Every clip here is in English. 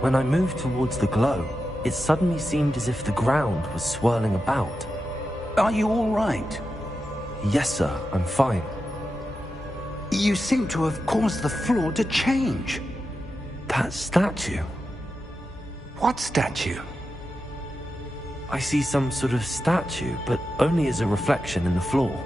When I moved towards the glow, it suddenly seemed as if the ground was swirling about. Are you all right? Yes, sir, I'm fine. You seem to have caused the floor to change. That statue? What statue? I see some sort of statue, but only as a reflection in the floor.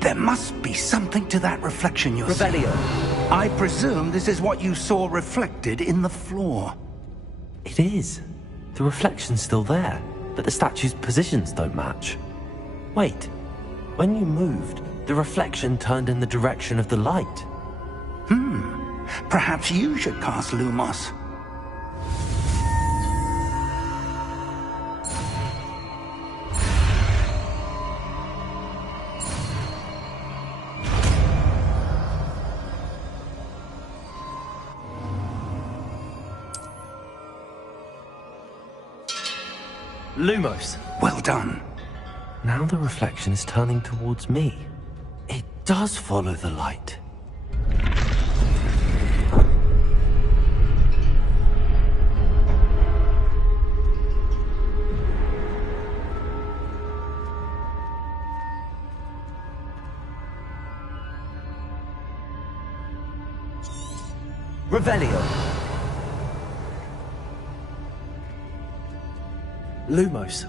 There must be something to that reflection you're seeing. Revelio. I presume this is what you saw reflected in the floor. It is. The reflection's still there, but the statue's positions don't match. Wait, when you moved, the reflection turned in the direction of the light. Perhaps you should cast Lumos. Lumos! Well done. Now the reflection is turning towards me. It does follow the light. Revelio. Lumos.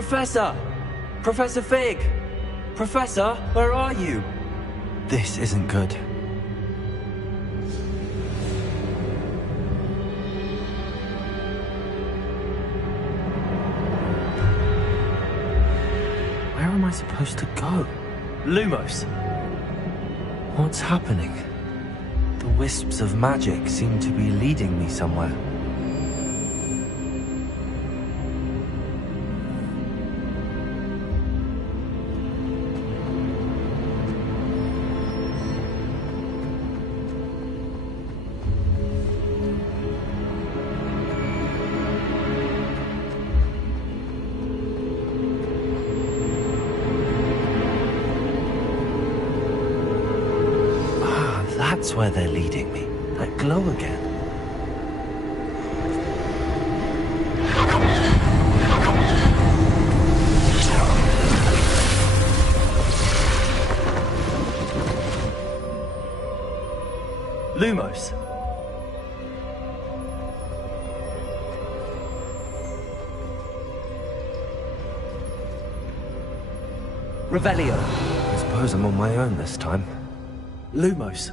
Professor! Professor Fig! Professor, where are you? This isn't good. Where am I supposed to go? Lumos! What's happening? The wisps of magic seem to be leading me somewhere. That's where they're leading me. That glow again. Lumos. Revelio. I suppose I'm on my own this time. Lumos.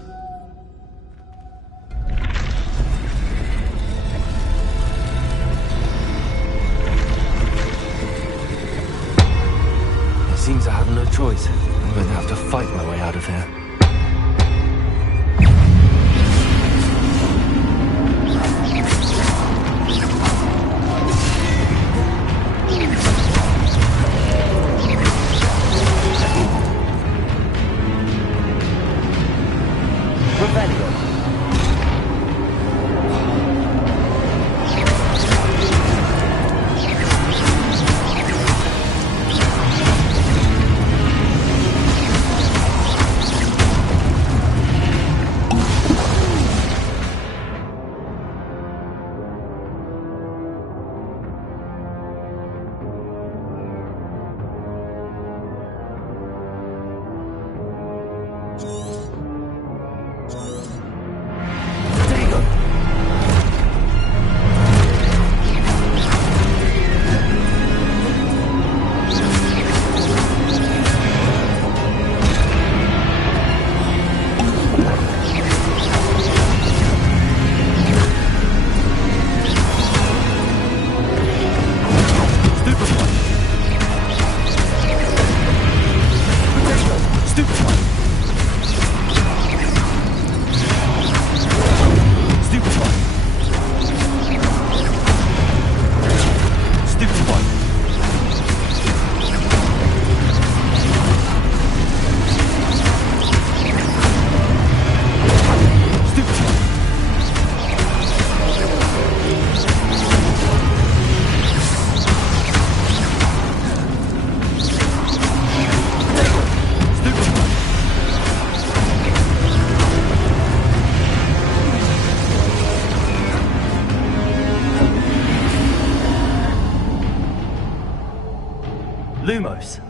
Seems I have no choice. I'm going to have to fight my way out of here. Revelio. Lumos.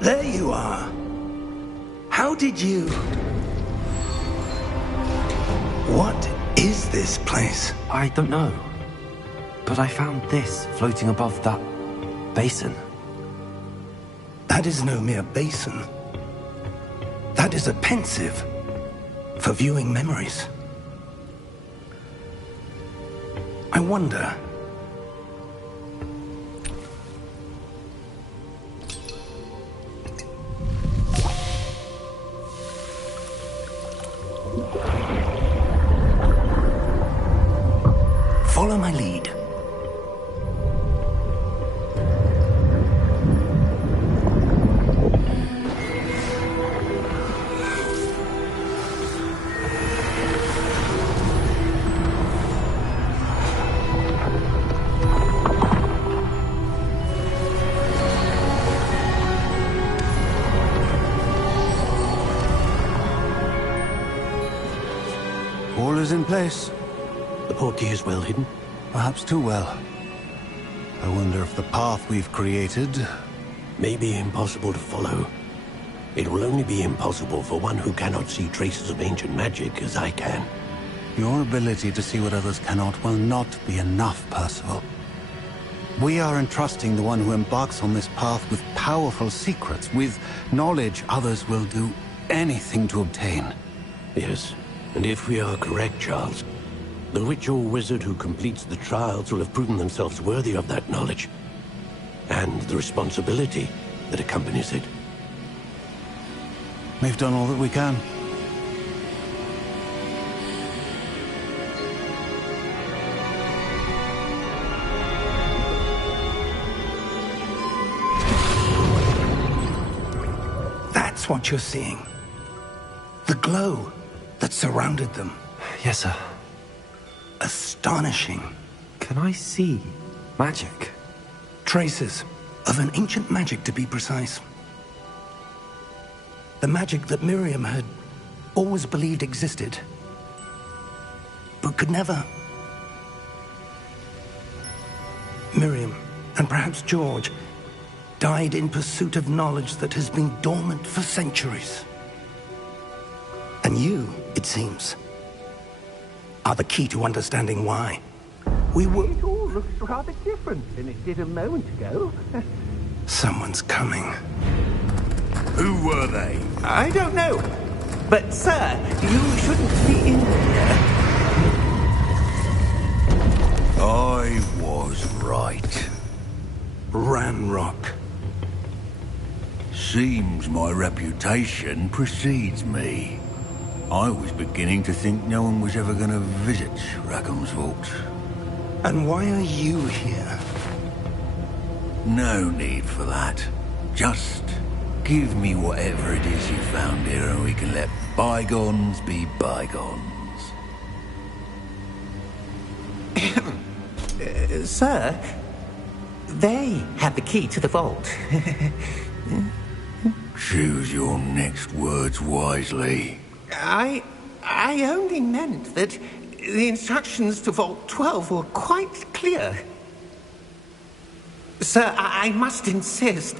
There you are. How did you... What is this place? I don't know. But I found this floating above that basin. That is no mere basin. That is a pensive. for viewing memories. I wonder... Follow my lead. All is in place. The portkey is well hidden. Perhaps too well. I wonder if the path we've created... May be impossible to follow. It will only be impossible for one who cannot see traces of ancient magic as I can. Your ability to see what others cannot will not be enough, Percival. We are entrusting the one who embarks on this path with powerful secrets, with knowledge others will do anything to obtain. Yes, and if we are correct, Charles, the witch or wizard who completes the trials will have proven themselves worthy of that knowledge, and the responsibility that accompanies it. We've done all that we can. That's what you're seeing. The glow that surrounded them. Yes, sir. Astonishing. Can I see magic? Traces of an ancient magic, to be precise. The magic that Miriam had always believed existed, but could never. Miriam, and perhaps George, died in pursuit of knowledge that has been dormant for centuries. And you, it seems, are the key to understanding why. We were... It all looks rather different than it did a moment ago. Someone's coming. Who were they? I don't know. But, sir, you shouldn't be in here. I was right. Ranrock. Seems my reputation precedes me. I was beginning to think no one was ever going to visit Rackham's vault. And why are you here? No need for that. Just give me whatever it is you found here and we can let bygones be bygones. Sir, they have the key to the vault. Choose your next words wisely. I only meant that the instructions to Vault 12 were quite clear. Sir, I must insist.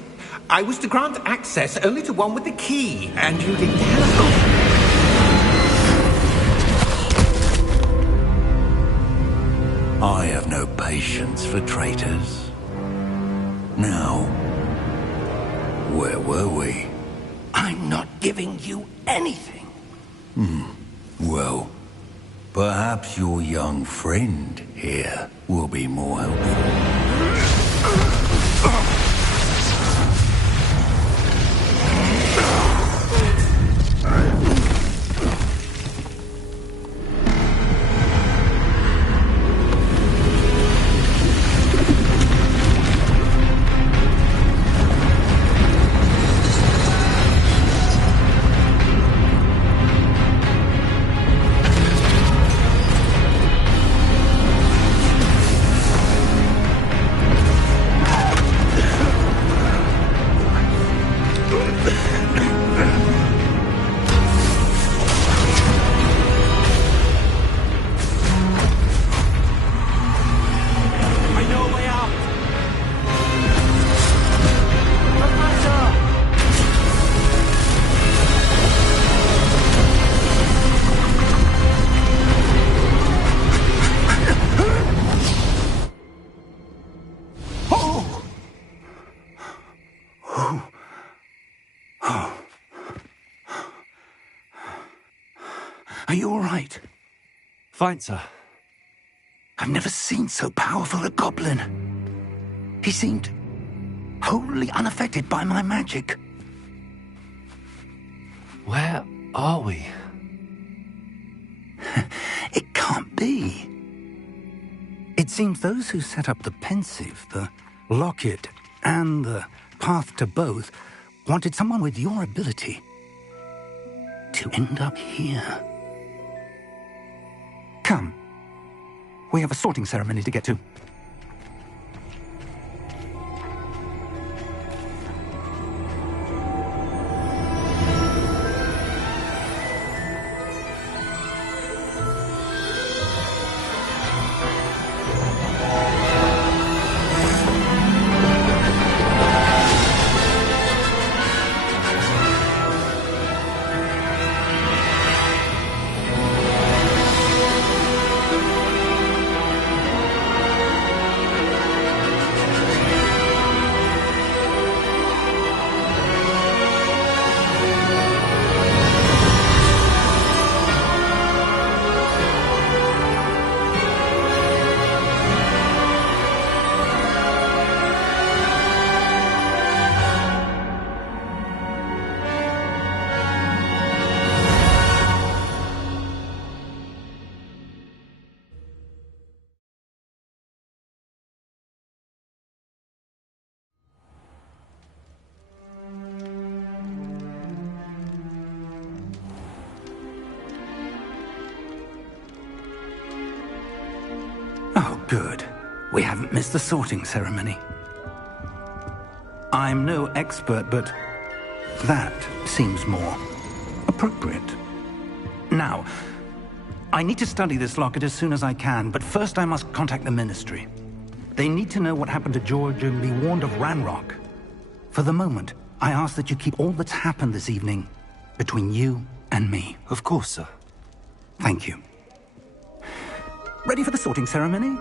I was to grant access only to one with the key, and you didn't have. I have no patience for traitors. Now, where were we? I'm not giving you anything. Well, perhaps your young friend here will be more helpful. Are you all right? Fine, sir. I've never seen so powerful a goblin. He seemed wholly unaffected by my magic. Where are we? It can't be. It seems those who set up the pensive, the locket, and the path to both wanted someone with your ability to end up here. Come. We have a sorting ceremony to get to. Oh, good. We haven't missed the sorting ceremony. I'm no expert, but that seems more appropriate. Now, I need to study this locket as soon as I can, but first I must contact the Ministry. They need to know what happened to George and be warned of Ranrock. For the moment, I ask that you keep all that's happened this evening between you and me. Of course, sir. Thank you. Ready for the sorting ceremony?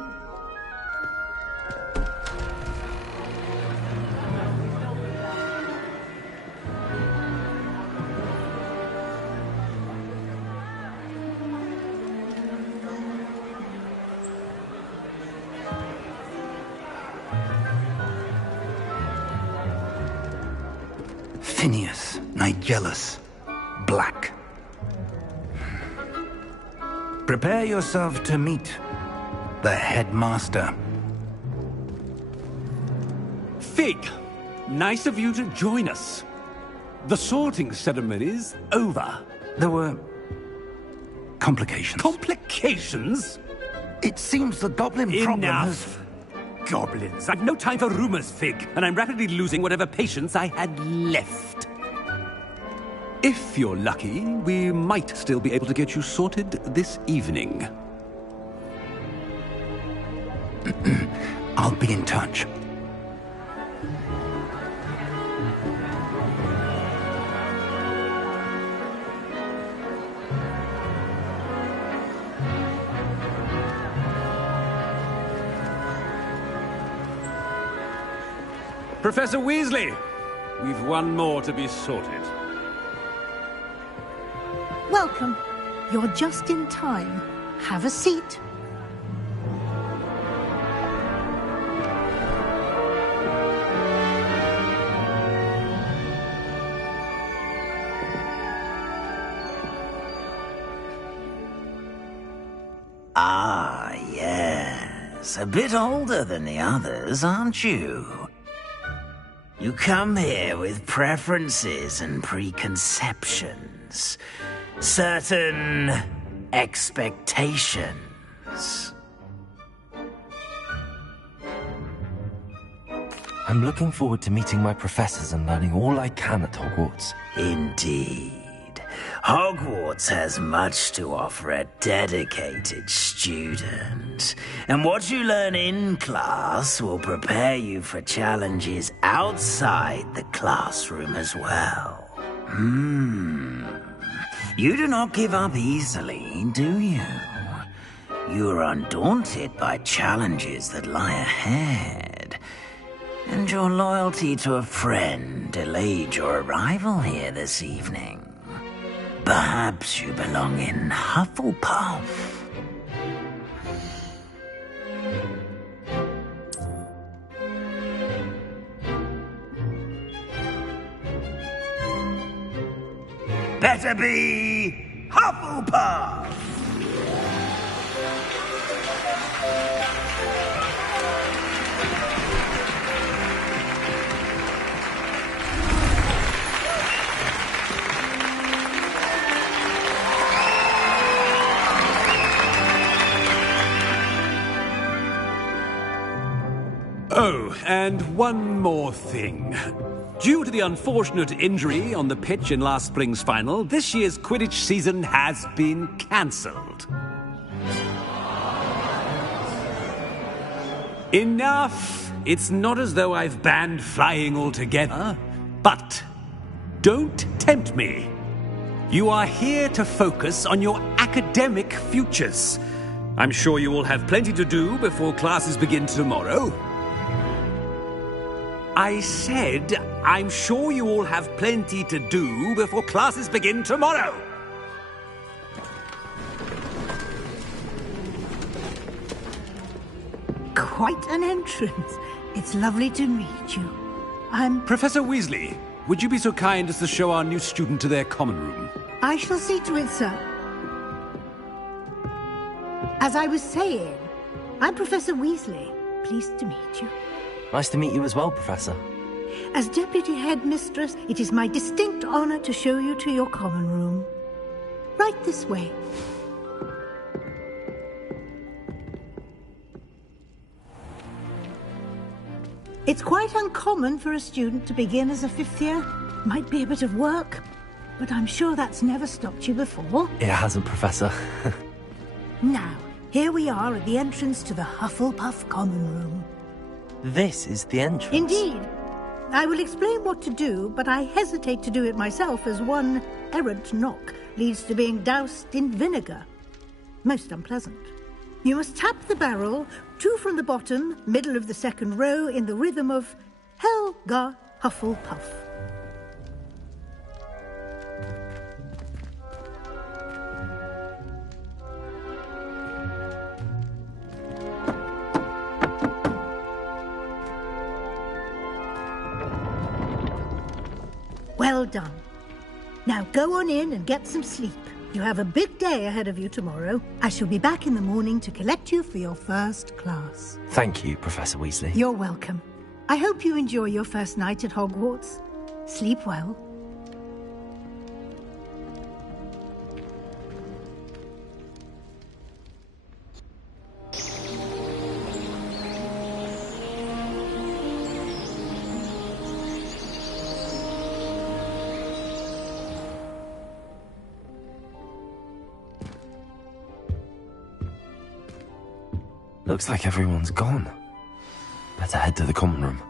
Phineas, Nigellus, Black. Prepare yourself to meet the headmaster. Fig, nice of you to join us. The sorting ceremony's over. There were complications. Complications? It seems the goblin problem has... Enough. Goblins. I've no time for rumors, Fig, and I'm rapidly losing whatever patience I had left. If you're lucky, we might still be able to get you sorted this evening. I'll be in touch. Professor Weasley, we've one more to be sorted. Welcome. You're just in time. Have a seat. Ah, yes. A bit older than the others, aren't you? You come here with preferences and preconceptions. Certain expectations. I'm looking forward to meeting my professors and learning all I can at Hogwarts. Indeed. Hogwarts has much to offer a dedicated student. And what you learn in class will prepare you for challenges outside the classroom as well. You do not give up easily, do you? You are undaunted by challenges that lie ahead. And your loyalty to a friend delayed your arrival here this evening. Perhaps you belong in Hufflepuff. Better be Hufflepuff! Oh, and one more thing. Due to the unfortunate injury on the pitch in last spring's final, this year's Quidditch season has been cancelled. Enough! It's not as though I've banned flying altogether, but don't tempt me. You are here to focus on your academic futures. I'm sure you will have plenty to do before classes begin tomorrow. I said, I'm sure you all have plenty to do before classes begin tomorrow. Quite an entrance. It's lovely to meet you. I'm... Professor Weasley, would you be so kind as to show our new student to their common room? I shall see to it, sir. As I was saying, I'm Professor Weasley. Pleased to meet you. Nice to meet you as well, Professor. As Deputy Headmistress, it is my distinct honor to show you to your common room. Right this way. It's quite uncommon for a student to begin as a fifth year. Might be a bit of work, but I'm sure that's never stopped you before. It hasn't, Professor. Now, here we are at the entrance to the Hufflepuff common room. This is the entrance. Indeed. I will explain what to do, but I hesitate to do it myself as one errant knock leads to being doused in vinegar. Most unpleasant. You must tap the barrel, 2 from the bottom, middle of the second row, in the rhythm of Helga Hufflepuff. Well done. Now go on in and get some sleep. You have a big day ahead of you tomorrow. I shall be back in the morning to collect you for your first class. Thank you, Professor Weasley. You're welcome. I hope you enjoy your first night at Hogwarts. Sleep well. Looks like everyone's gone. Better head to the common room.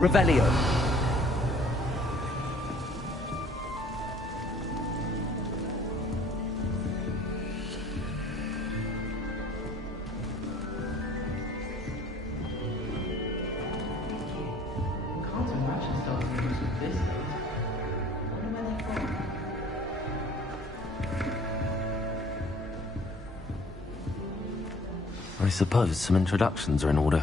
Revelio. I suppose some introductions are in order.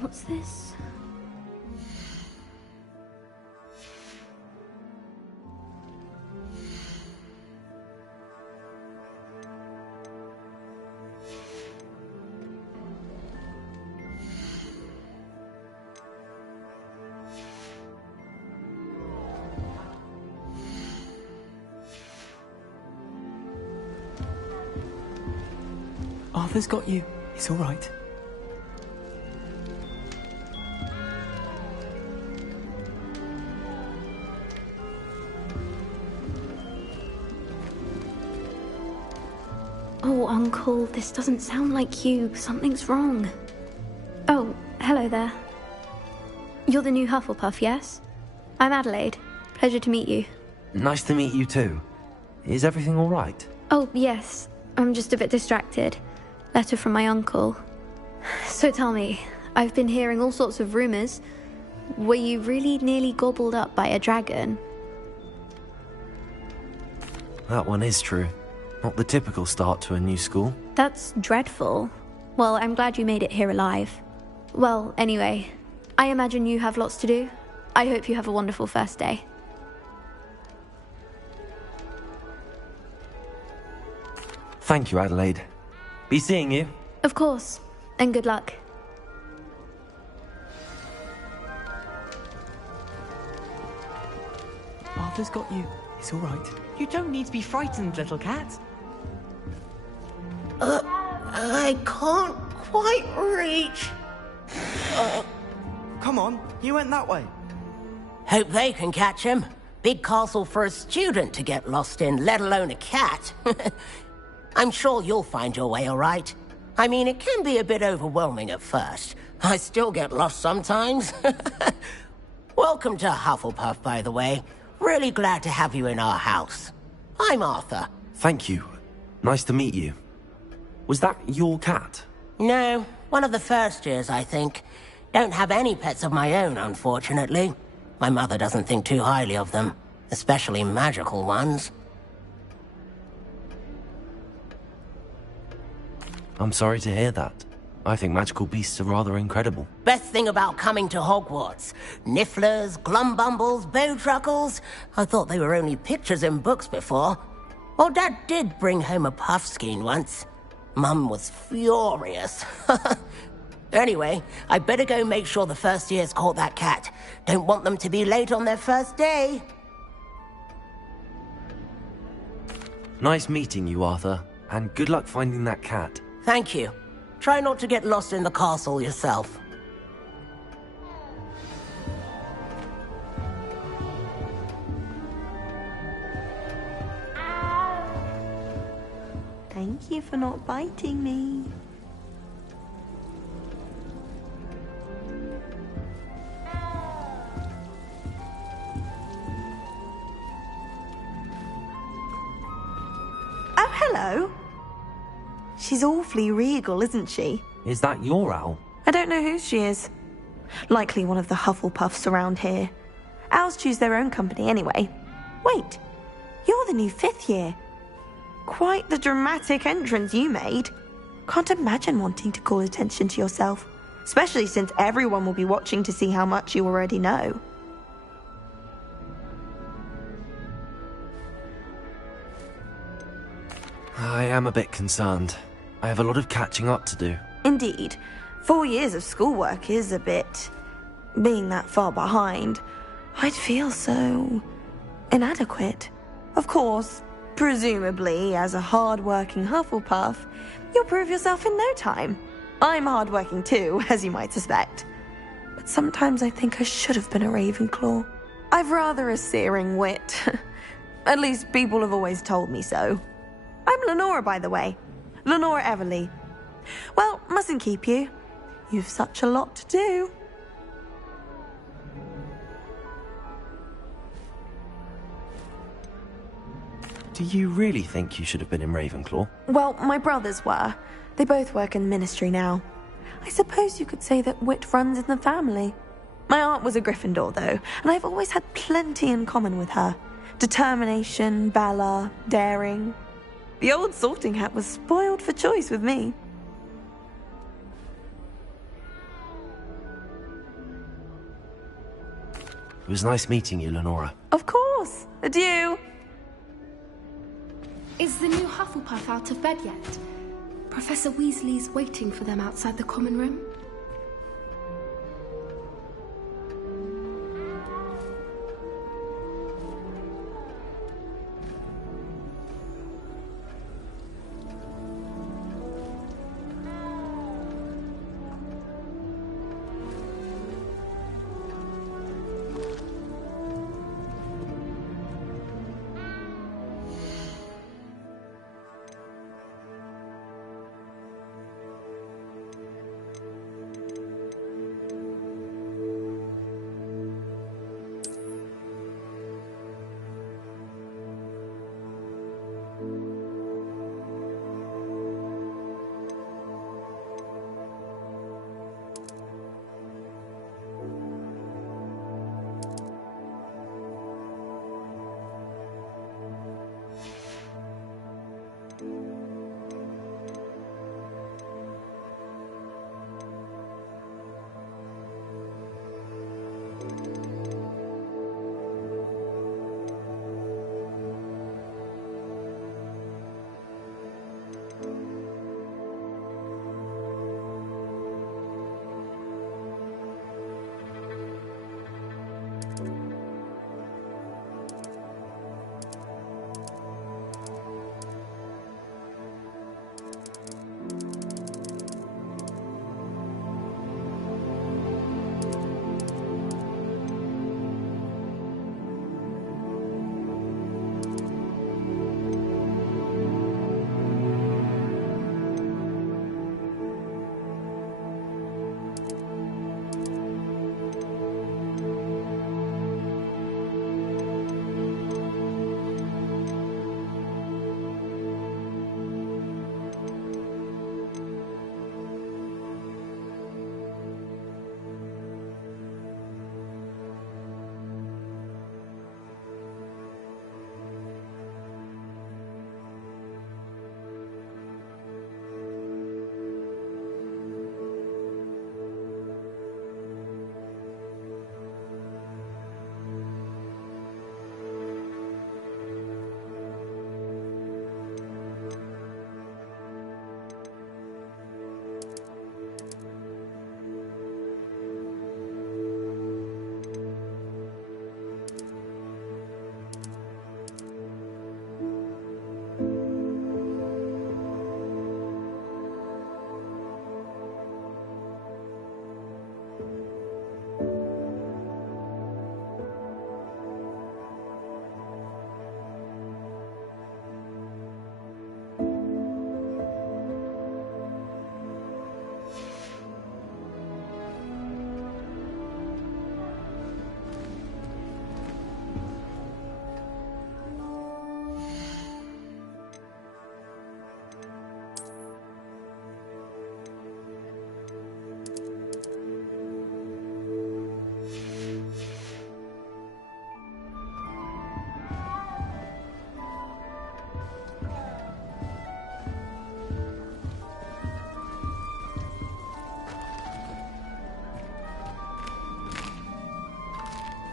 What's this? Arthur's got you. It's all right. Oh, Uncle, this doesn't sound like you. Something's wrong. Oh, hello there. You're the new Hufflepuff, yes? I'm Adelaide. Pleasure to meet you. Nice to meet you too. Is everything all right? Oh, yes. I'm just a bit distracted. Letter from my uncle. So tell me, I've been hearing all sorts of rumors. Were you really nearly gobbled up by a dragon? That one is true. Not the typical start to a new school. That's dreadful. Well, I'm glad you made it here alive. Well, anyway, I imagine you have lots to do. I hope you have a wonderful first day. Thank you, Adelaide. Be seeing you. Of course, and good luck. Arthur's got you. It's all right. You don't need to be frightened, little cat. I can't quite reach. Come on, you went that way. Hope they can catch him. Big castle for a student to get lost in, let alone a cat. I'm sure you'll find your way all right. I mean, it can be a bit overwhelming at first. I still get lost sometimes. Welcome to Hufflepuff, by the way. Really glad to have you in our house. I'm Arthur. Thank you. Nice to meet you. Was that your cat? No, one of the first years, I think. Don't have any pets of my own, unfortunately. My mother doesn't think too highly of them, especially magical ones. I'm sorry to hear that. I think magical beasts are rather incredible. Best thing about coming to Hogwarts. Nifflers, glumbumbles, bowtruckles. I thought they were only pictures in books before. Well, Dad did bring home a puffskein once. Mum was furious. Anyway, I better go make sure the first years caught that cat. Don't want them to be late on their first day. Nice meeting you, Arthur. And good luck finding that cat. Thank you. Try not to get lost in the castle yourself. Thank you for not biting me. Oh, hello. She's awfully regal, isn't she? Is that your owl? I don't know who she is. Likely one of the Hufflepuffs around here. Owls choose their own company anyway. Wait, you're the new 5th year. Quite the dramatic entrance you made. Can't imagine wanting to call attention to yourself, especially since everyone will be watching to see how much you already know. I am a bit concerned. I have a lot of catching up to do. Indeed. 4 years of schoolwork is a bit... Being that far behind, I'd feel so... inadequate. Of course, presumably, as a hard-working Hufflepuff, you'll prove yourself in no time. I'm hard-working too, as you might suspect. But sometimes I think I should have been a Ravenclaw. I've rather a searing wit. At least people have always told me so. I'm Lenora, by the way. Lenora Everly. Well, mustn't keep you. You've such a lot to do. Do you really think you should have been in Ravenclaw? Well, my brothers were. They both work in the ministry now. I suppose you could say that wit runs in the family. My aunt was a Gryffindor, though, and I've always had plenty in common with her. Determination, valor, daring. The old sorting hat was spoiled for choice with me. It was nice meeting you, Lenora. Of course. Adieu. Is the new Hufflepuff out of bed yet? Professor Weasley's waiting for them outside the common room.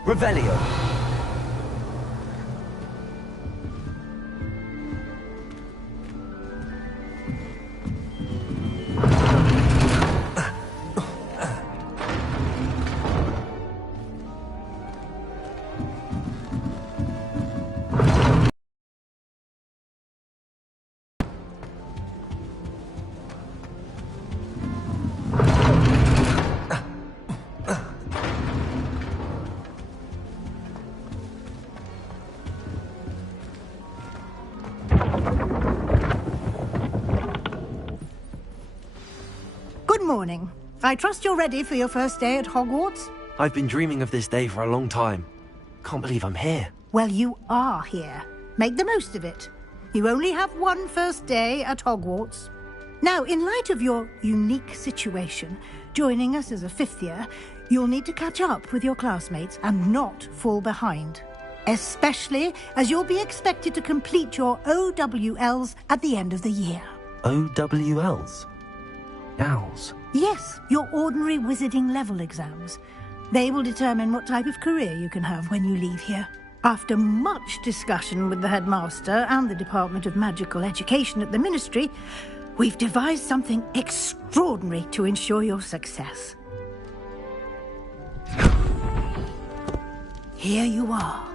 Revelio. morning. I trust you're ready for your first day at Hogwarts? I've been dreaming of this day for a long time. Can't believe I'm here. Well, you are here. Make the most of it. You only have one first day at Hogwarts. Now, in light of your unique situation, joining us as a fifth year, you'll need to catch up with your classmates and not fall behind. Especially as you'll be expected to complete your OWLs at the end of the year. OWLs? Owls? Yes, your ordinary wizarding level exams. They will determine what type of career you can have when you leave here. After much discussion with the headmaster and the Department of Magical Education at the Ministry, we've devised something extraordinary to ensure your success. Here you are.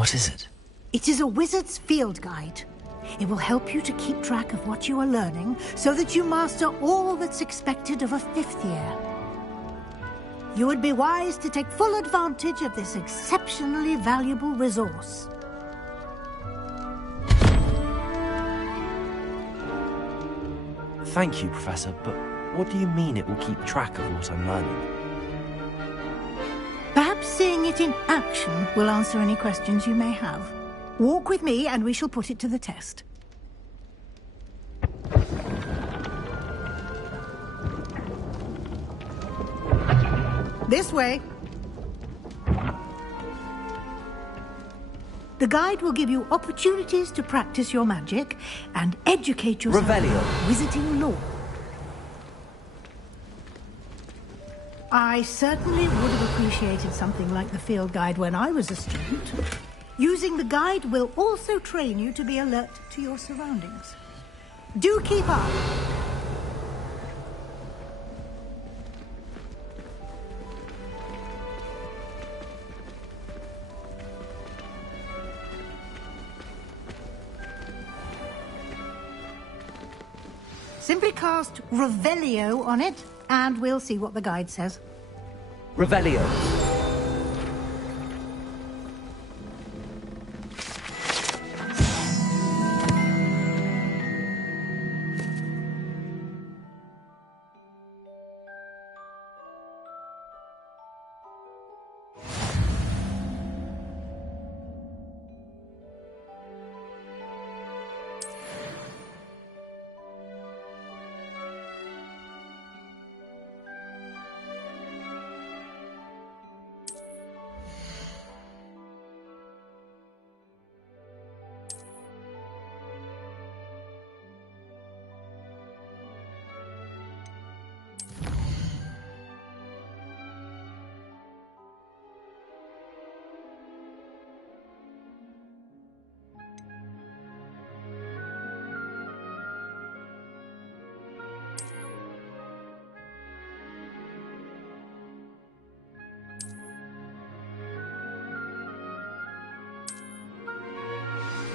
What is it? It is a wizard's field guide. It will help you to keep track of what you are learning so that you master all that's expected of a fifth year. You would be wise to take full advantage of this exceptionally valuable resource. Thank you, Professor, but what do you mean it will keep track of what I'm learning? Perhaps seeing it in action will answer any questions you may have. Walk with me and we shall put it to the test. This way. The guide will give you opportunities to practice your magic and educate yourself Revelio. in wizarding lore. I certainly would have appreciated something like the field guide when I was a student. Using the guide will also train you to be alert to your surroundings. Do keep up. Simply cast Revelio on it, and we'll see what the guide says. Revelio.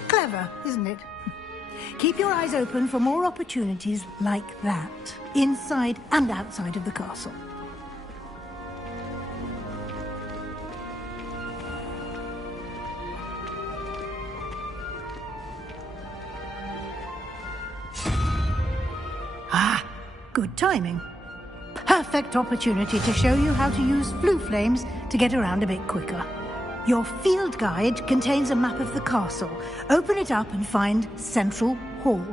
Clever, isn't it? Keep your eyes open for more opportunities like that, inside and outside of the castle. Ah, good timing. Perfect opportunity to show you how to use flue flames to get around a bit quicker. Your field guide contains a map of the castle. Open it up and find Central Hall.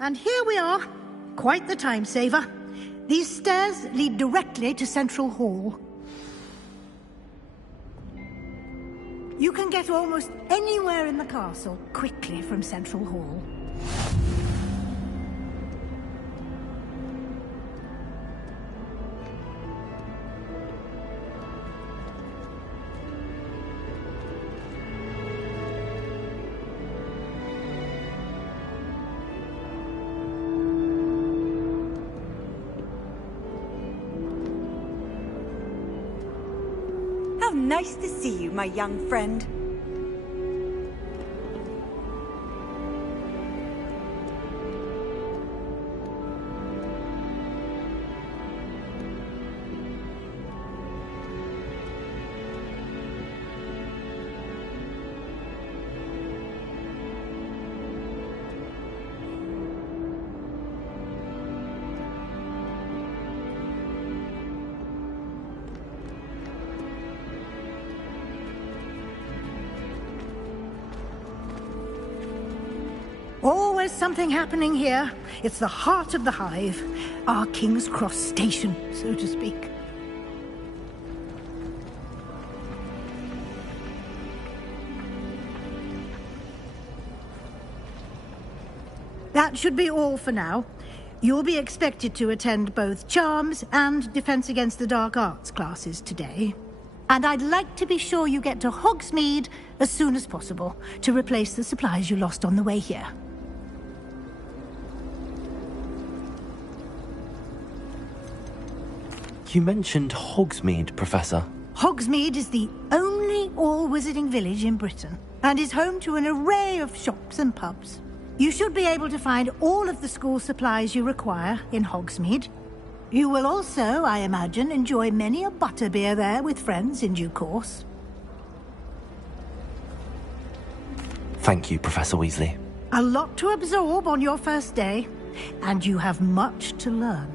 And here we are. Quite the time saver. These stairs lead directly to Central Hall. You can get almost anywhere in the castle quickly from Central Hall. How nice to see you, my young friend. Always something happening here. It's the heart of the hive. Our King's Cross station, so to speak. That should be all for now. You'll be expected to attend both Charms and Defense Against the Dark Arts classes today. And I'd like to be sure you get to Hogsmeade as soon as possible to replace the supplies you lost on the way here. You mentioned Hogsmeade, Professor. Hogsmeade is the only all-wizarding village in Britain and is home to an array of shops and pubs. You should be able to find all of the school supplies you require in Hogsmeade. You will also, I imagine, enjoy many a butterbeer there with friends in due course. Thank you, Professor Weasley. A lot to absorb on your first day, and you have much to learn.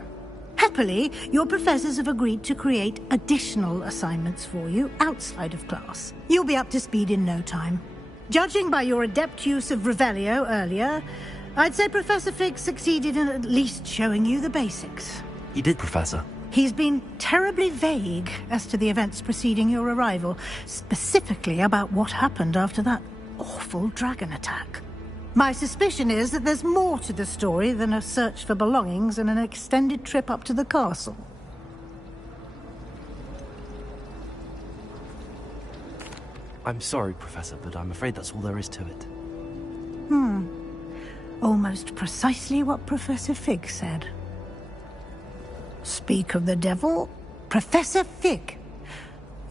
Happily, your professors have agreed to create additional assignments for you outside of class. You'll be up to speed in no time. Judging by your adept use of Revelio earlier, I'd say Professor Fig succeeded in at least showing you the basics. He did, Professor. He's been terribly vague as to the events preceding your arrival, specifically about what happened after that awful dragon attack. My suspicion is that there's more to the story than a search for belongings and an extended trip up to the castle. I'm sorry, Professor, but I'm afraid that's all there is to it. Almost precisely what Professor Fig said. Speak of the devil, Professor Fig.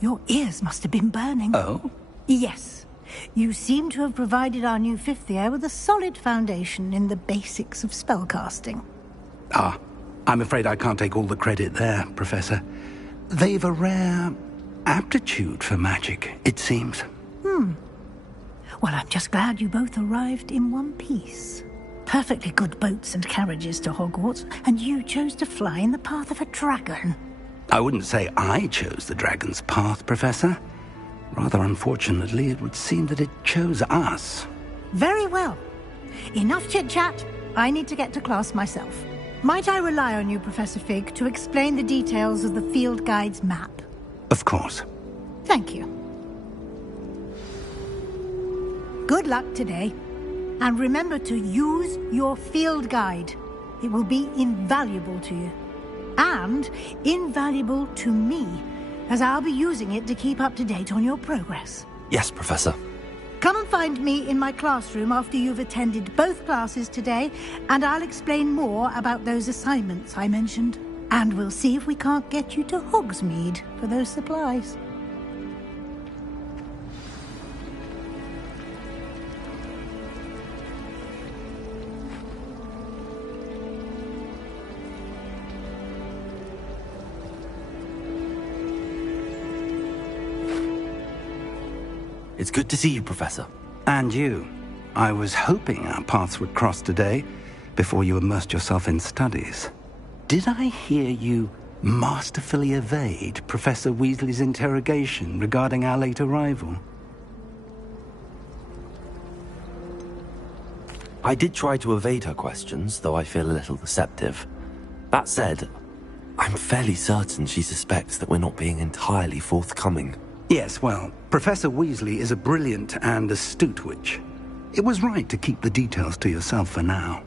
Your ears must have been burning. Oh? Yes. You seem to have provided our new fifth year with a solid foundation in the basics of spellcasting. Ah, I'm afraid I can't take all the credit there, Professor. They've a rare aptitude for magic, it seems. Well, I'm just glad you both arrived in one piece. Perfectly good boats and carriages to Hogwarts, and you chose to fly in the path of a dragon. I wouldn't say I chose the dragon's path, Professor. Rather unfortunately, it would seem that it chose us. Very well. Enough chit-chat. I need to get to class myself. Might I rely on you, Professor Fig, to explain the details of the field guide's map? Of course. Thank you. Good luck today. And remember to use your field guide. It will be invaluable to you. And invaluable to me, as I'll be using it to keep up to date on your progress. Yes, Professor. Come and find me in my classroom after you've attended both classes today, and I'll explain more about those assignments I mentioned. And we'll see if we can't get you to Hogsmeade for those supplies. It's good to see you, Professor. And you. I was hoping our paths would cross today, before you immersed yourself in studies. Did I hear you masterfully evade Professor Weasley's interrogation regarding our late arrival? I did try to evade her questions, though I feel a little deceptive. That said, I'm fairly certain she suspects that we're not being entirely forthcoming. Yes, well, Professor Weasley is a brilliant and astute witch. It was right to keep the details to yourself for now.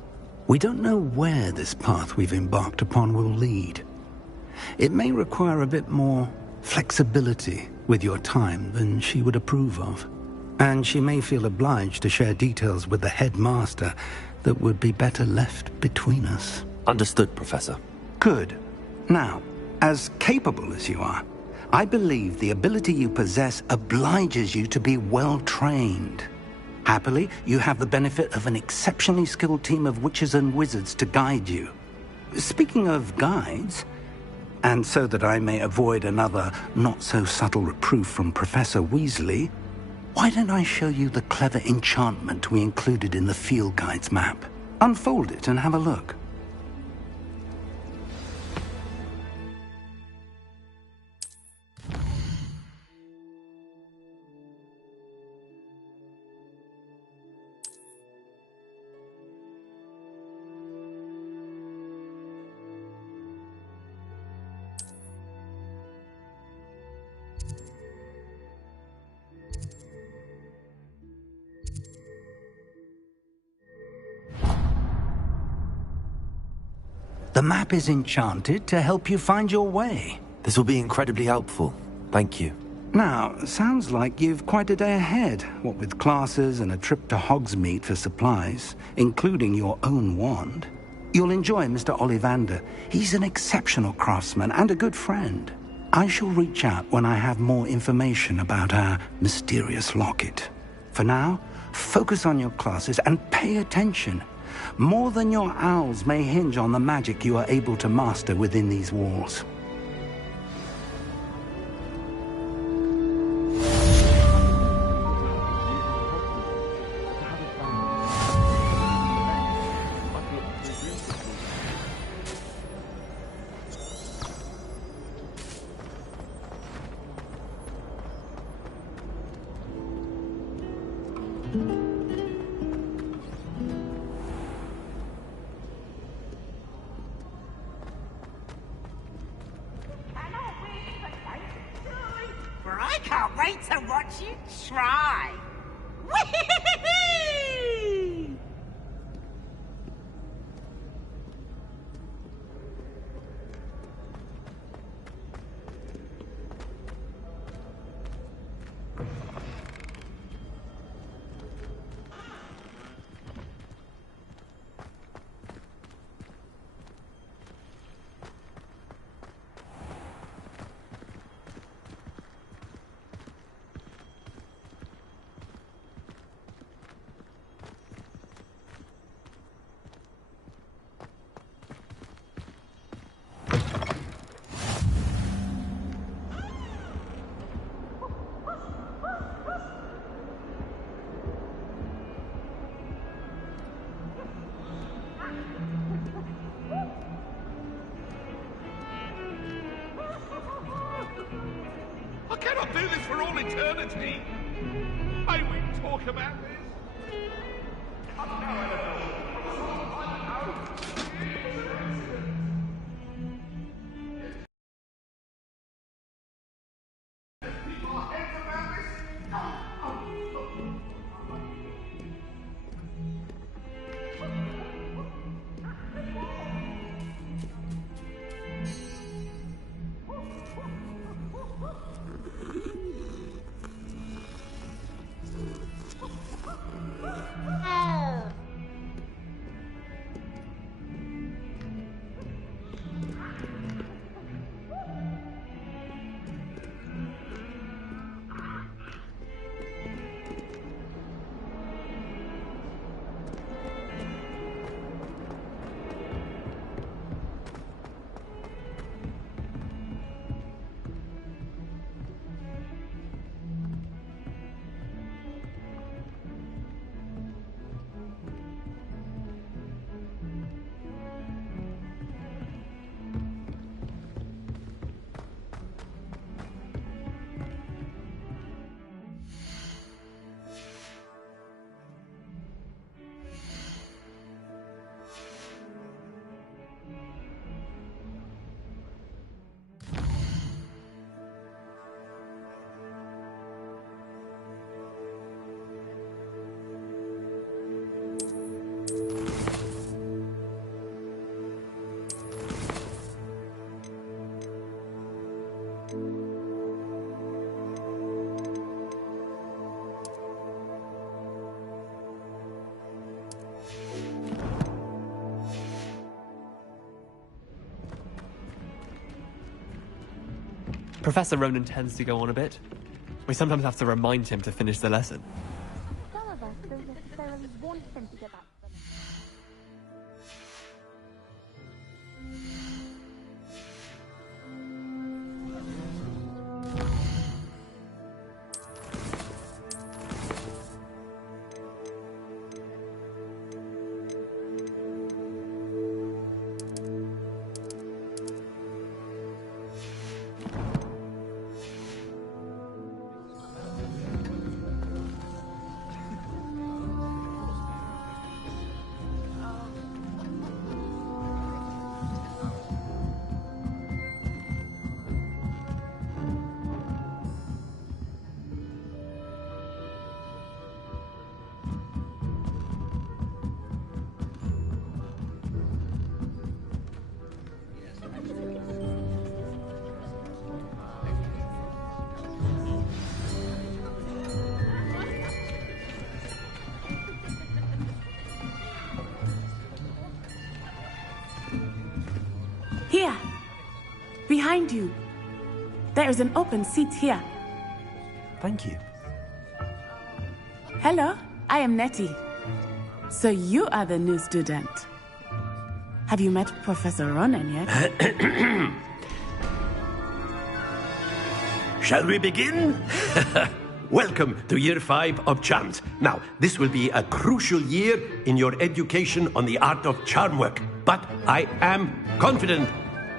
We don't know where this path we've embarked upon will lead. It may require a bit more flexibility with your time than she would approve of. And she may feel obliged to share details with the headmaster that would be better left between us. Understood, Professor. Good. Now, as capable as you are, I believe the ability you possess obliges you to be well trained. Happily, you have the benefit of an exceptionally skilled team of witches and wizards to guide you. Speaking of guides, and so that I may avoid another not-so-subtle reproof from Professor Weasley, why don't I show you the clever enchantment we included in the field guide's map? Unfold it and have a look. The map is enchanted to help you find your way. This will be incredibly helpful. Thank you. Now, sounds like you've quite a day ahead, what with classes and a trip to Hogsmeade for supplies, including your own wand. You'll enjoy Mr. Ollivander. He's an exceptional craftsman and a good friend. I shall reach out when I have more information about our mysterious locket. For now, focus on your classes and pay attention. More than your owls may hinge on the magic you are able to master within these walls. I can't wait to watch you try. Whee! I cannot do this for all eternity. May we talk about this? Professor Ronan tends to go on a bit. We sometimes have to remind him to finish the lesson. Some of us don't necessarily want him to get back to them. Here, behind you. There is an open seat here. Thank you. Hello, I am Nettie. So you are the new student. Have you met Professor Ronan yet? Shall we begin? Welcome to Year 5 of Charms. Now, this will be a crucial year in your education on the art of charm work. But I am confident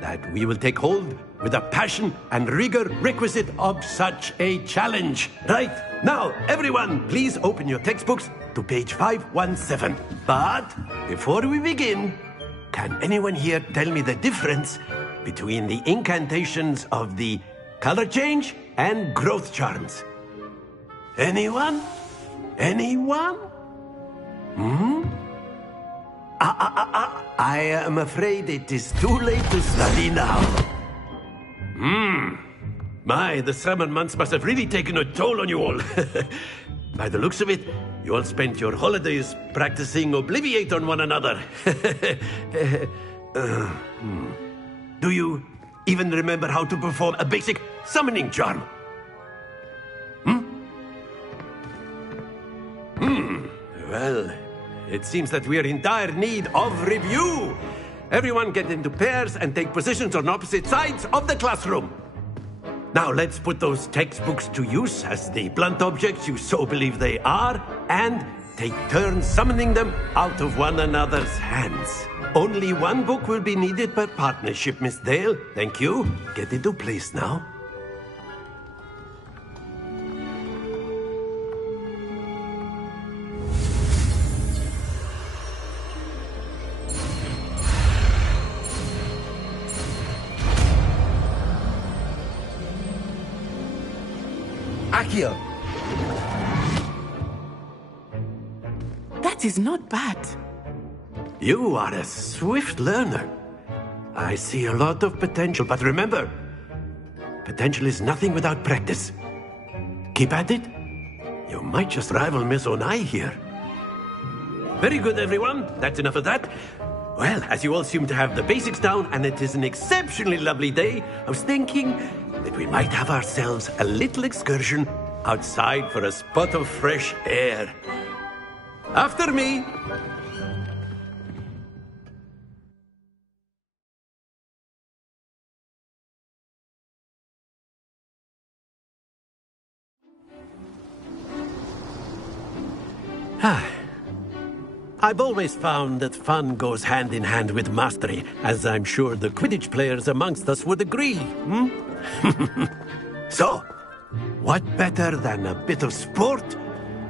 that we will take hold with the passion and rigor requisite of such a challenge. Right, now, everyone, please open your textbooks to page 517. But before we begin, can anyone here tell me the difference between the incantations of the color change and growth charms? Anyone? Anyone? I am afraid it is too late to study now. My, the summer months must have really taken a toll on you all. By the looks of it, you all spent your holidays practicing Obliviate on one another. Do you even remember how to perform a basic summoning charm? Well, it seems that we are in dire need of review. Everyone get into pairs and take positions on opposite sides of the classroom. Now let's put those textbooks to use as the blunt objects you so believe they are, and take turns summoning them out of one another's hands. Only one book will be needed per partnership, Miss Dale. Thank you. Get into place now. Accio! That is not bad. You are a swift learner. I see a lot of potential, but remember, potential is nothing without practice. Keep at it. You might just rival Miss Onai here. Very good, everyone. That's enough of that. Well, as you all seem to have the basics down, and it is an exceptionally lovely day, I was thinking that we might have ourselves a little excursion outside for a spot of fresh air. After me. I've always found that fun goes hand in hand with mastery, as I'm sure the Quidditch players amongst us would agree. So, what better than a bit of sport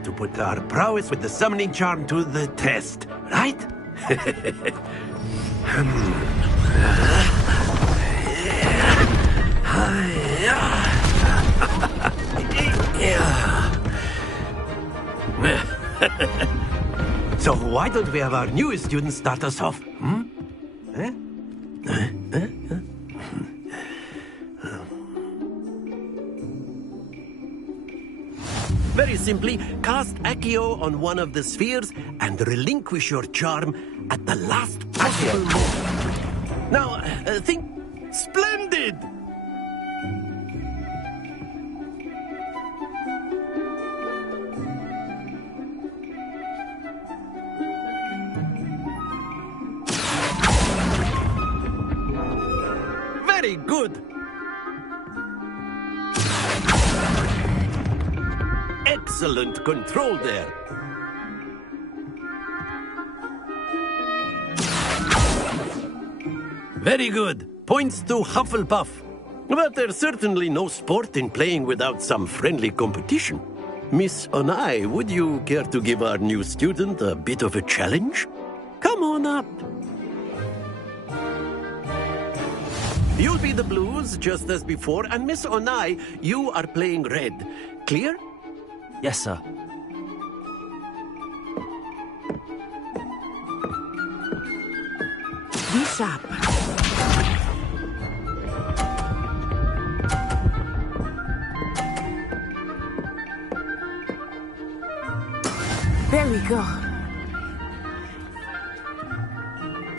to put our prowess with the summoning charm to the test, right? So why don't we have our newest student start us off? Very simply, cast Accio on one of the spheres and relinquish your charm at the last possible moment. Now, think splendid! Very good. Excellent control there. Very good. Points to Hufflepuff. But there's certainly no sport in playing without some friendly competition. Miss Onai, would you care to give our new student a bit of a challenge? Come on up. You'll be the blues, just as before, and Miss Onai, you are playing red. Clear? Yes, sir. Be sharp. There we go.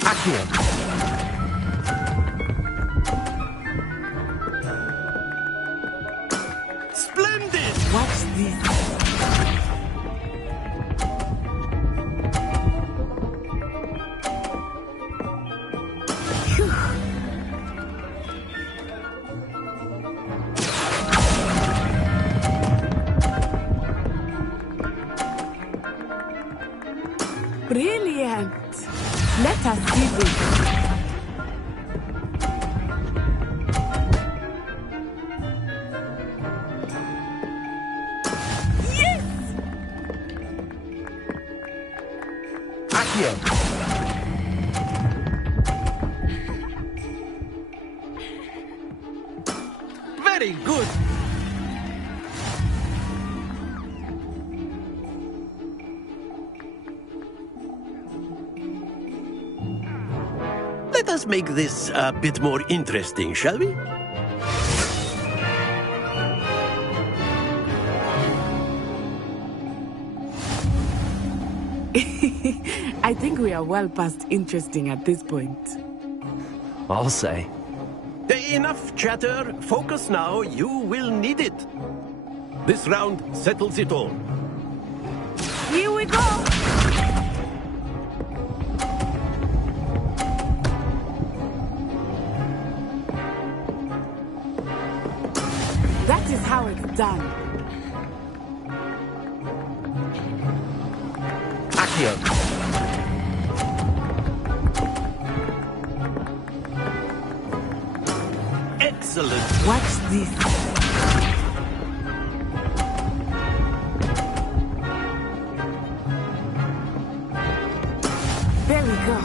Accio. Splendid! Watch this. Phew. Brilliant! Let us see this. Yes! Accio. Very good. Let us make this a bit more interesting, shall we? I think we are well past interesting at this point. I'll say. Enough chatter. Focus now. You will need it. This round settles it all. Here we go! That is how it's done. Accio. Excellent. Watch this. There we go.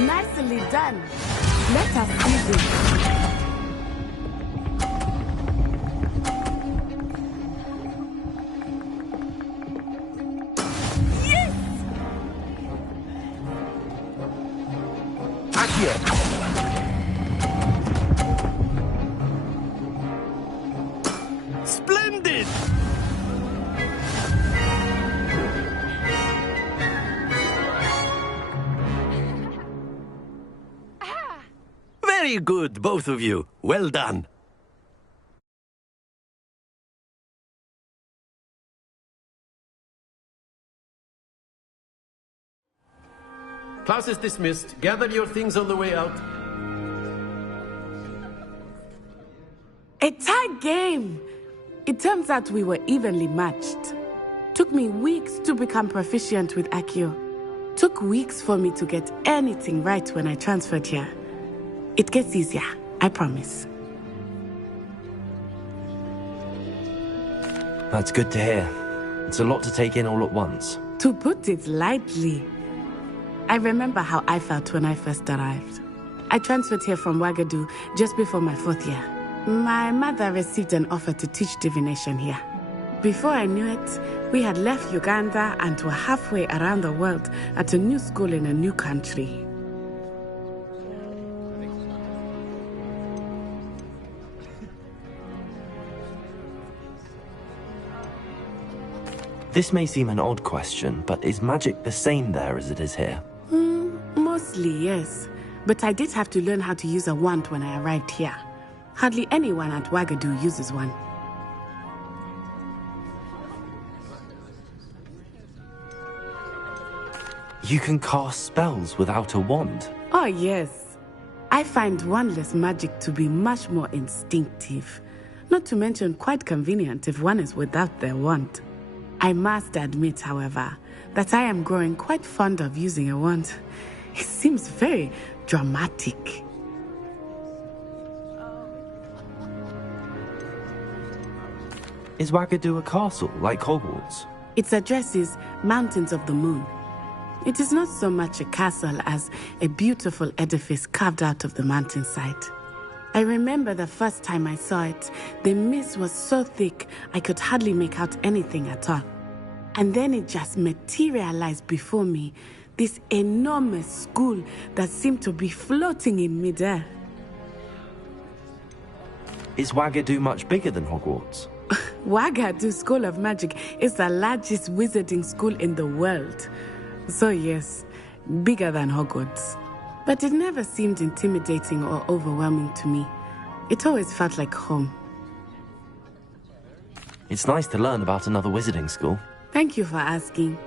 Nicely done. Let us see this. Yes! Accio. Splendid! Very good, both of you. Well done. Class is dismissed. Gather your things on the way out. A tight game. It turns out we were evenly matched. Took me weeks to become proficient with Accio. Took weeks for me to get anything right when I transferred here. It gets easier, I promise. That's good to hear. It's a lot to take in all at once. To put it lightly, I remember how I felt when I first arrived. I transferred here from Wagadu just before my 4th year. My mother received an offer to teach divination here. Before I knew it, we had left Uganda and were halfway around the world at a new school in a new country. This may seem an odd question, but is magic the same there as it is here? Mostly, yes. but I did have to learn how to use a wand when I arrived here. Hardly anyone at Wagadu uses one. You can cast spells without a wand? Oh, yes. I find wandless magic to be much more instinctive. Not to mention quite convenient if one is without their wand. I must admit, however, that I am growing quite fond of using a wand. It seems very dramatic. Is Wagadu a castle, like Hogwarts? Its address is Mountains of the Moon. It is not so much a castle as a beautiful edifice carved out of the mountainside. I remember the first time I saw it, the mist was so thick I could hardly make out anything at all. And then it just materialized before me, this enormous school that seemed to be floating in midair. Is Wagadu much bigger than Hogwarts? Wagadu School of Magic is the largest wizarding school in the world. So yes, bigger than Hogwarts. But it never seemed intimidating or overwhelming to me. It always felt like home. It's nice to learn about another wizarding school. Thank you for asking.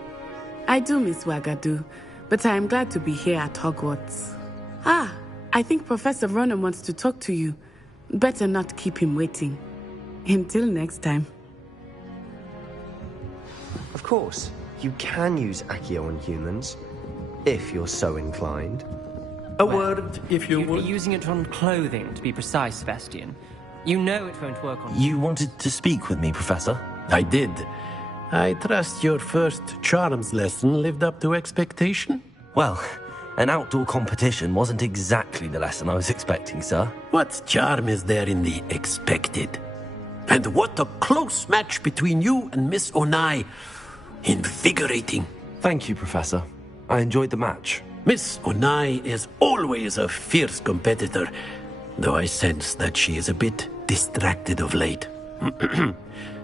I do miss Wagadu, but I am glad to be here at Hogwarts. Ah, I think Professor Ronan wants to talk to you. Better not keep him waiting. Until next time. Of course, you can use Accio on humans, if you're so inclined. A word, if you would. would. Be using it on clothing, to be precise, Sebastian. You know it won't work on... You wanted to speak with me, Professor? I did. I trust your first charms lesson lived up to expectation? Well, an outdoor competition wasn't exactly the lesson I was expecting, sir. What charm is there in the expected? And what a close match between you and Miss Onai. Invigorating. Thank you, Professor. I enjoyed the match. Miss Onai is always a fierce competitor, though I sense that she is a bit distracted of late.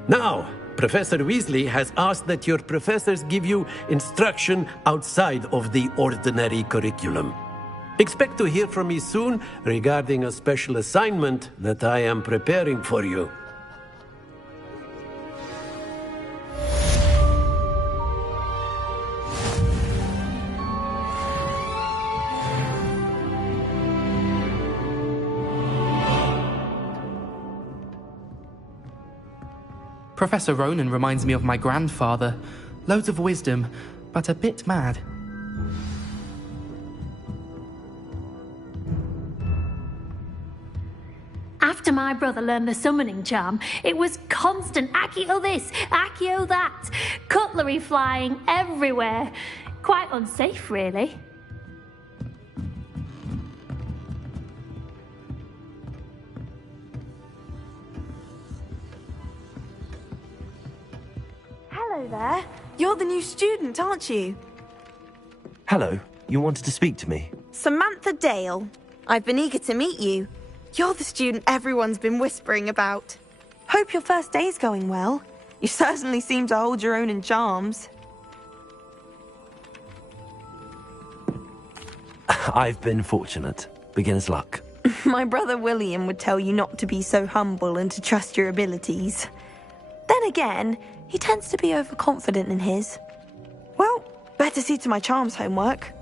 Now, Professor Weasley has asked that your professors give you instruction outside of the ordinary curriculum. Expect to hear from me soon regarding a special assignment that I am preparing for you. Professor Ronan reminds me of my grandfather. Loads of wisdom, but a bit mad. After my brother learned the summoning charm, it was constant Accio this, Accio that, cutlery flying everywhere. Quite unsafe, really. Hello there. You're the new student, aren't you? Hello, you wanted to speak to me? Samantha Dale. I've been eager to meet you. You're the student everyone's been whispering about. Hope your first day's going well. You certainly seem to hold your own in charms. I've been fortunate. Beginner's luck. My brother William would tell you not to be so humble and to trust your abilities. Then again, he tends to be overconfident in his. Well, better see to my charms homework.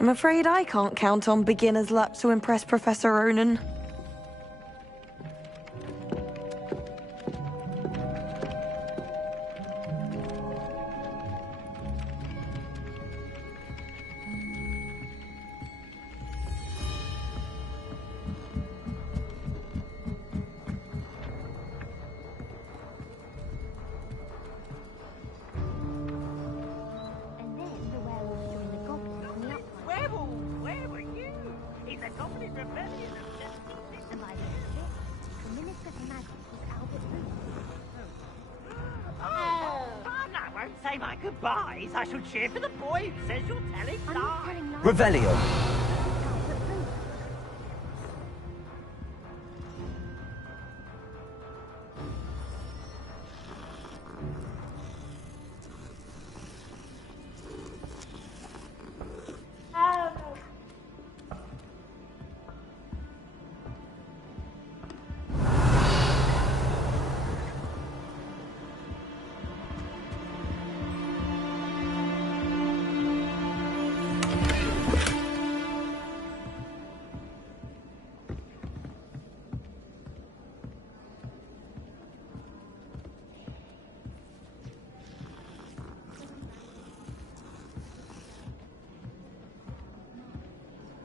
I'm afraid I can't count on beginner's luck to impress Professor Ronan. Say my goodbyes. I shall cheer for the boy who says you're telling lies. Revelio.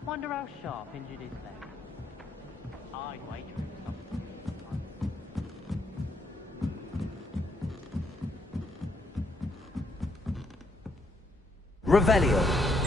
Wonder how Sharp injured his leg. I'd wager it was something. Revelio.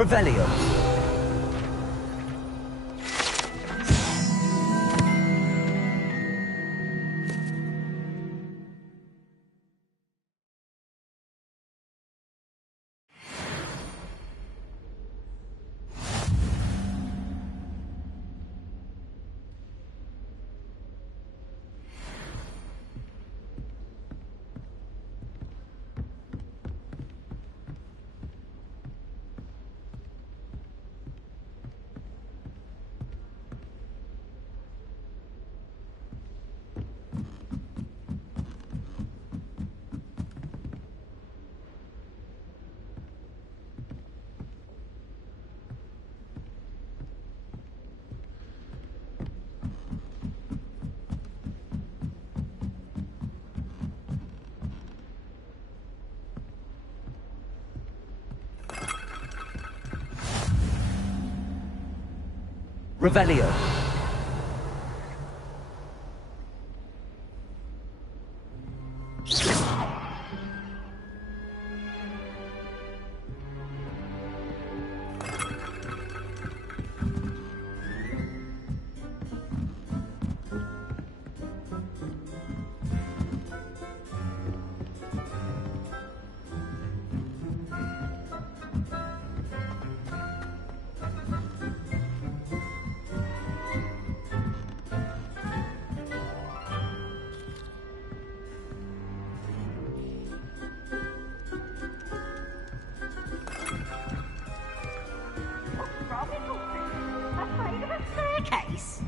Revelio. Revelio. Case.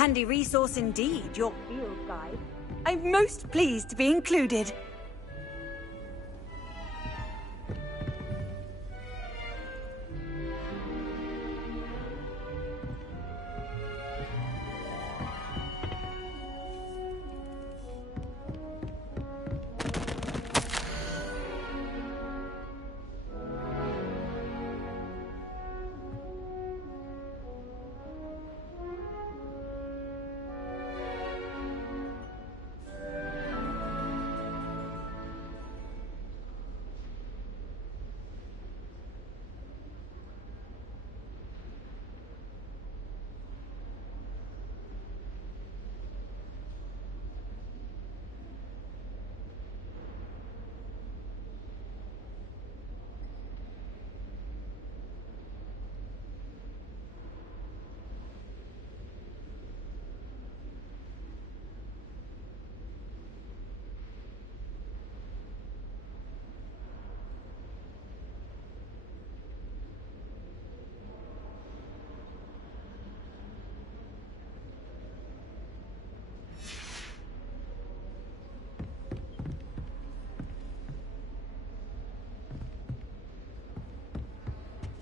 Handy resource indeed, your field guide. I'm most pleased to be included.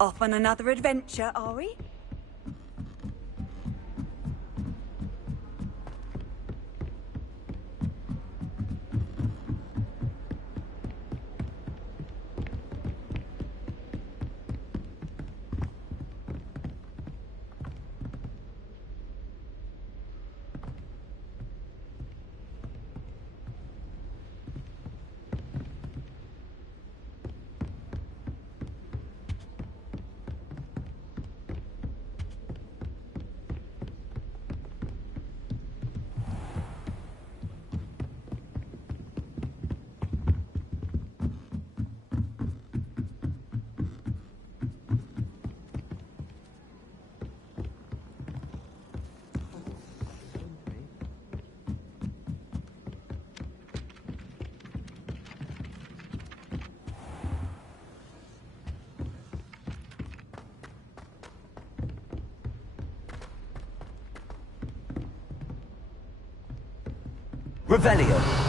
Off on another adventure, are we? Revelio.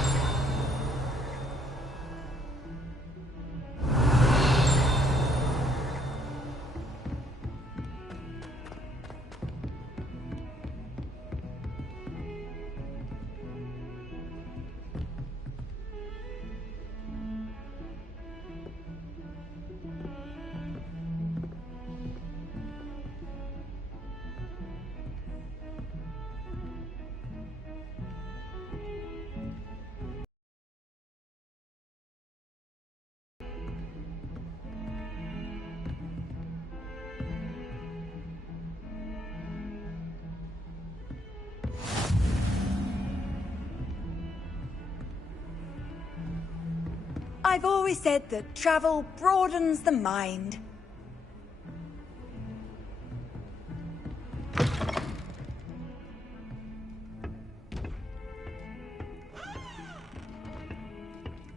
I've always said that travel broadens the mind.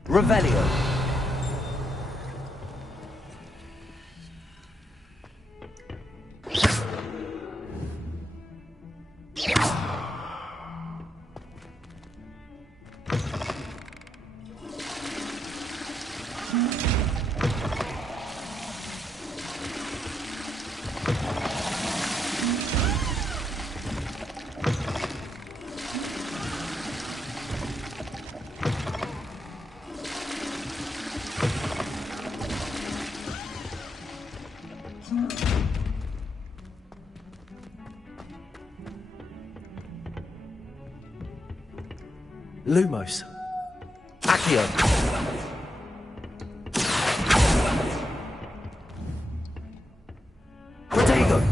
Revelio. Lumos. Accio. Protego.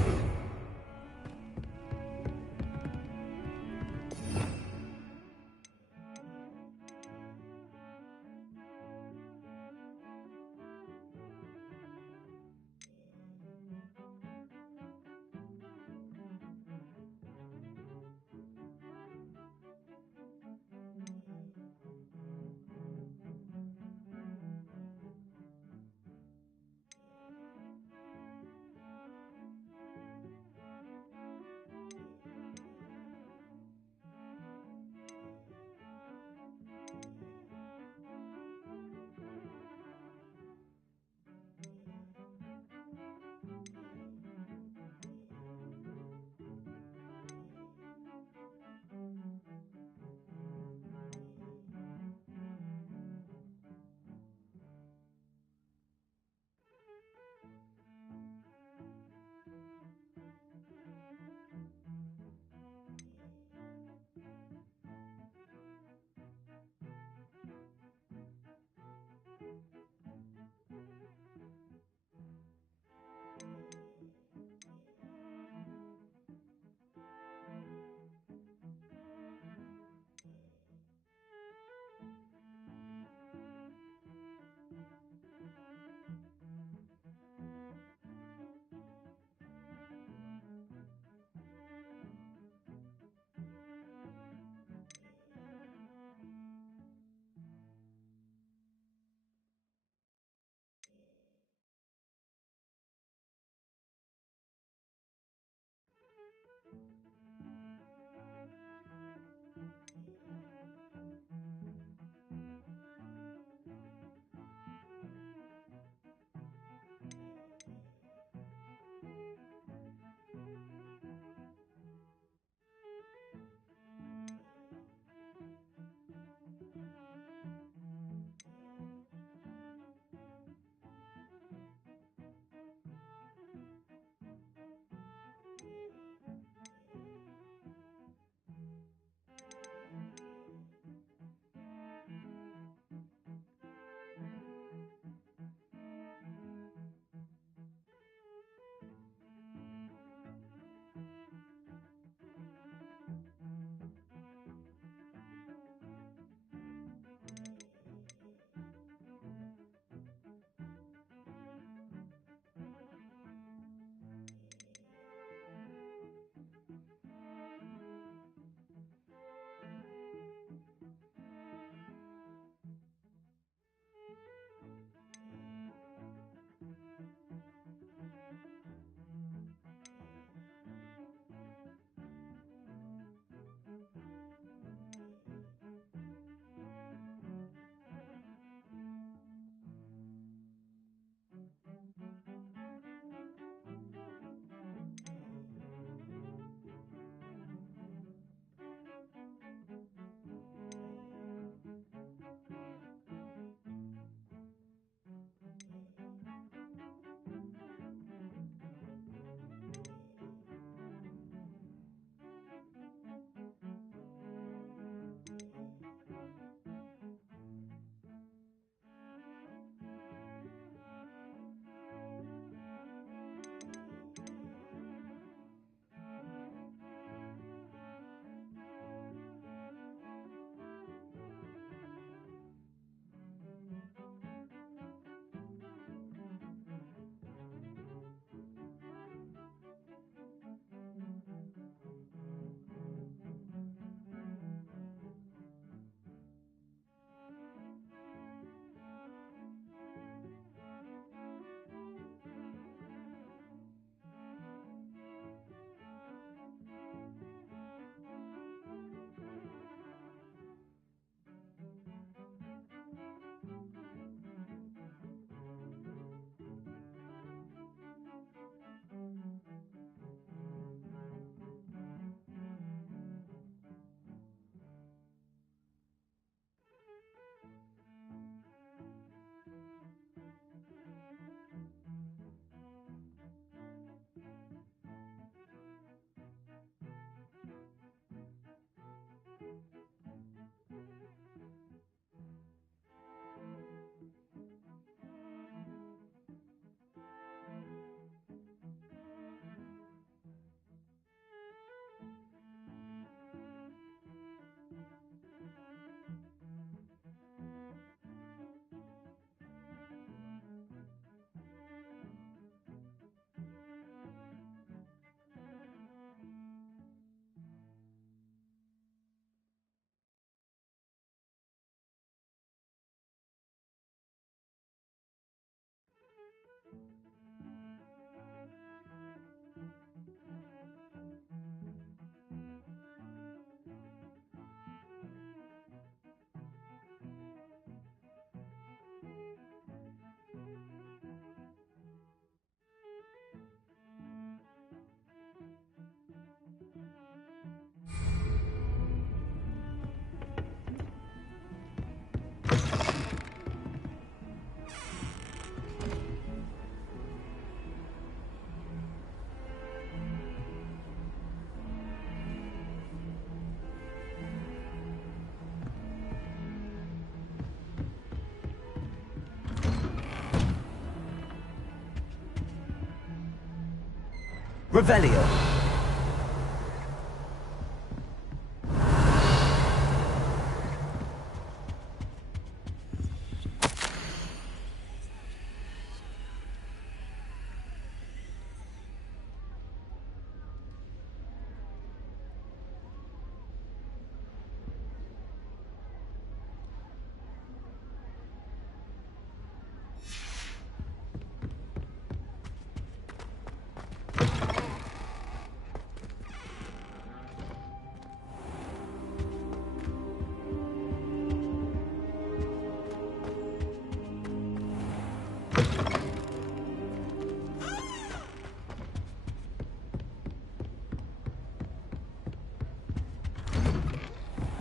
Revelio.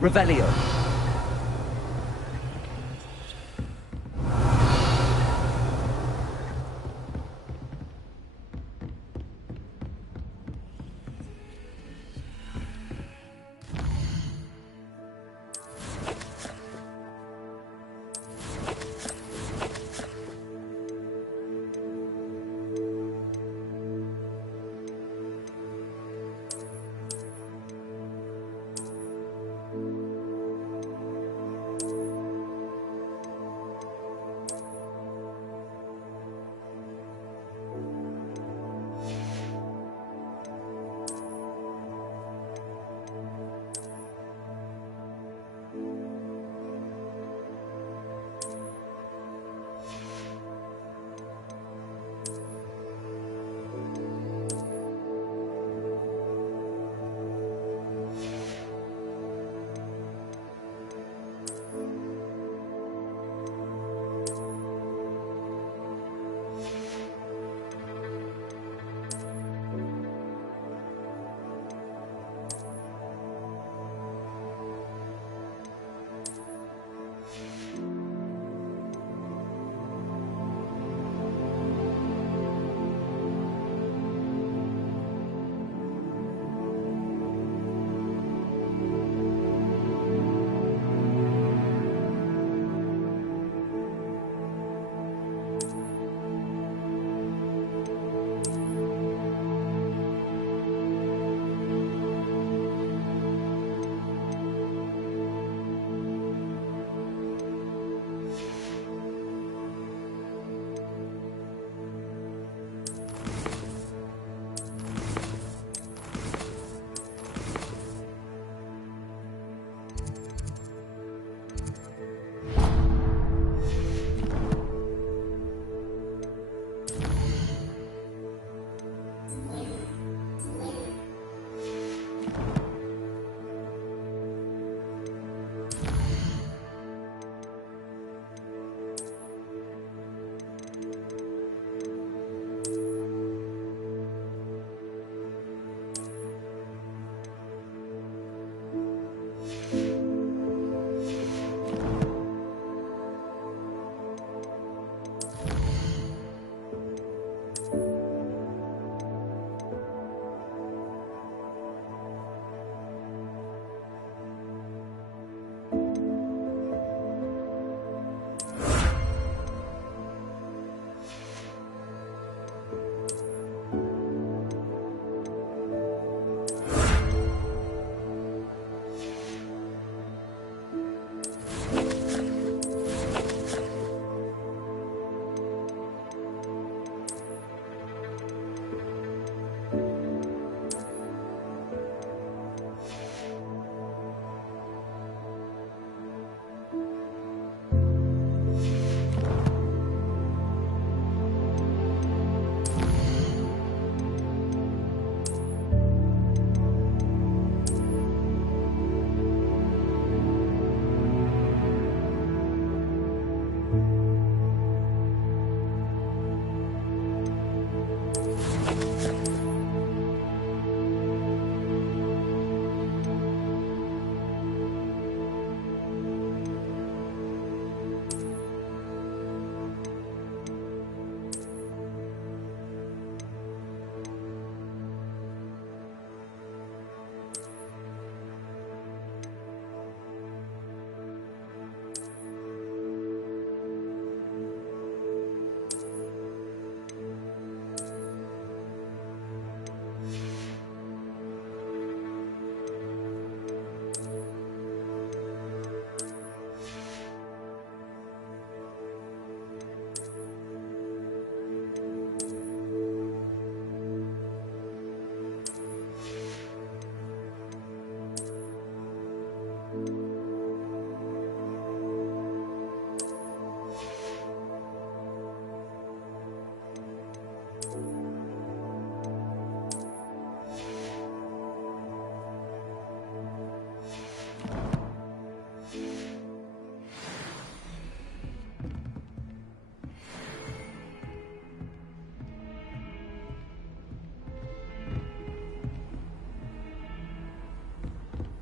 Revelio.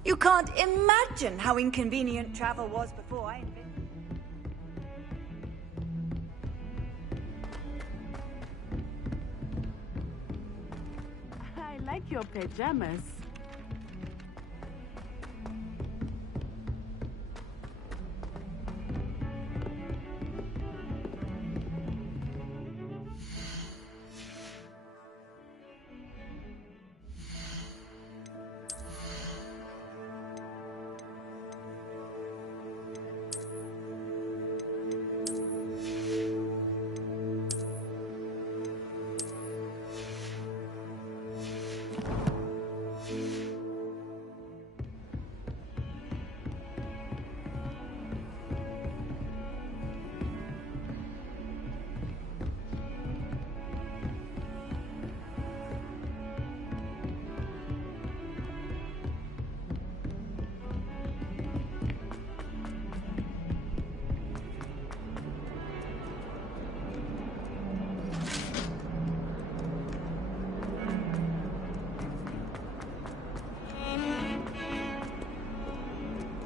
You can't imagine how inconvenient travel was before I invented. I like your pajamas.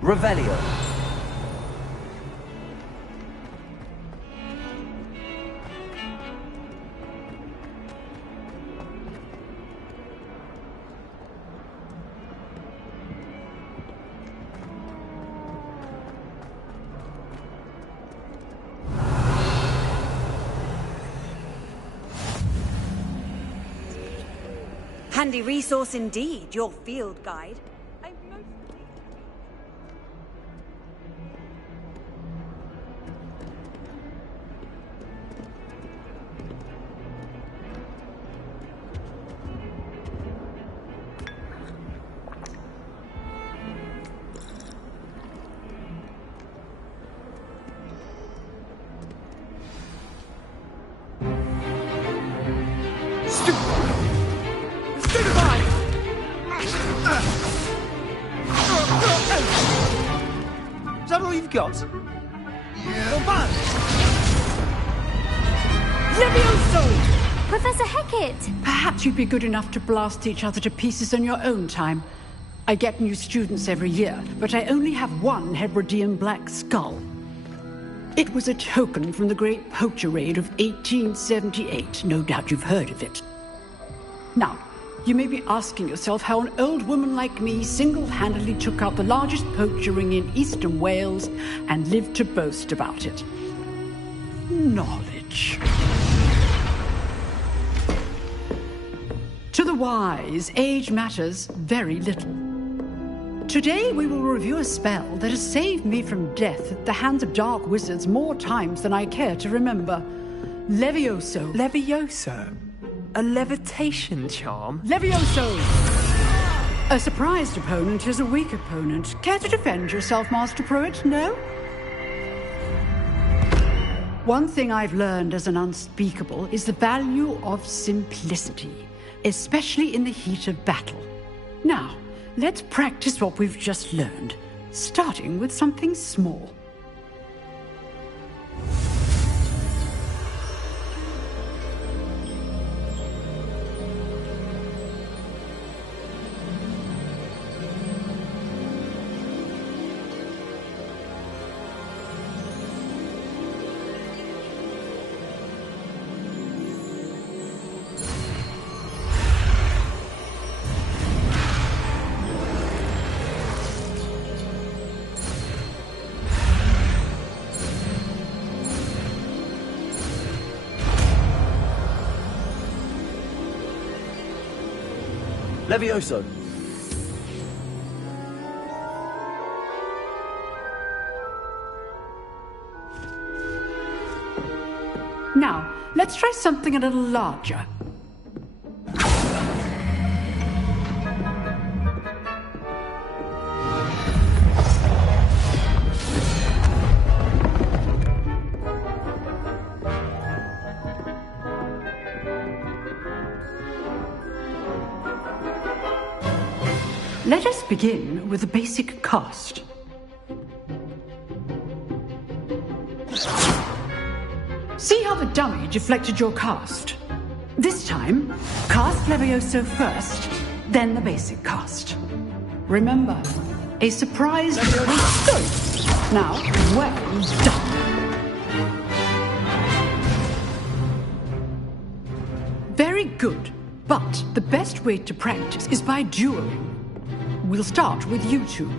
Revelio. Handy resource indeed, your field guide. Is that all you've got? Levioso! Professor Hecat! Perhaps you'd be good enough to blast each other to pieces in your own time. I get new students every year, but I only have one Hebridean black skull. It was a token from the Great Poacher Raid of 1878. No doubt you've heard of it. Now, you may be asking yourself how an old woman like me single-handedly took out the largest poacher ring in eastern Wales and lived to boast about it. Knowledge. To the wise, age matters very little. Today we will review a spell that has saved me from death at the hands of dark wizards more times than I care to remember. Levioso. Levioso? A levitation charm? Levioso! A surprised opponent is a weak opponent. Care to defend yourself, Master Pruitt? No? One thing I've learned as an unspeakable is the value of simplicity, especially in the heat of battle. Now, let's practice what we've just learned, starting with something small. Levioso. Now, let's try something a little larger. Let us begin with the basic cast. See how the dummy deflected your cast? This time, cast Levioso first, then the basic cast. Remember, a surprise awaits. Good. Now, well done. Very good. But the best way to practice is by dueling. We'll start with you two.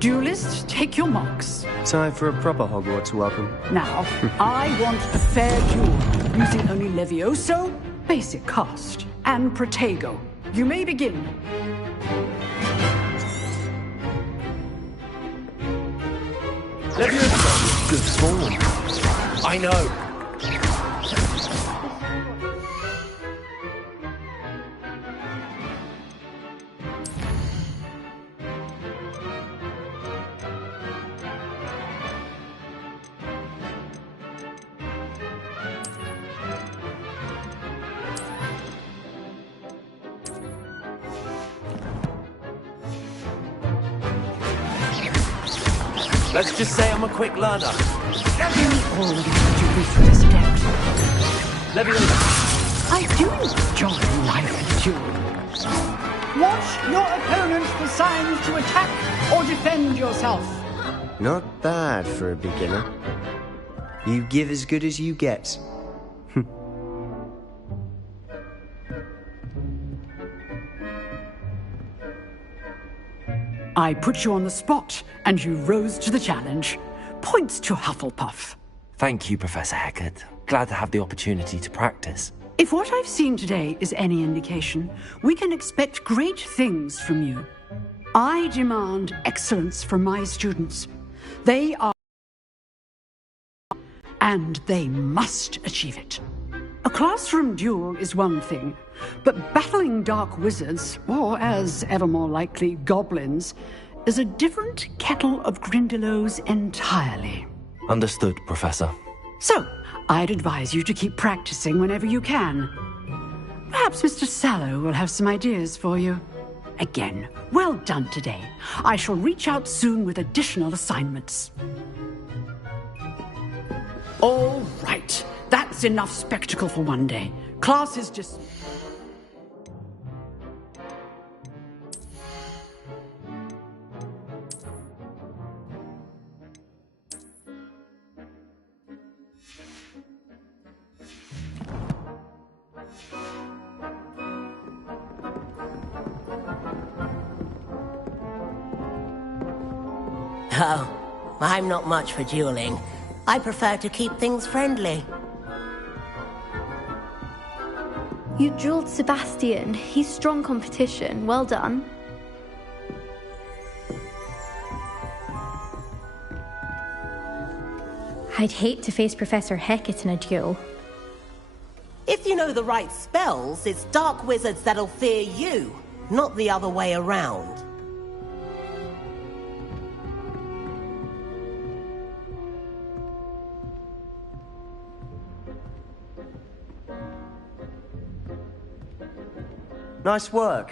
Duelists, take your marks. Time for a proper Hogwarts welcome. Now, I want a fair duel, using only Levioso, basic cast, and Protego. You may begin. Levioso, good form. I know. Let's just say I'm a quick learner. Leviosa. I do enjoy life duel. Watch your opponent for signs to attack or defend yourself. Not bad for a beginner. You give as good as you get. I put you on the spot, and you rose to the challenge. Points to Hufflepuff. Thank you, Professor Hecat. Glad to have the opportunity to practice. If what I've seen today is any indication, we can expect great things from you. I demand excellence from my students. They are... and they must achieve it. A classroom duel is one thing, but battling dark wizards, or as ever more likely, goblins, is a different kettle of Grindylows entirely. Understood, Professor. So, I'd advise you to keep practicing whenever you can. Perhaps Mr. Sallow will have some ideas for you. Again, well done today. I shall reach out soon with additional assignments. All right. That's enough spectacle for one day. Class is just... Oh, I'm not much for dueling. I prefer to keep things friendly. You drilled Sebastian. He's strong competition. Well done. I'd hate to face Professor Hecat in a duel. If you know the right spells, it's dark wizards that'll fear you, not the other way around. Nice work.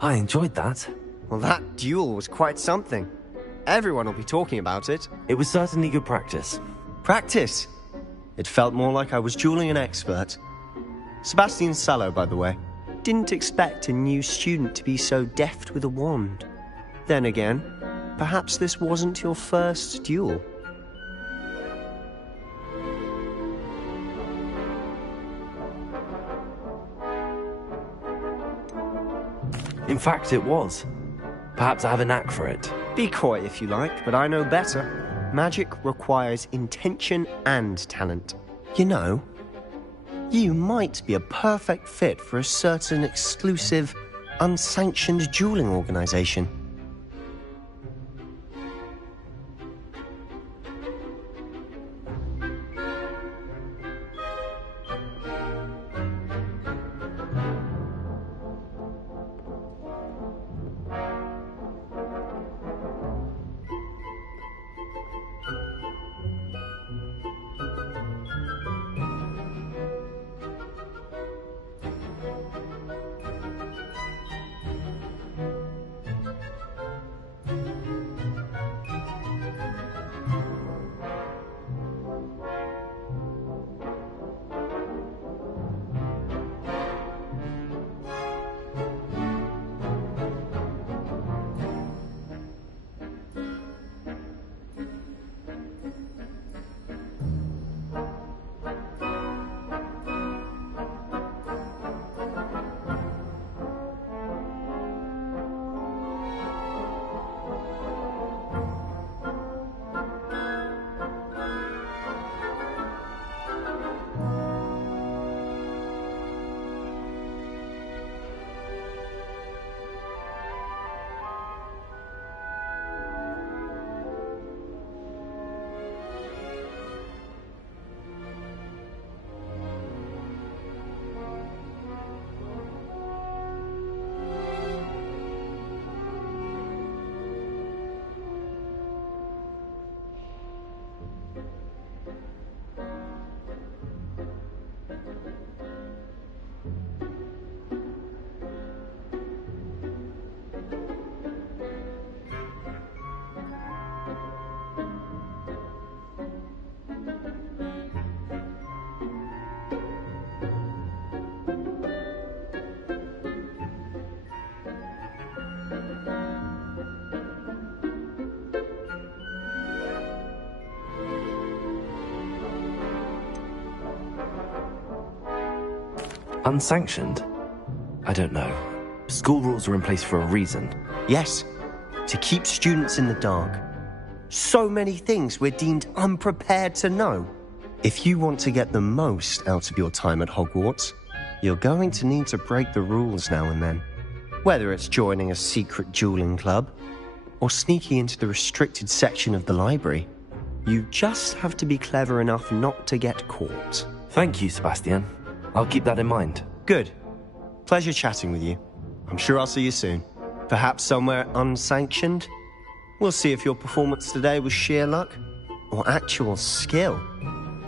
I enjoyed that. Well, that duel was quite something. Everyone will be talking about it. It was certainly good practice. Practice? It felt more like I was dueling an expert. Sebastian Sallow, by the way. Didn't expect a new student to be so deft with a wand. Then again, perhaps this wasn't your first duel. In fact, it was. Perhaps I have a knack for it. Be coy if you like, but I know better. Magic requires intention and talent. You know, you might be a perfect fit for a certain exclusive, unsanctioned dueling organization. Unsanctioned? I don't know. School rules are in place for a reason. Yes, to keep students in the dark. So many things we're deemed unprepared to know. If you want to get the most out of your time at Hogwarts, you're going to need to break the rules now and then. Whether it's joining a secret dueling club, or sneaking into the restricted section of the library, you just have to be clever enough not to get caught. Thank you, Sebastian. I'll keep that in mind. Good. Pleasure chatting with you. I'm sure I'll see you soon. Perhaps somewhere unsanctioned? We'll see if your performance today was sheer luck or actual skill.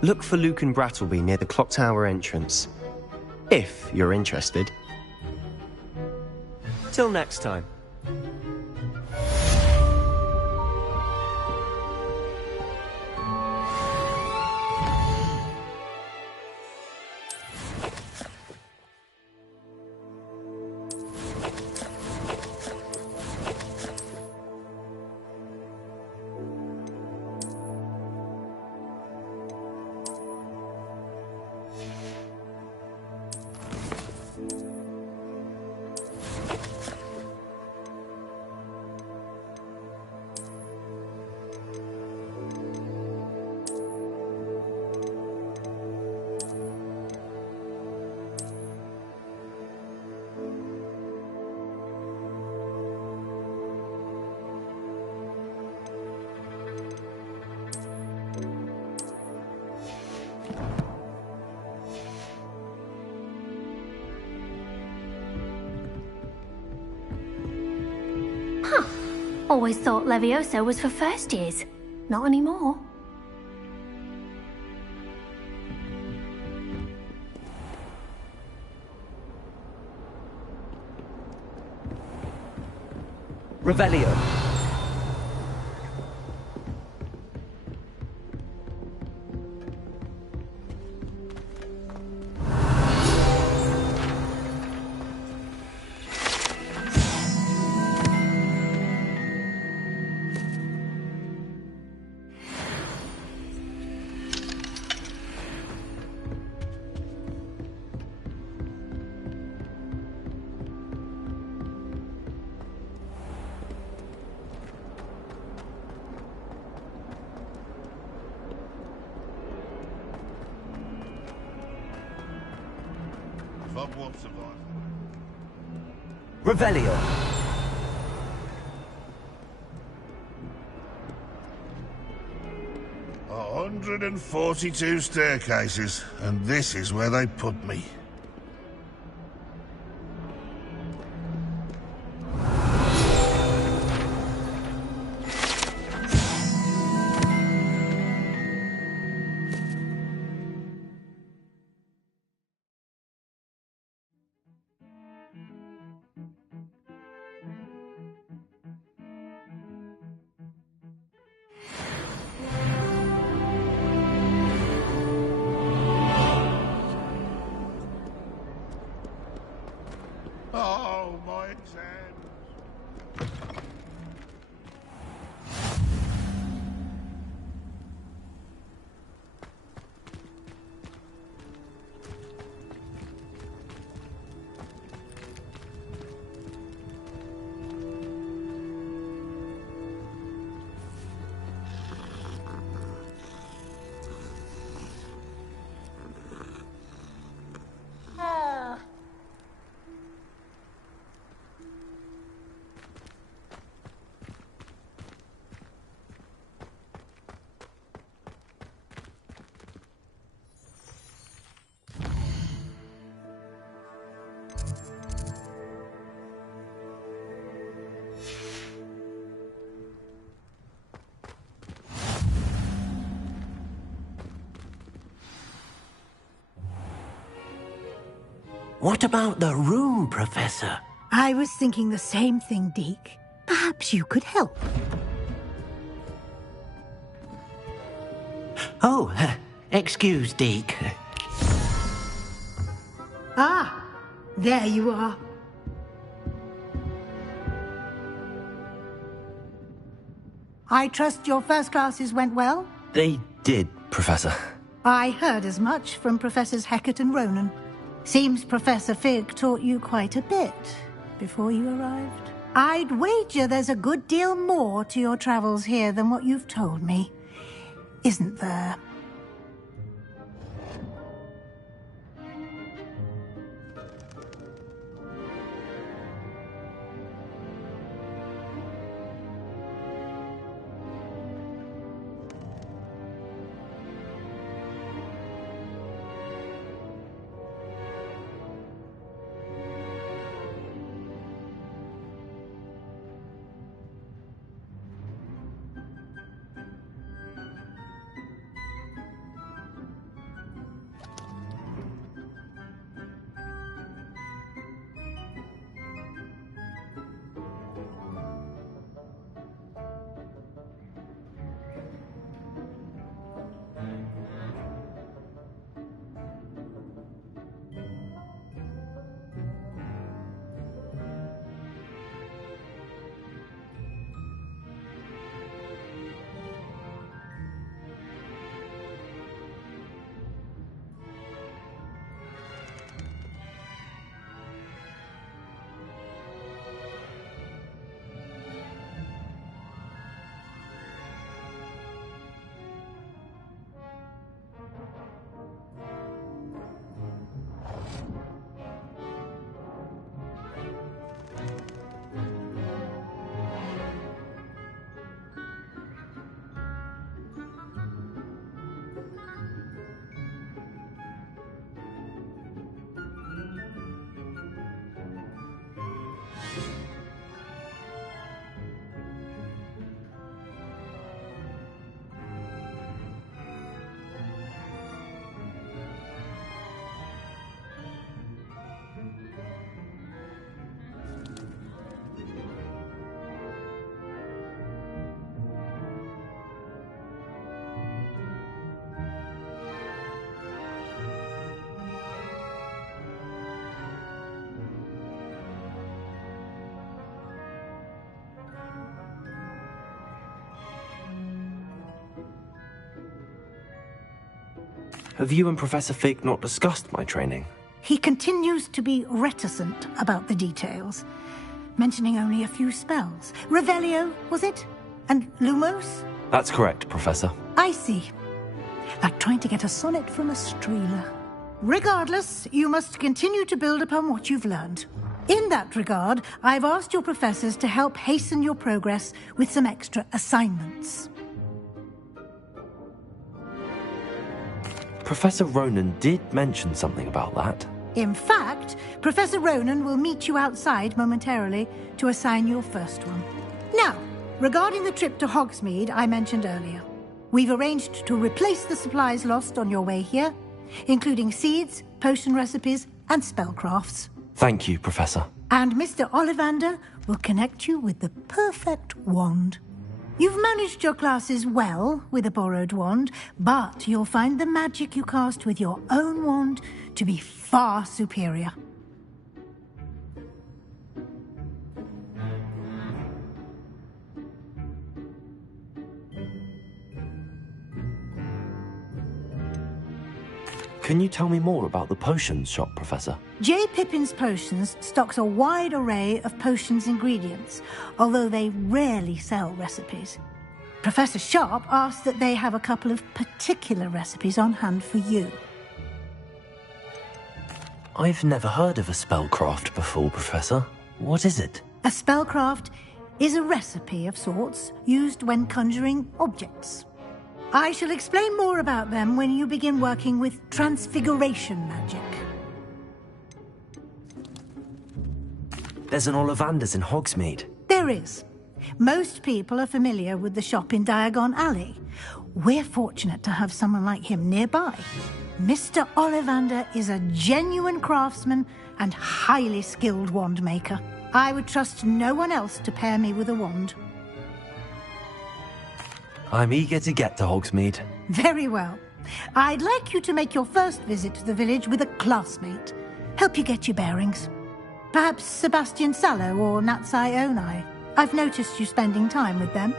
Look for Luke and Brattleby near the clock tower entrance, if you're interested. Till next time. Always thought Levioso was for first years. Not anymore. Revelio. Revelio. 142 staircases, and this is where they put me. Oh, my exams. What about the room, Professor? I was thinking the same thing, Deke. Perhaps you could help. Oh, excuse, Deke. Ah, there you are. I trust your first classes went well? They did, Professor. I heard as much from Professors Hecat and Ronan. Seems Professor Fig taught you quite a bit before you arrived. I'd wager there's a good deal more to your travels here than what you've told me, isn't there? Have you and Professor Fig not discussed my training? He continues to be reticent about the details, mentioning only a few spells. Revelio, was it? And Lumos? That's correct, Professor. I see. Like trying to get a sonnet from a streeler. Regardless, you must continue to build upon what you've learned. In that regard, I've asked your professors to help hasten your progress with some extra assignments. Professor Ronan did mention something about that. In fact, Professor Ronan will meet you outside momentarily to assign your first one. Now, regarding the trip to Hogsmeade I mentioned earlier, we've arranged to replace the supplies lost on your way here, including seeds, potion recipes, and spellcrafts. Thank you, Professor. And Mr. Ollivander will connect you with the perfect wand. You've managed your classes well with a borrowed wand, but you'll find the magic you cast with your own wand to be far superior. Can you tell me more about the potions shop, Professor? J. Pippin's Potions stocks a wide array of potions ingredients, although they rarely sell recipes. Professor Sharp asked that they have a couple of particular recipes on hand for you. I've never heard of a spellcraft before, Professor. What is it? A spellcraft is a recipe of sorts used when conjuring objects. I shall explain more about them when you begin working with transfiguration magic. There's an Ollivander's in Hogsmeade. There is. Most people are familiar with the shop in Diagon Alley. We're fortunate to have someone like him nearby. Mr. Ollivander is a genuine craftsman and highly skilled wand maker. I would trust no one else to pair me with a wand. I'm eager to get to Hogsmeade. Very well. I'd like you to make your first visit to the village with a classmate. Help you get your bearings. Perhaps Sebastian Sallow or Natsai Onai. I've noticed you spending time with them.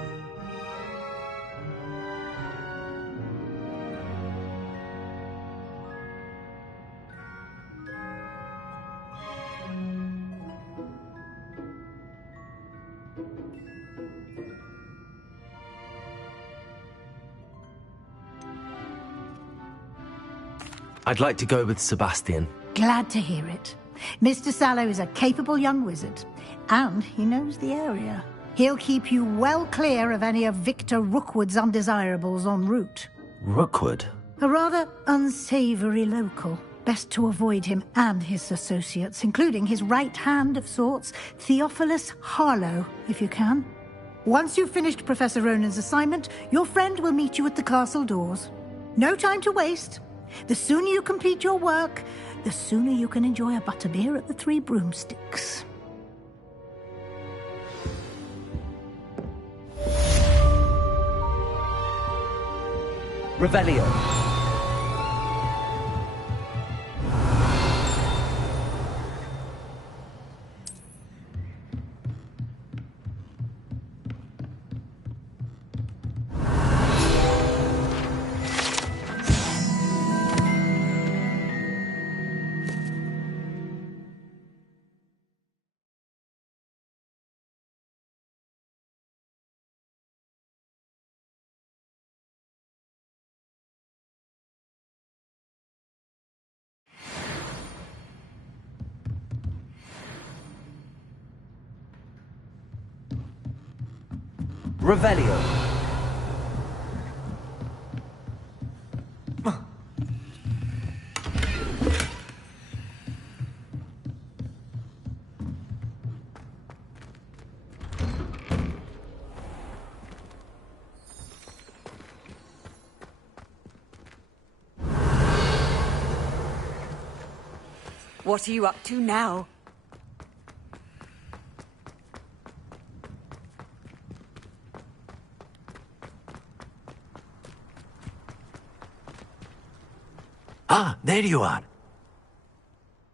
I'd like to go with Sebastian. Glad to hear it. Mr. Sallow is a capable young wizard, and he knows the area. He'll keep you well clear of any of Victor Rookwood's undesirables en route. Rookwood? A rather unsavory local. Best to avoid him and his associates, including his right hand of sorts, Theophilus Harlow, if you can. Once you've finished Professor Ronan's assignment, your friend will meet you at the castle doors. No time to waste. The sooner you complete your work, the sooner you can enjoy a butterbeer at the Three Broomsticks. Revelio. Revelio. What are you up to now? Ah, there you are.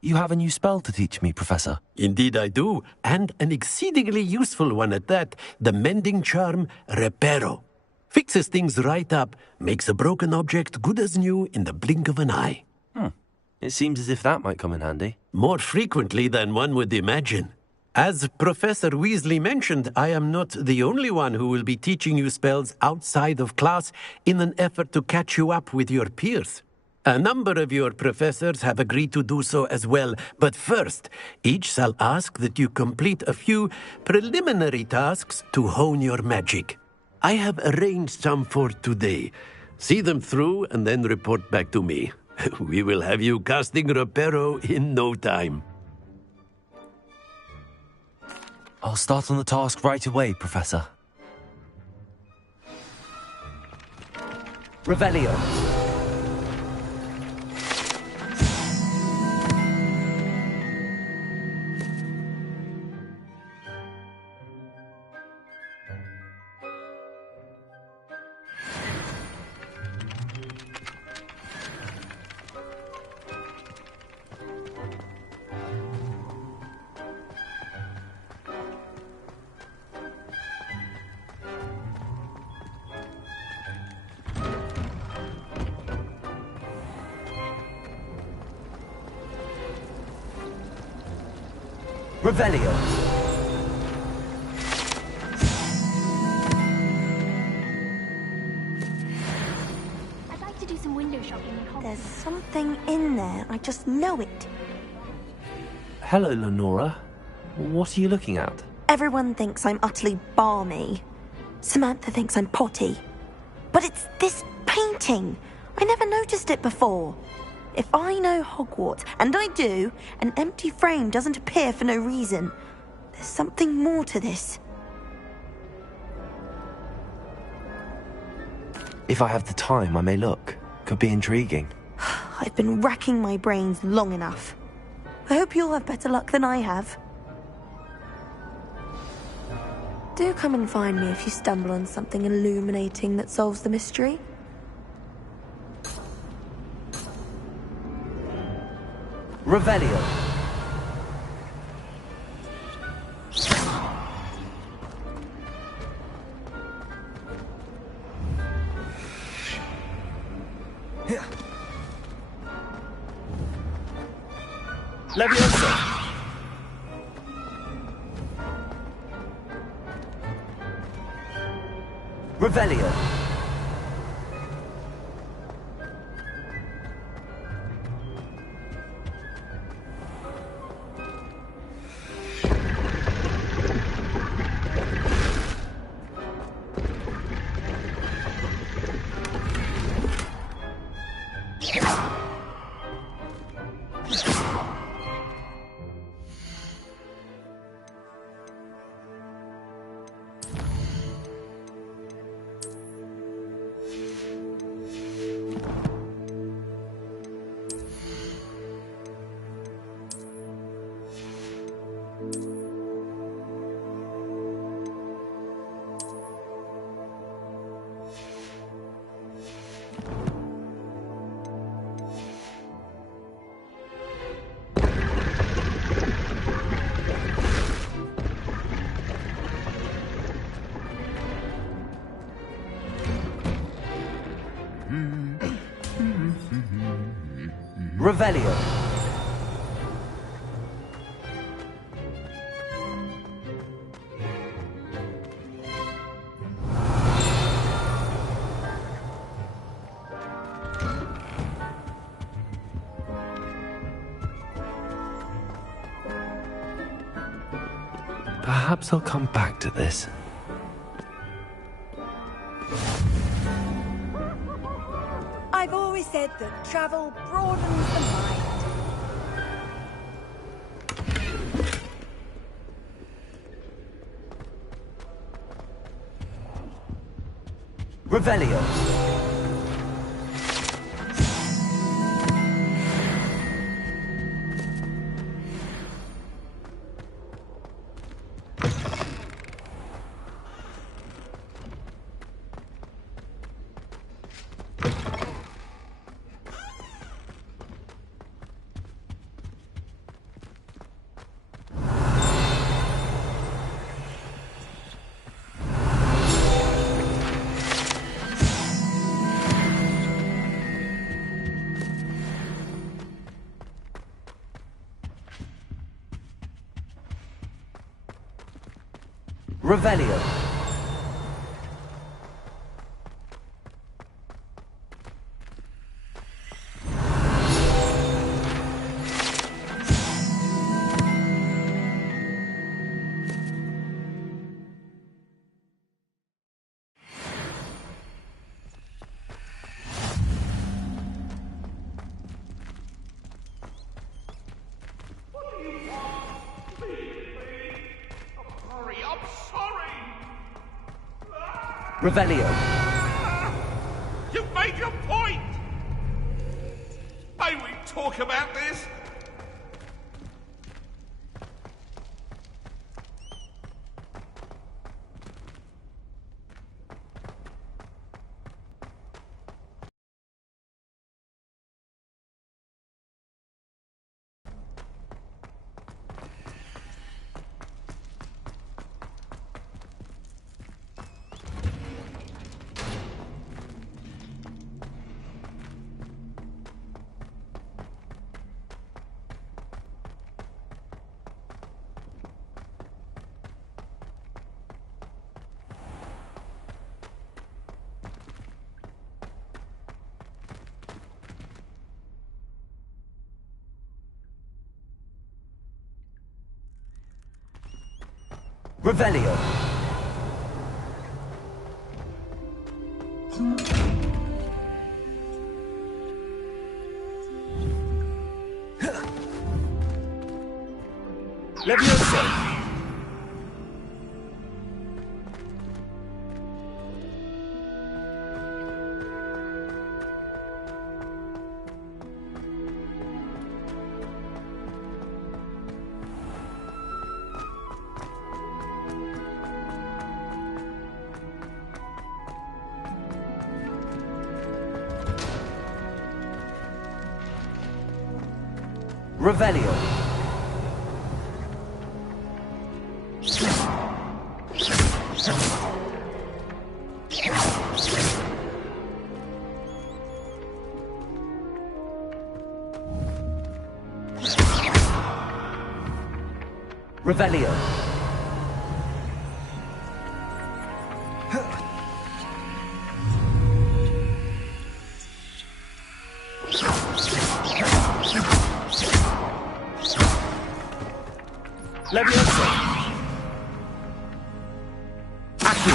You have a new spell to teach me, Professor. Indeed I do, and an exceedingly useful one at that. The mending charm, Reparo. Fixes things right up, makes a broken object good as new in the blink of an eye. It seems as if that might come in handy. More frequently than one would imagine. As Professor Weasley mentioned, I am not the only one who will be teaching you spells outside of class in an effort to catch you up with your peers. A number of your professors have agreed to do so as well, but first, each shall ask that you complete a few preliminary tasks to hone your magic. I have arranged some for today. See them through and then report back to me. We will have you casting Reparo in no time. I'll start on the task right away, Professor. Revelio. Revelio. I'd like to do some window shopping in Hogwarts. There's something in there. I just know it. Hello, Lenora. What are you looking at? Everyone thinks I'm utterly balmy. Samantha thinks I'm potty. But it's this painting. I never noticed it before. If I know Hogwarts, and I do, an empty frame doesn't appear for no reason. There's something more to this. If I have the time, I may look. Could be intriguing. I've been racking my brains long enough. I hope you'll have better luck than I have. Do come and find me if you stumble on something illuminating that solves the mystery. Revelio. Leviosa. Revelio. Revelio. Perhaps I'll come back to this. I've always said that travel broadens the mind. Revelio. Revelio. Revelio. You've made your point! May we talk about this? Revelio. Leviosa. Revelio. Revelio. Leviosa. Accio.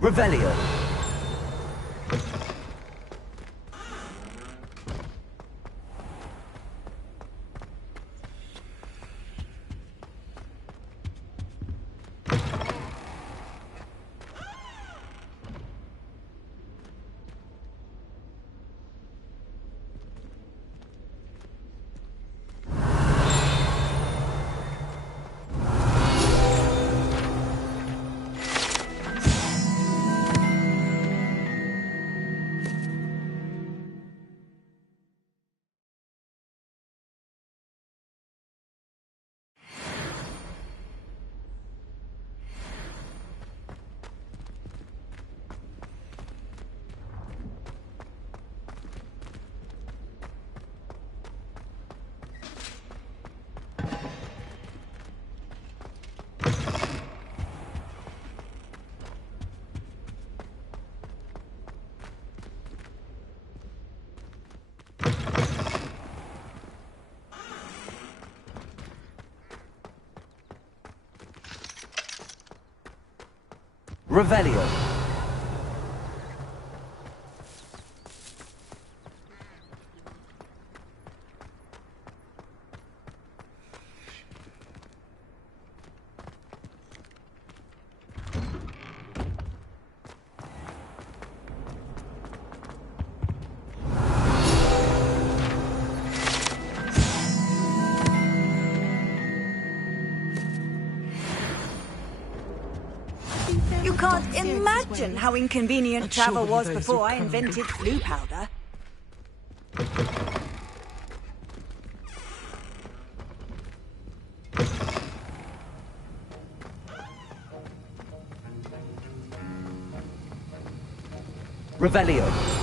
Revelio. Revelio. You can't imagine how inconvenient travel was before I invented flu powder. Revelio.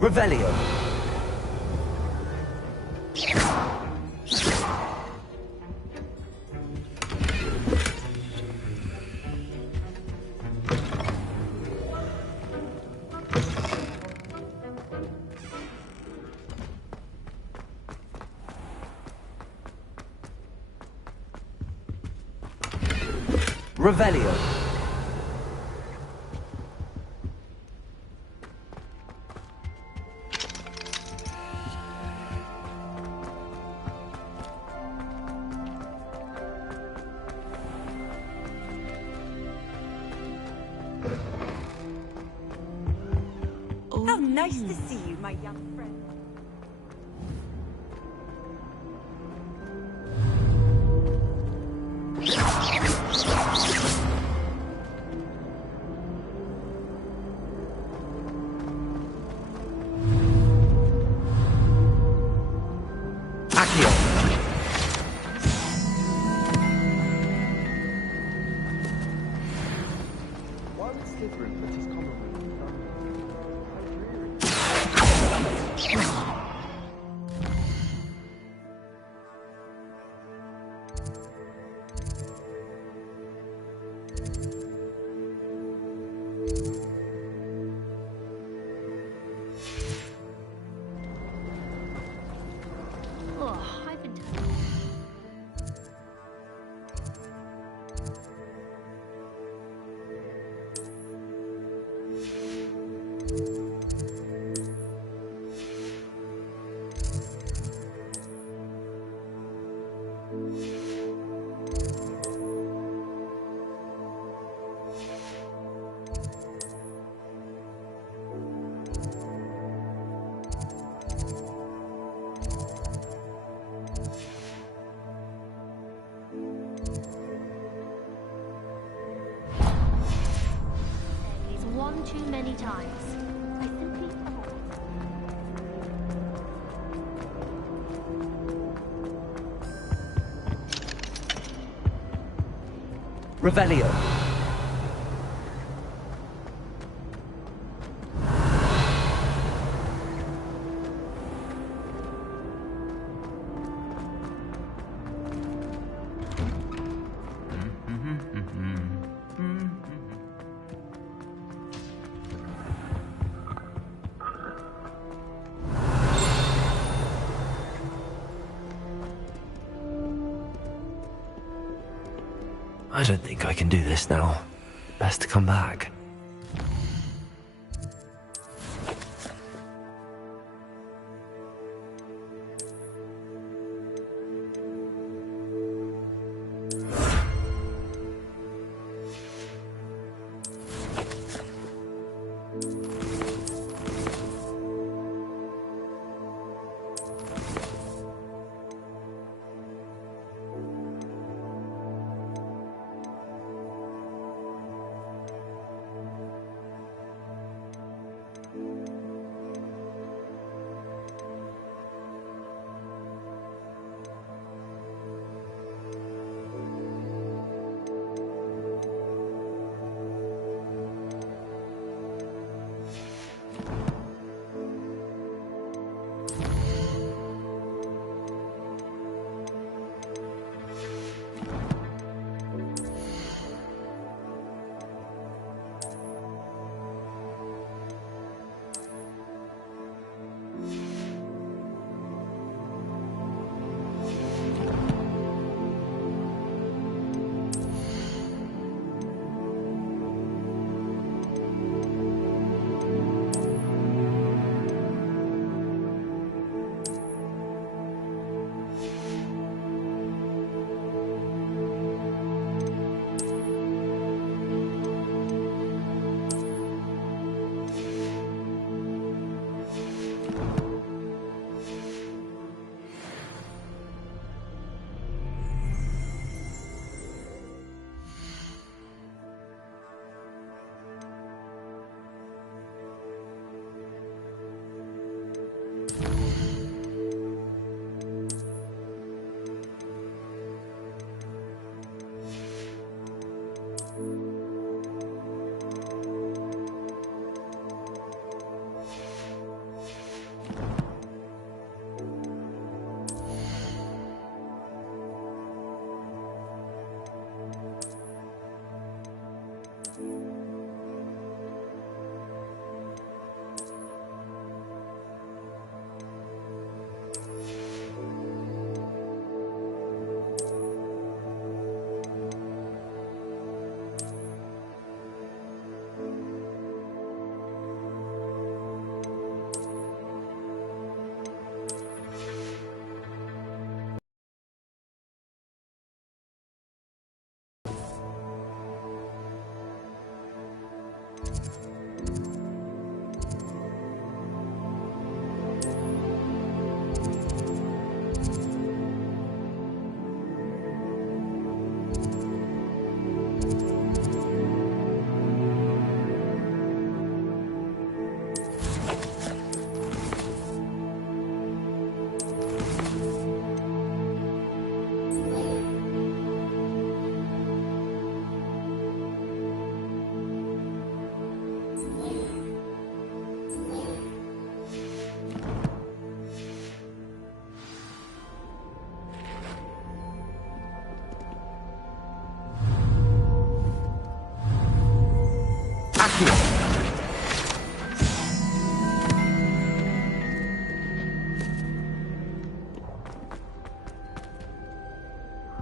Revelio. Revelio. How nice to see you, my young friend. Oh, I've been He's one too many times. I simply Revelio. I don't think I can do this now. Best to come back.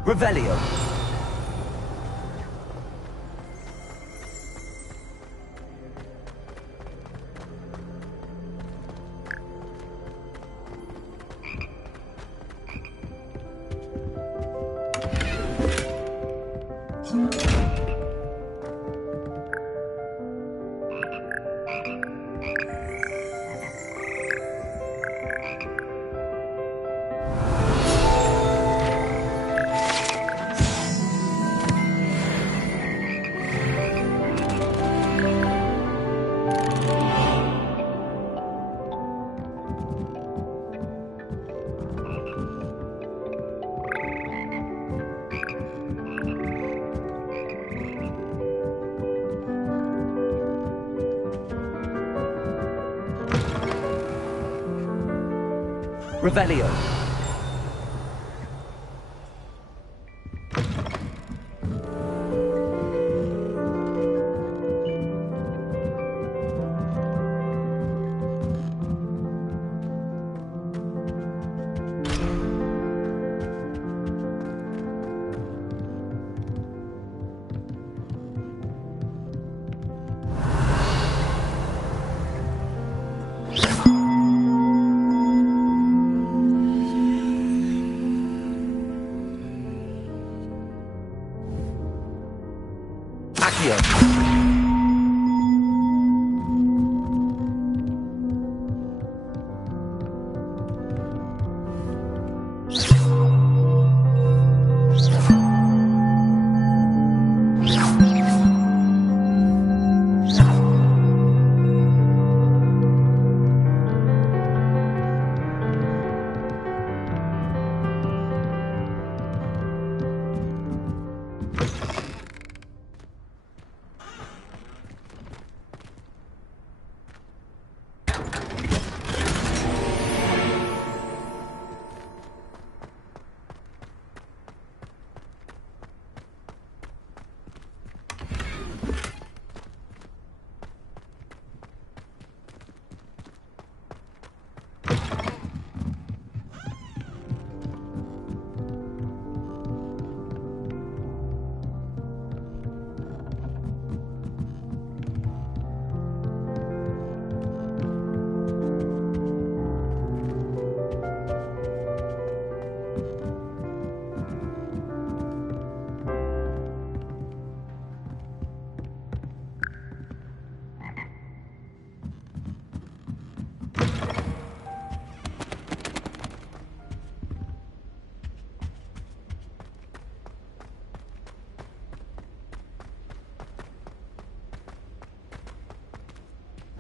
Revelio. Revelio.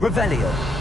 Revelio.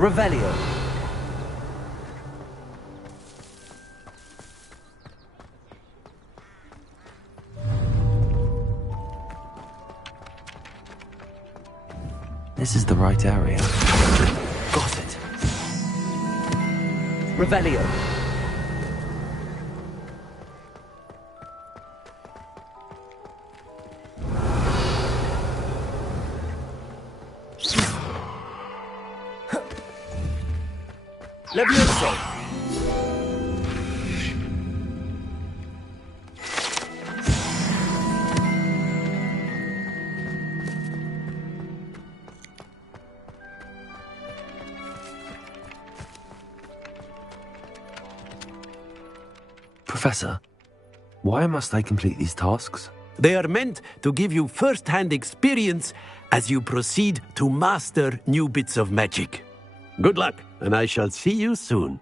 Revelio. This is the right area. Got it. Revelio. Levioso. Professor, why must I complete these tasks? They are meant to give you first-hand experience as you proceed to master new bits of magic. Good luck, and I shall see you soon.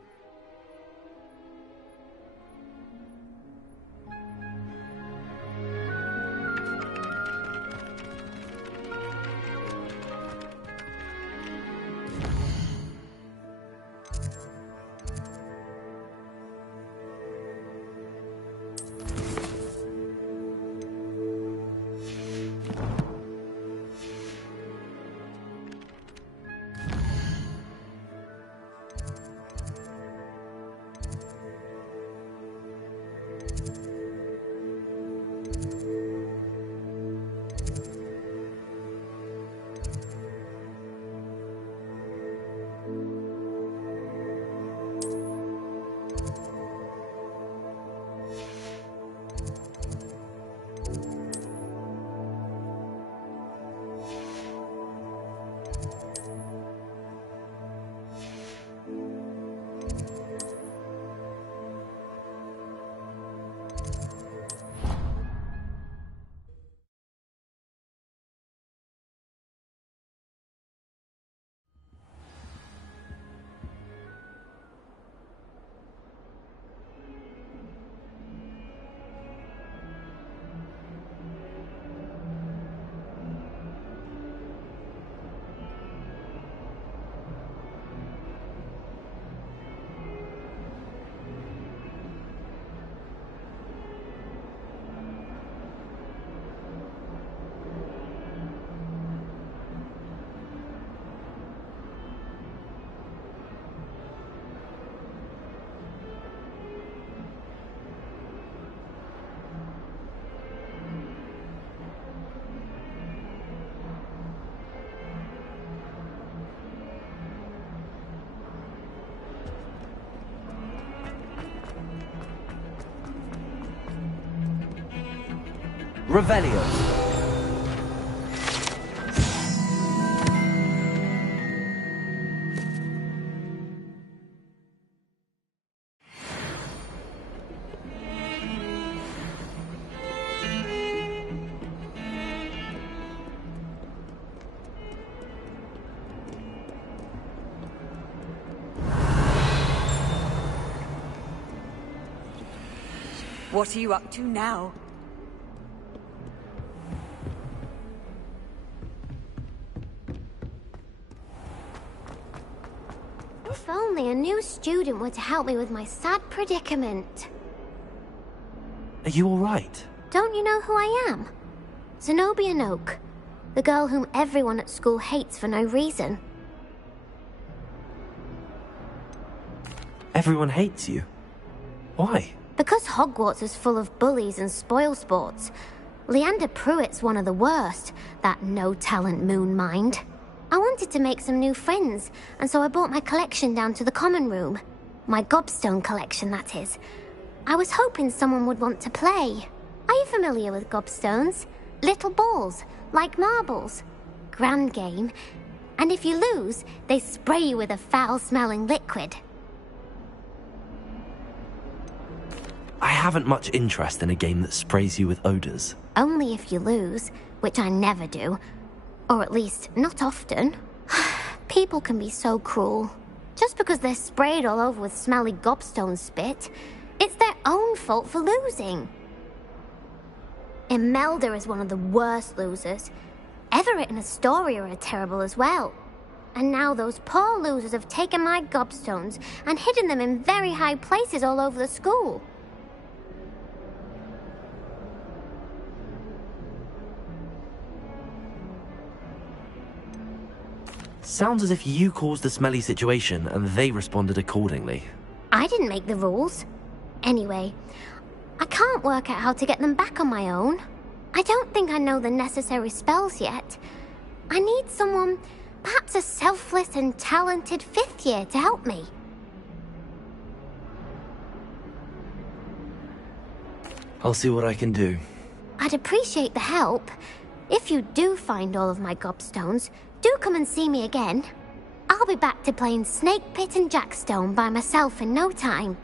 Revelio. What are you up to now? If only a new student were to help me with my sad predicament. Are you alright? Don't you know who I am? Zenobia Noak, the girl whom everyone at school hates for no reason. Everyone hates you. Why? Because Hogwarts is full of bullies and spoilsports. Leander Pruitt's one of the worst, that no-talent moon mind. I wanted to make some new friends, and so I brought my collection down to the common room. My gobstone collection, that is. I was hoping someone would want to play. Are you familiar with gobstones? Little balls, like marbles. Grand game. And if you lose, they spray you with a foul-smelling liquid. I haven't much interest in a game that sprays you with odors. Only if you lose, which I never do. Or at least, not often. People can be so cruel. Just because they're sprayed all over with smelly gobstone spit, it's their own fault for losing. Imelda is one of the worst losers. Everett and Astoria are terrible as well. And now those poor losers have taken my gobstones and hidden them in very high places all over the school. Sounds as if you caused the smelly situation and they responded accordingly. I didn't make the rules. Anyway, I can't work out how to get them back on my own. I don't think I know the necessary spells yet. I need someone, perhaps a selfless and talented 5th year to help me. I'll see what I can do. I'd appreciate the help. If you do find all of my gobstones, do come and see me again. I'll be back to playing Snake Pit and Jackstone by myself in no time.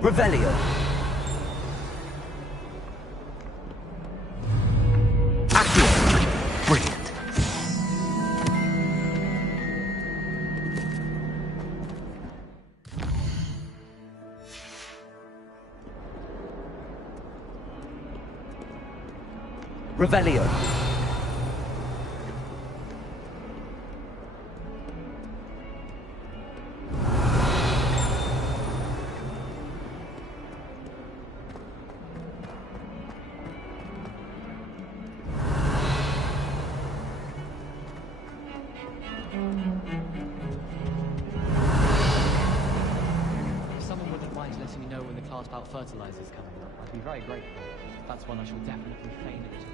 Revelio. Accio. Brilliant. Revelio. If someone wouldn't mind letting me know when the class about fertilizer is coming up, I'd be very grateful. That's one I shall definitely feign it.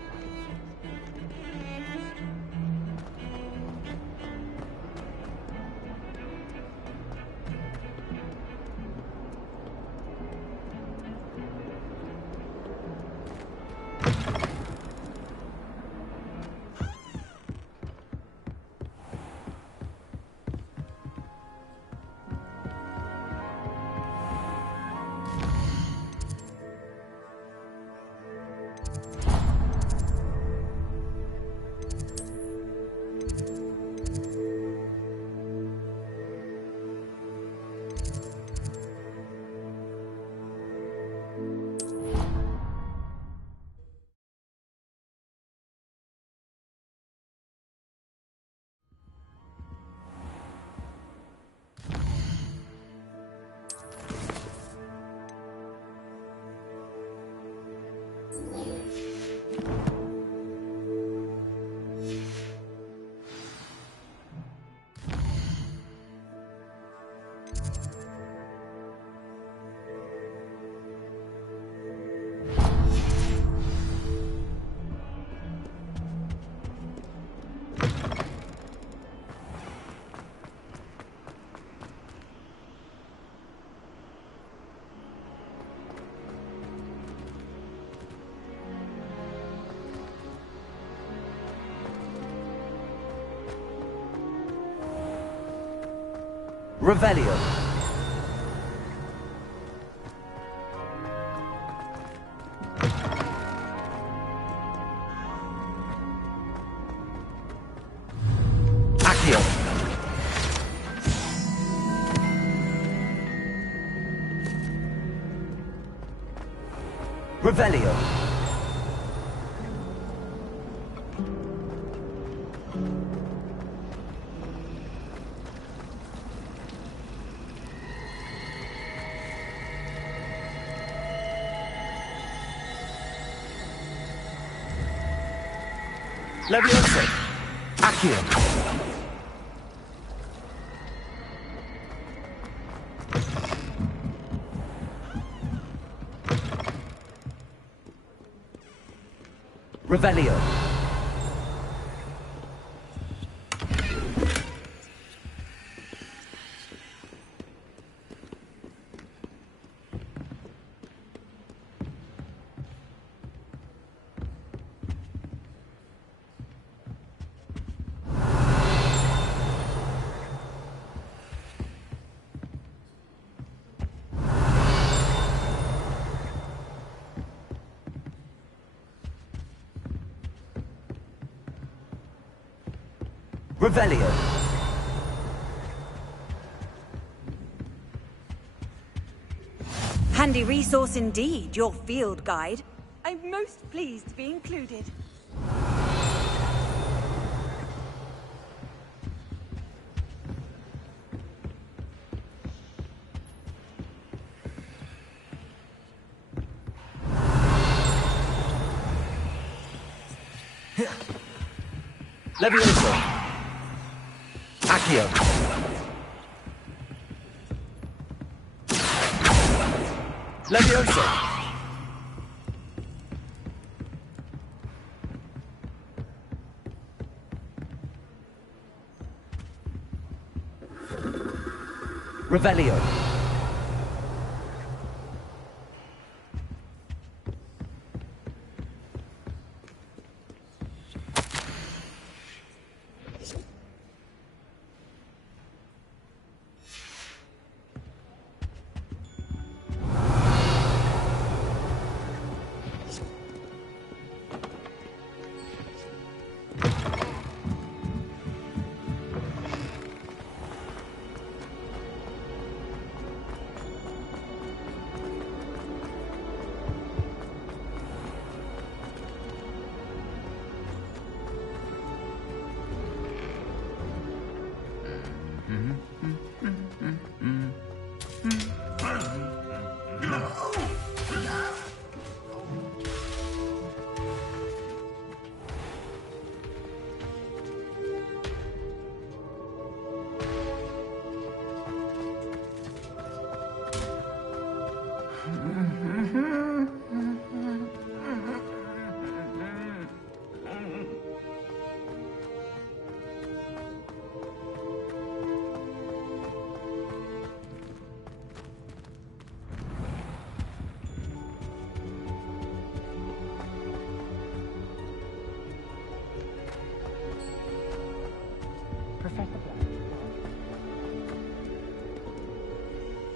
Revelio. Accio. Revelio. Leviosa. Accio. Revelio. Revelio. Handy resource indeed, your field guide. I'm most pleased to be included. Leviosa. Accio. Leviosa. Revelio.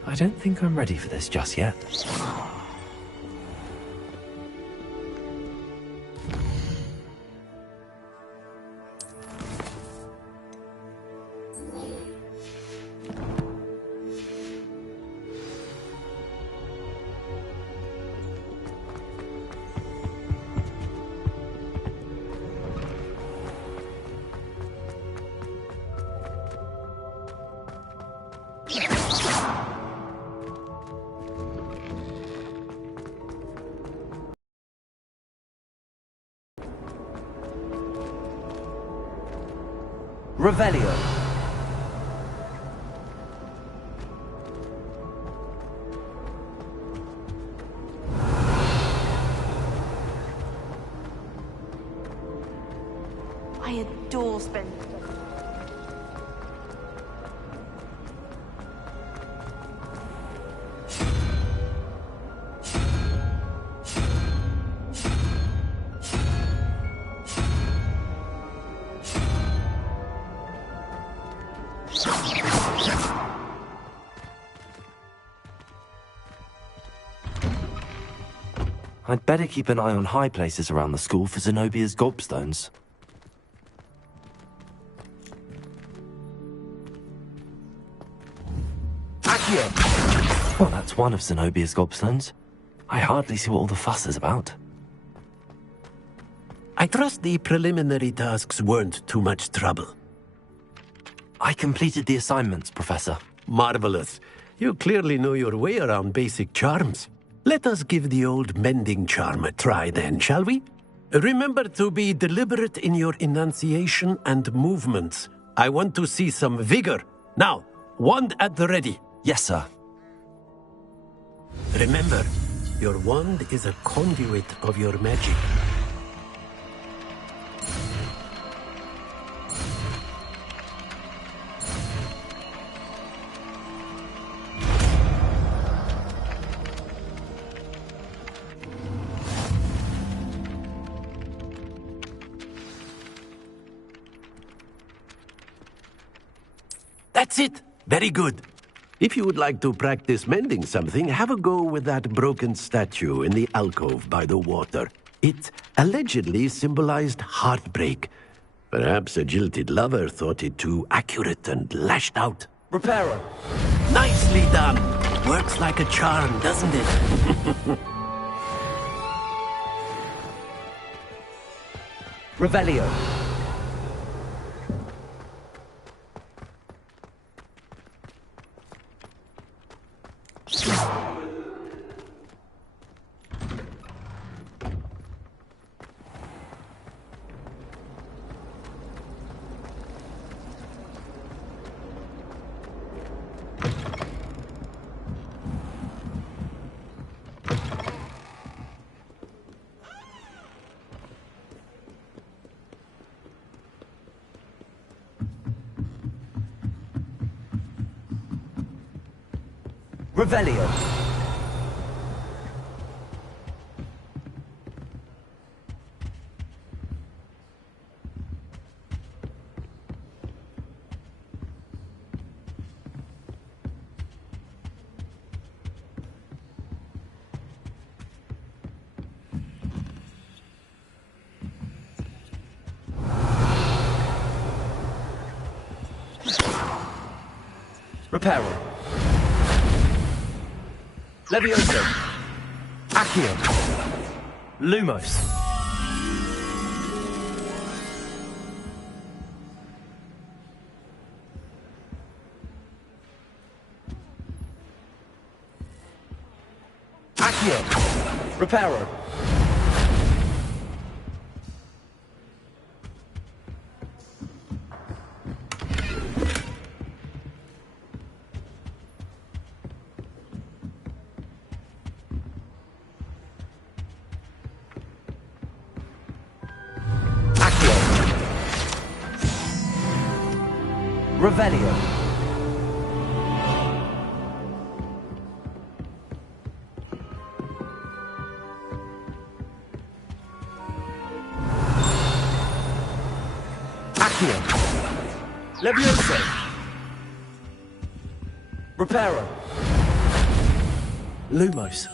I don't think I'm ready for this just yet. Revelio. I adore spending. I'd better keep an eye on high places around the school for Zenobia's gobstones. Accio! Well, that's one of Zenobia's gobstones. I hardly see what all the fuss is about. I trust the preliminary tasks weren't too much trouble. I completed the assignments, Professor. Marvelous. You clearly know your way around basic charms. Let us give the old mending charm a try then, shall we? Remember to be deliberate in your enunciation and movements. I want to see some vigor. Now, wand at the ready. Yes, sir. Remember, your wand is a conduit of your magic. That's it! Very good. If you would like to practice mending something, have a go with that broken statue in the alcove by the water. It allegedly symbolized heartbreak. Perhaps a jilted lover thought it too accurate and lashed out. Reparo! Nicely done! Works like a charm, doesn't it? Revelio. Revelio. Reparo. Levioso. Accio. Lumos. Accio. Reparo. Revelio. Accio. Levioso. Reparo. Lumos.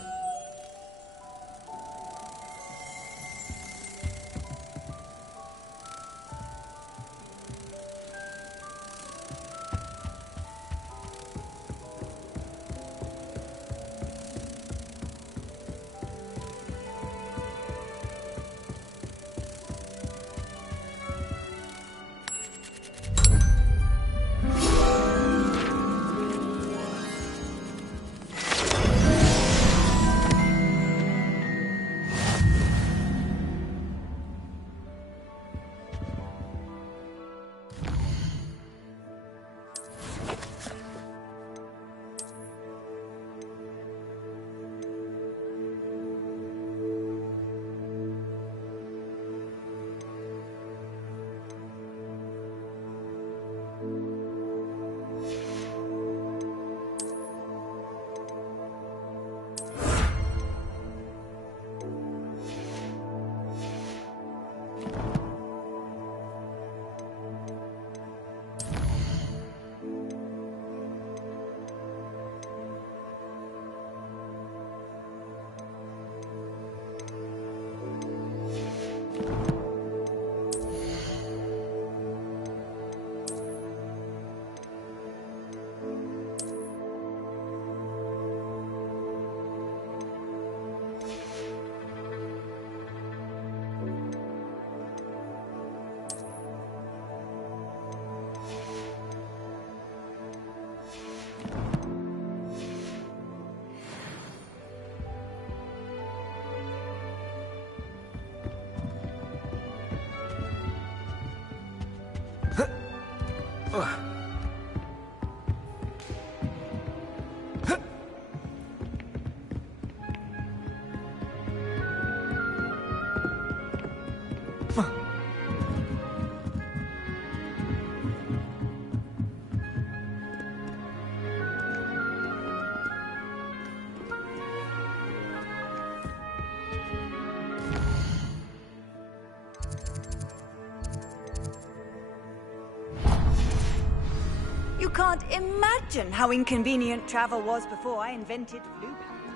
You can't imagine how inconvenient travel was before I invented blue powder.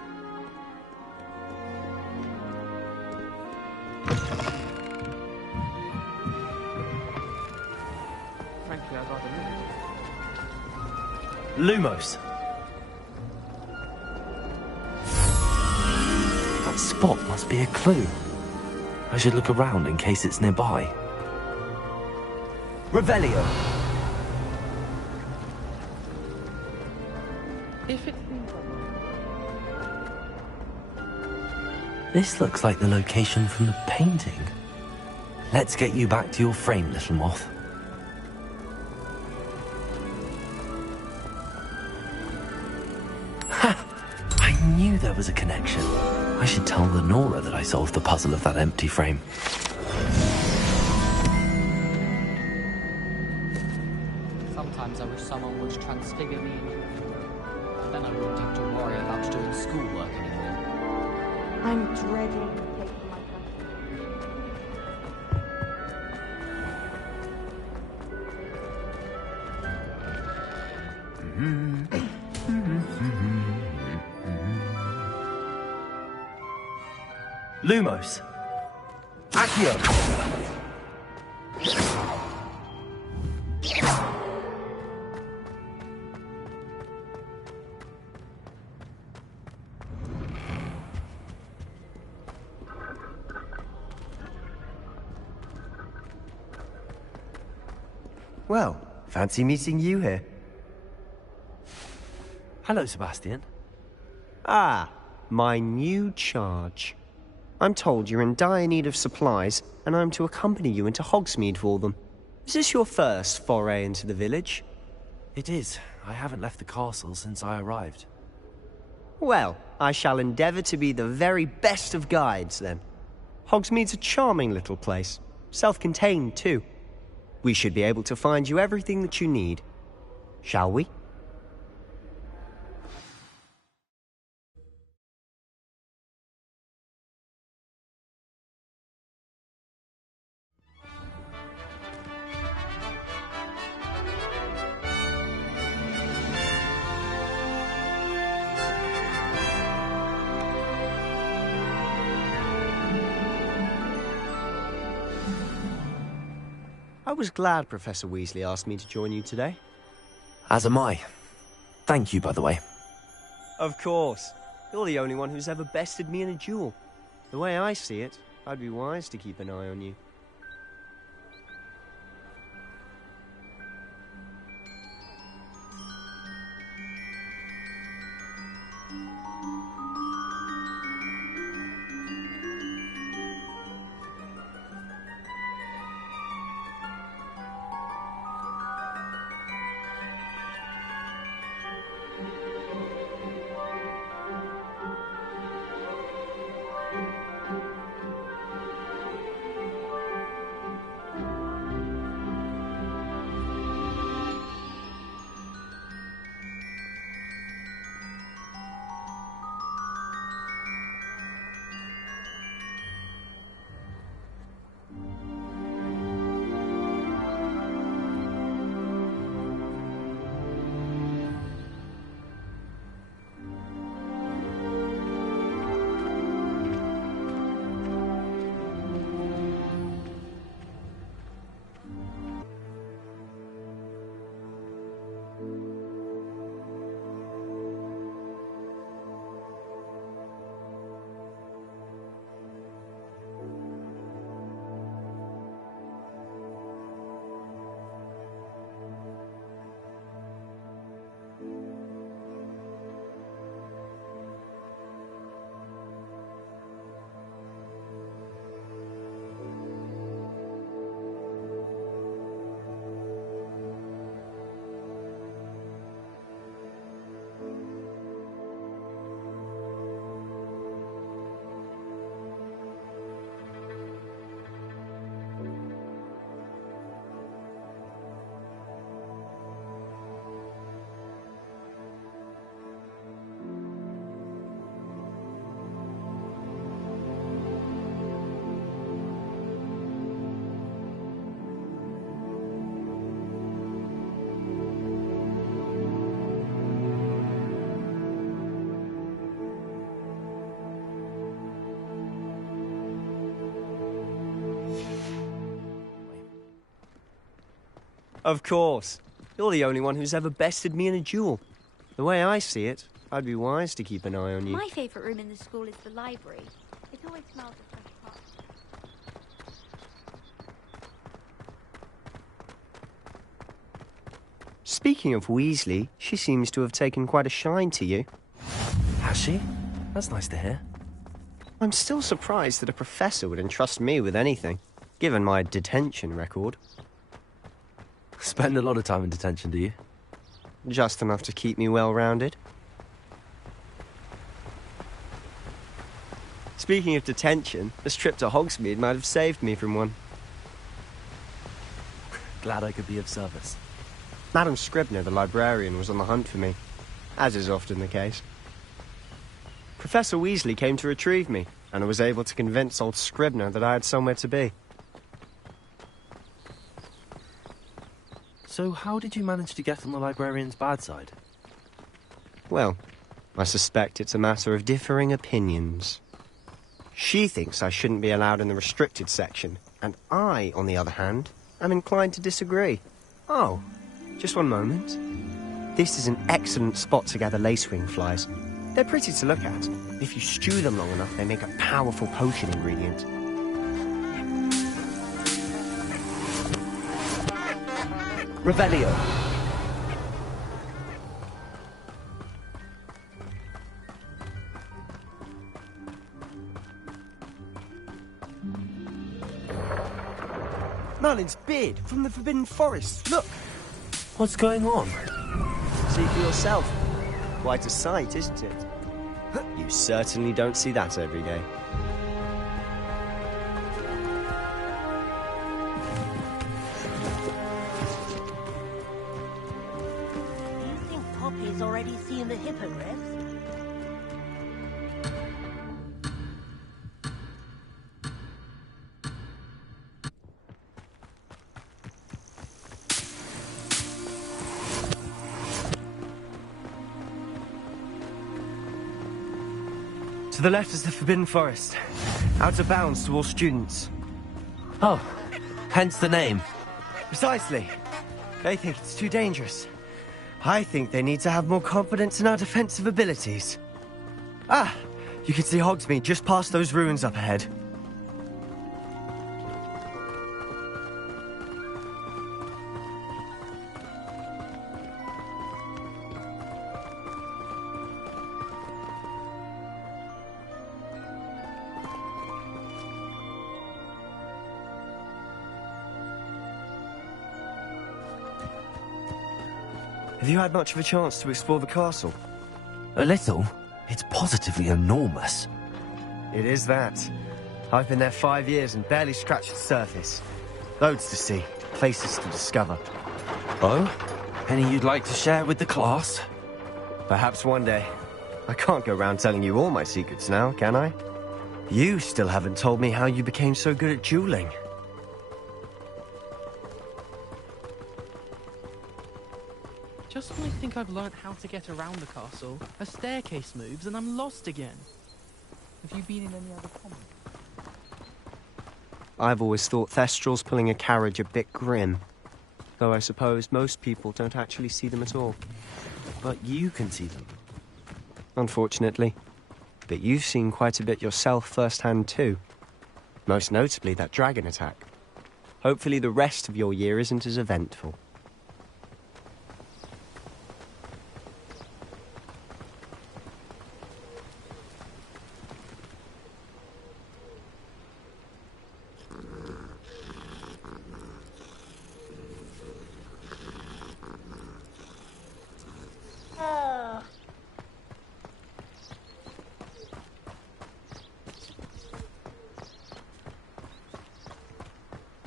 Frankly, I'd rather leave. Lumos. That spot must be a clue. I should look around in case it's nearby. Revelio. If it's... This looks like the location from the painting. Let's get you back to your frame, little moth. Ha! I knew there was a connection. I should tell Lenora that I solved the puzzle of that empty frame. Sometimes I wish someone would transfigure me into a human. Then I wouldn't have to worry about doing schoolwork anymore. I'm dreading taking my country. Lumos. Accio. Well, fancy meeting you here. Hello, Sebastian. Ah, my new charge. I'm told you're in dire need of supplies, and I'm to accompany you into Hogsmeade for them. Is this your first foray into the village? It is. I haven't left the castle since I arrived. Well, I shall endeavour to be the very best of guides, then. Hogsmeade's a charming little place. Self-contained, too. We should be able to find you everything that you need. Shall we? I was glad Professor Weasley asked me to join you today. As am I. Thank you, by the way. Of course. You're the only one who's ever bested me in a duel. The way I see it, I'd be wise to keep an eye on you. Of course. You're the only one who's ever bested me in a duel. The way I see it, I'd be wise to keep an eye on you. My favourite room in the school is the library. It always smells of fresh pot. Speaking of Weasley, she seems to have taken quite a shine to you. Has she? That's nice to hear. I'm still surprised that a professor would entrust me with anything, given my detention record. Spend a lot of time in detention, do you? Just enough to keep me well-rounded. Speaking of detention, this trip to Hogsmeade might have saved me from one. Glad I could be of service. Madam Scribner, the librarian, was on the hunt for me, as is often the case. Professor Weasley came to retrieve me, and I was able to convince old Scribner that I had somewhere to be. So how did you manage to get on the librarian's bad side? Well, I suspect it's a matter of differing opinions. She thinks I shouldn't be allowed in the restricted section, and I, on the other hand, am inclined to disagree. Oh, just one moment. This is an excellent spot to gather lacewing flies. They're pretty to look at. If you stew them long enough, they make a powerful potion ingredient. Revelio. Merlin's beard from the Forbidden Forest. Look! What's going on? See for yourself. Quite a sight, isn't it? You certainly don't see that every day. Do you think Poppy's already seen the hippogriffs? To the left is the Forbidden Forest. Out of bounds to all students. Oh, hence the name. Precisely. They think it's too dangerous. I think they need to have more confidence in our defensive abilities. Ah, you can see Hogsmeade just past those ruins up ahead. Have you had much of a chance to explore the castle? A little. It's positively enormous. It is that. I've been there 5 years and barely scratched the surface. Loads to see, places to discover. Oh? Any you'd like to share with the class? Perhaps one day. I can't go around telling you all my secrets now, can I? You still haven't told me how you became so good at dueling. Just when I think I've learnt how to get around the castle, a staircase moves and I'm lost again. Have you been in any other common? I've always thought Thestrals pulling a carriage a bit grim. Though I suppose most people don't actually see them at all. But you can see them. Unfortunately. But you've seen quite a bit yourself firsthand too. Most notably that dragon attack. Hopefully the rest of your year isn't as eventful.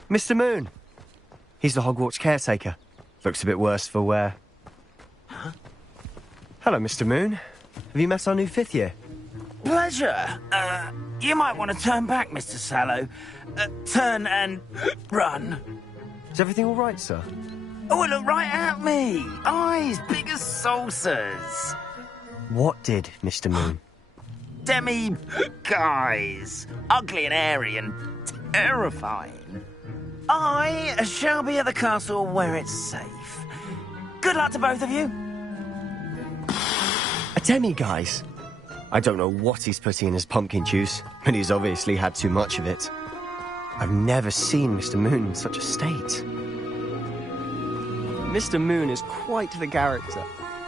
Mr. Moon. He's the Hogwarts caretaker. Looks a bit worse for wear. Huh? Hello, Mr. Moon. Have you met our new 5th year? Pleasure. You might want to turn back, Mr. Sallow. Turn and run. Is everything all right, sir? Oh, look right at me. Eyes big as saucers. What did, Mr. Moon? Demi guys. Ugly and airy and terrifying. I shall be at the castle where it's safe. Good luck to both of you. A demi, guys. I don't know what he's putting in his pumpkin juice, but he's obviously had too much of it. I've never seen Mr. Moon in such a state. Mr. Moon is quite the character.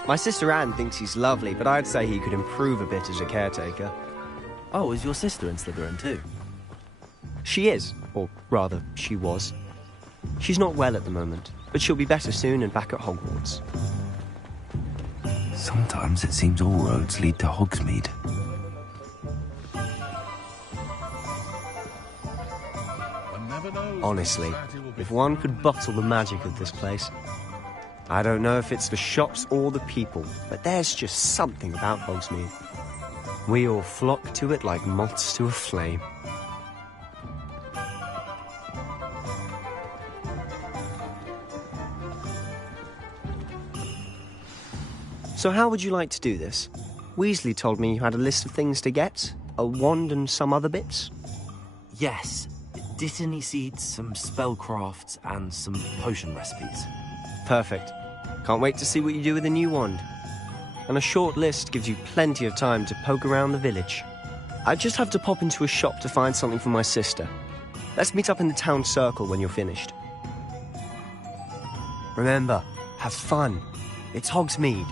My sister Anne thinks he's lovely, but I'd say he could improve a bit as a caretaker. Oh, is your sister in Slytherin too? She is, or rather, she was. She's not well at the moment, but she'll be better soon and back at Hogwarts. Sometimes it seems all roads lead to Hogsmeade. Honestly, if one could bottle the magic of this place. I don't know if it's the shops or the people, but there's just something about Hogsmeade. We all flock to it like moths to a flame. So how would you like to do this? Weasley told me you had a list of things to get, a wand and some other bits. Yes. Dittany seeds, some spellcrafts, and some potion recipes. Perfect. Can't wait to see what you do with the new wand. And a short list gives you plenty of time to poke around the village. I just have to pop into a shop to find something for my sister. Let's meet up in the town circle when you're finished. Remember, have fun. It's Hogsmeade.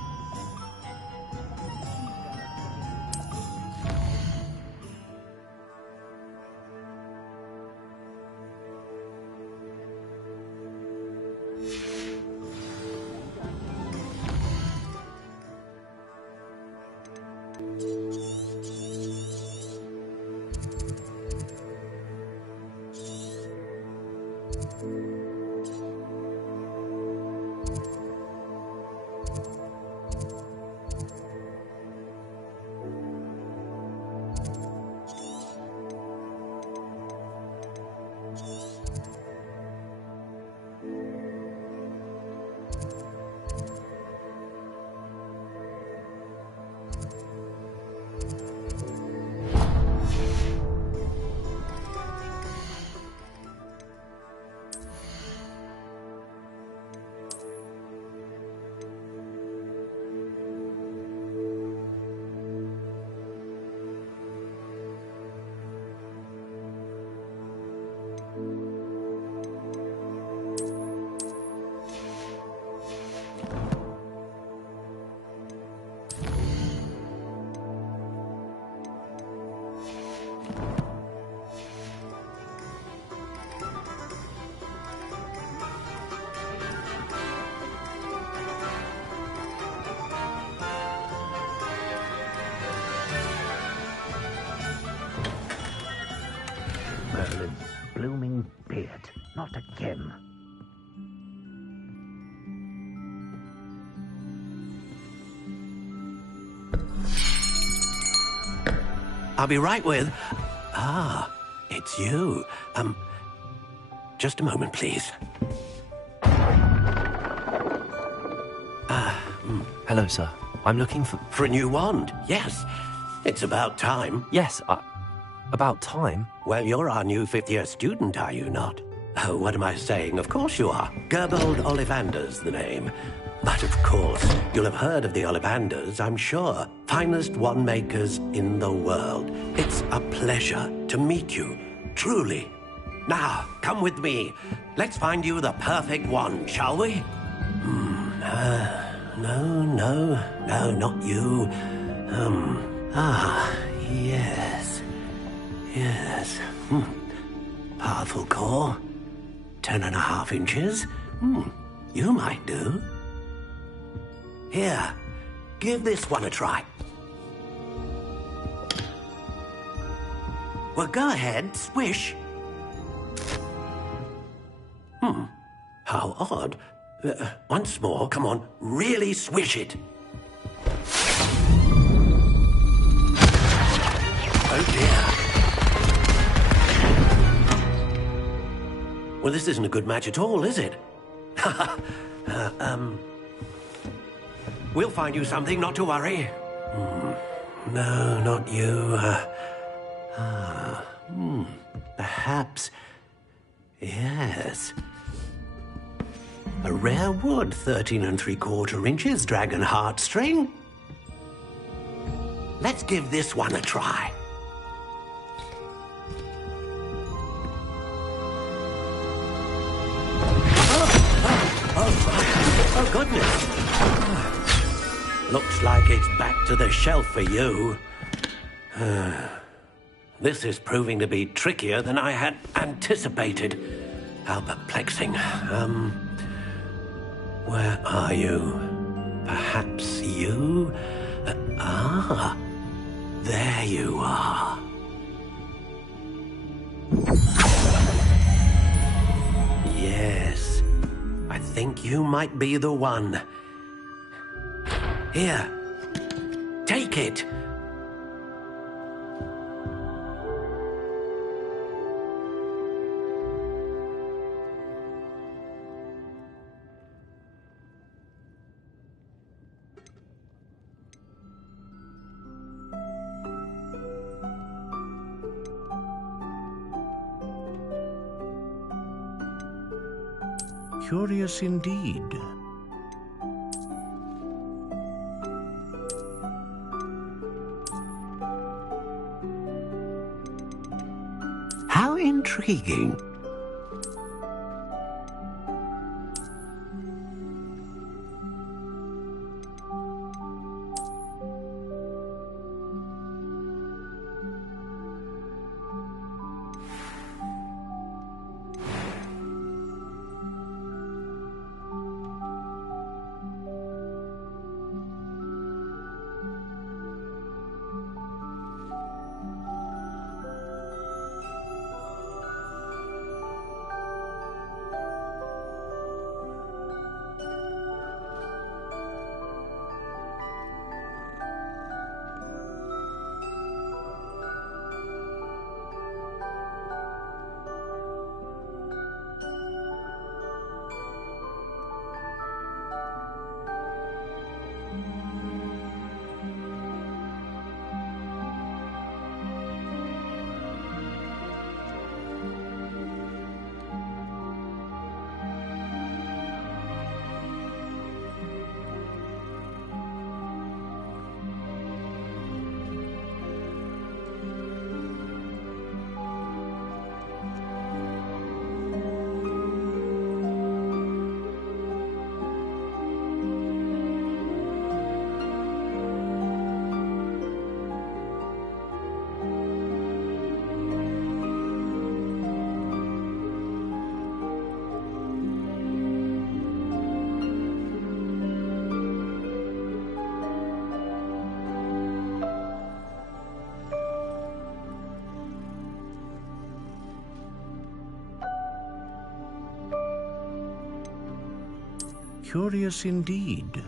Merlin's blooming beard. Not again. I'll be right with... Ah, it's you. Just a moment, please. Hello, sir. I'm looking for... For a new wand, yes. It's about time. Yes, about time? Well, you're our new fifth-year student, are you not? Oh, what am I saying? Of course you are. Gerbold Ollivander's the name. But of course, you'll have heard of the Ollivanders, I'm sure. Finest wand makers in the world. It's a pleasure to meet you, truly. Now, come with me. Let's find you the perfect wand, shall we? No, not you. Yes. Powerful core. 10.5 inches. You might do. Here, give this one a try. Well, go ahead, swish. How odd. Once more, come on, really swish it. Oh dear. Well, this isn't a good match at all, is it? We'll find you something, not to worry. No, not you. Perhaps Yes. A rare wood, 13 3/4 inches, dragon heartstring. Let's give this one a try. Oh, goodness. Looks like it's back to the shelf for you. This is proving to be trickier than I had anticipated. How perplexing. Where are you? Perhaps you? There you are. Yes, I think you might be the one. Here, take it. Curious indeed. How intriguing. Curious indeed.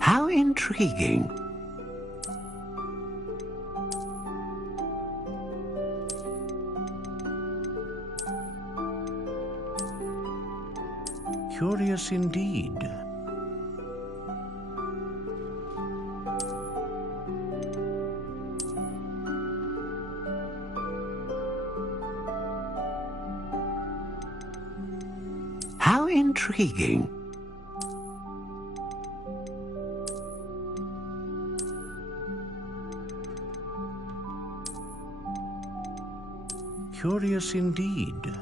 How intriguing. Curious indeed. How intriguing. Curious indeed.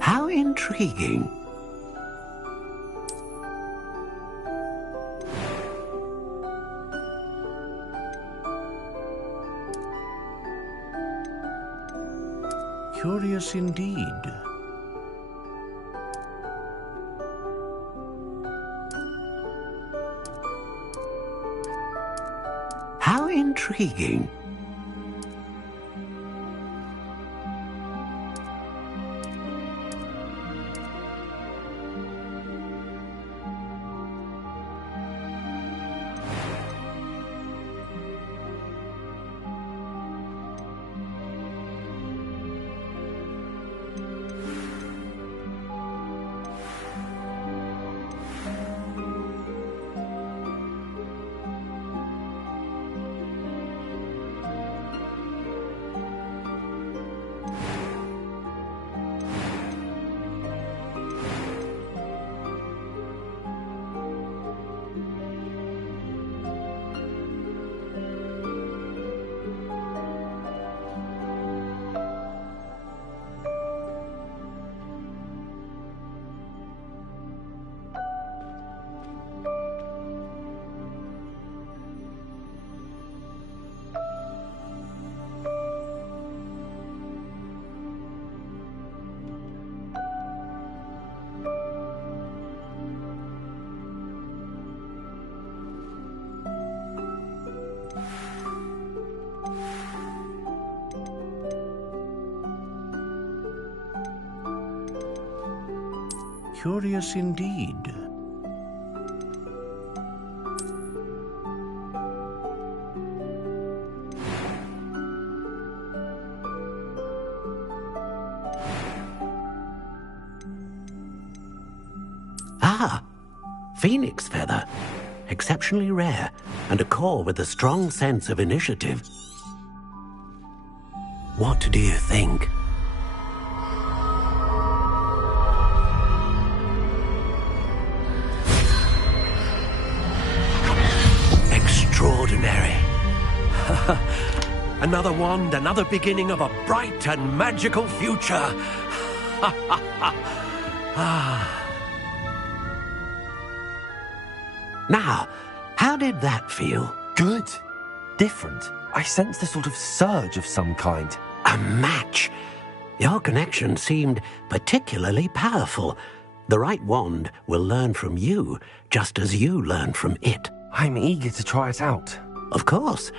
How intriguing. Curious indeed. How intriguing. Curious indeed. Ah, phoenix feather. Exceptionally rare, and a core with a strong sense of initiative. What do you think? Extraordinary. Another wand, another beginning of a bright and magical future. Now, how did that feel? Good. Different. I sensed a sort of surge of some kind. A match. Your connection seemed particularly powerful. The right wand will learn from you, just as you learn from it. I'm eager to try it out. Of course.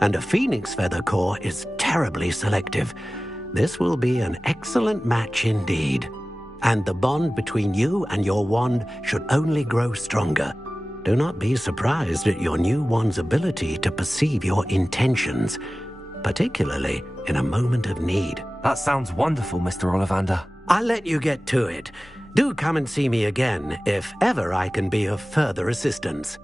And a phoenix feather core is terribly selective. This will be an excellent match indeed. And the bond between you and your wand should only grow stronger. Do not be surprised at your new wand's ability to perceive your intentions, particularly in a moment of need. That sounds wonderful, Mr. Ollivander. I'll let you get to it. Do come and see me again if ever I can be of further assistance.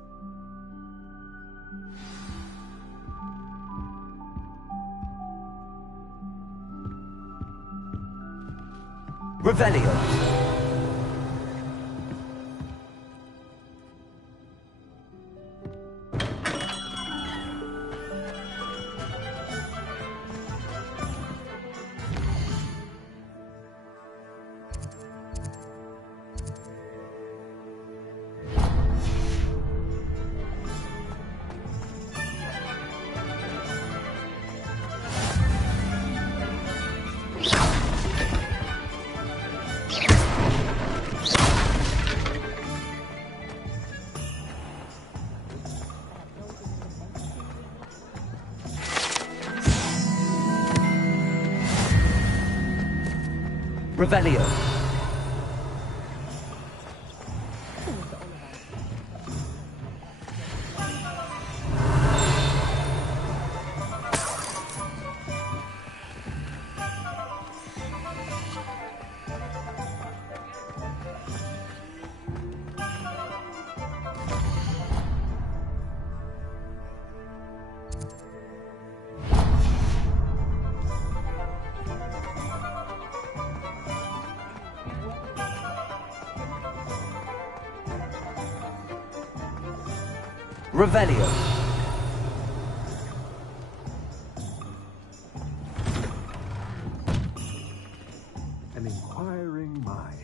Revelio. Revelio. Revelio. An inquiring mind.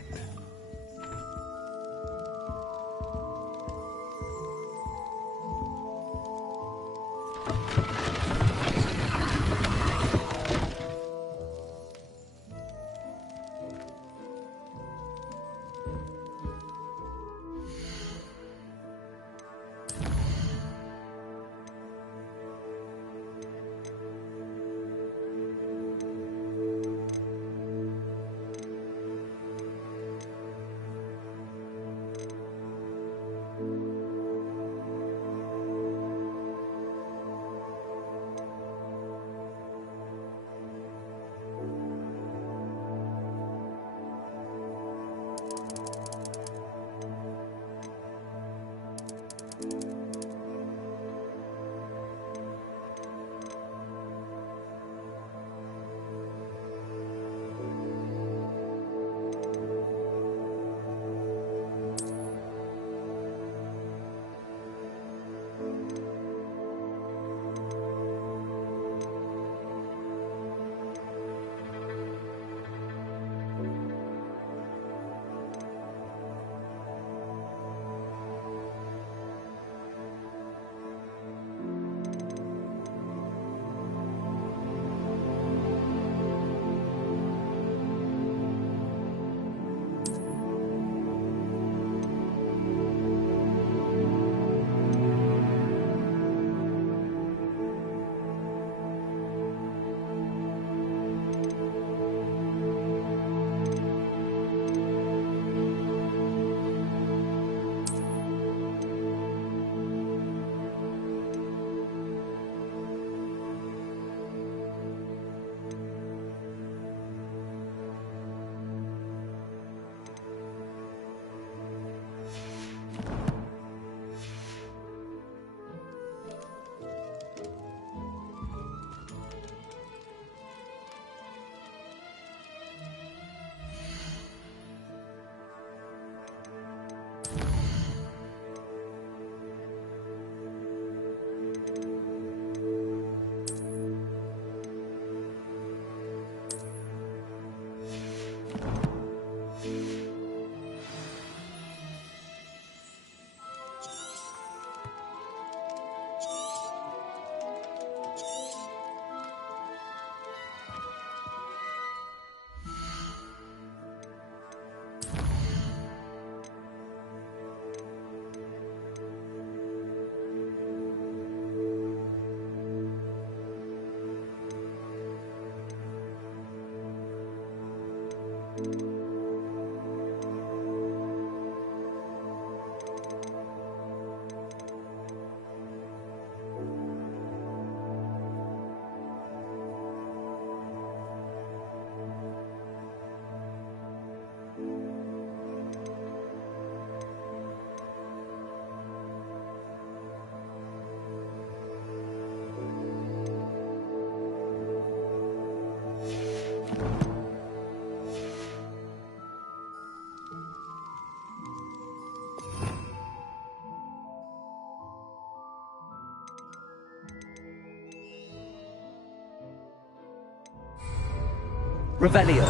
Revelio.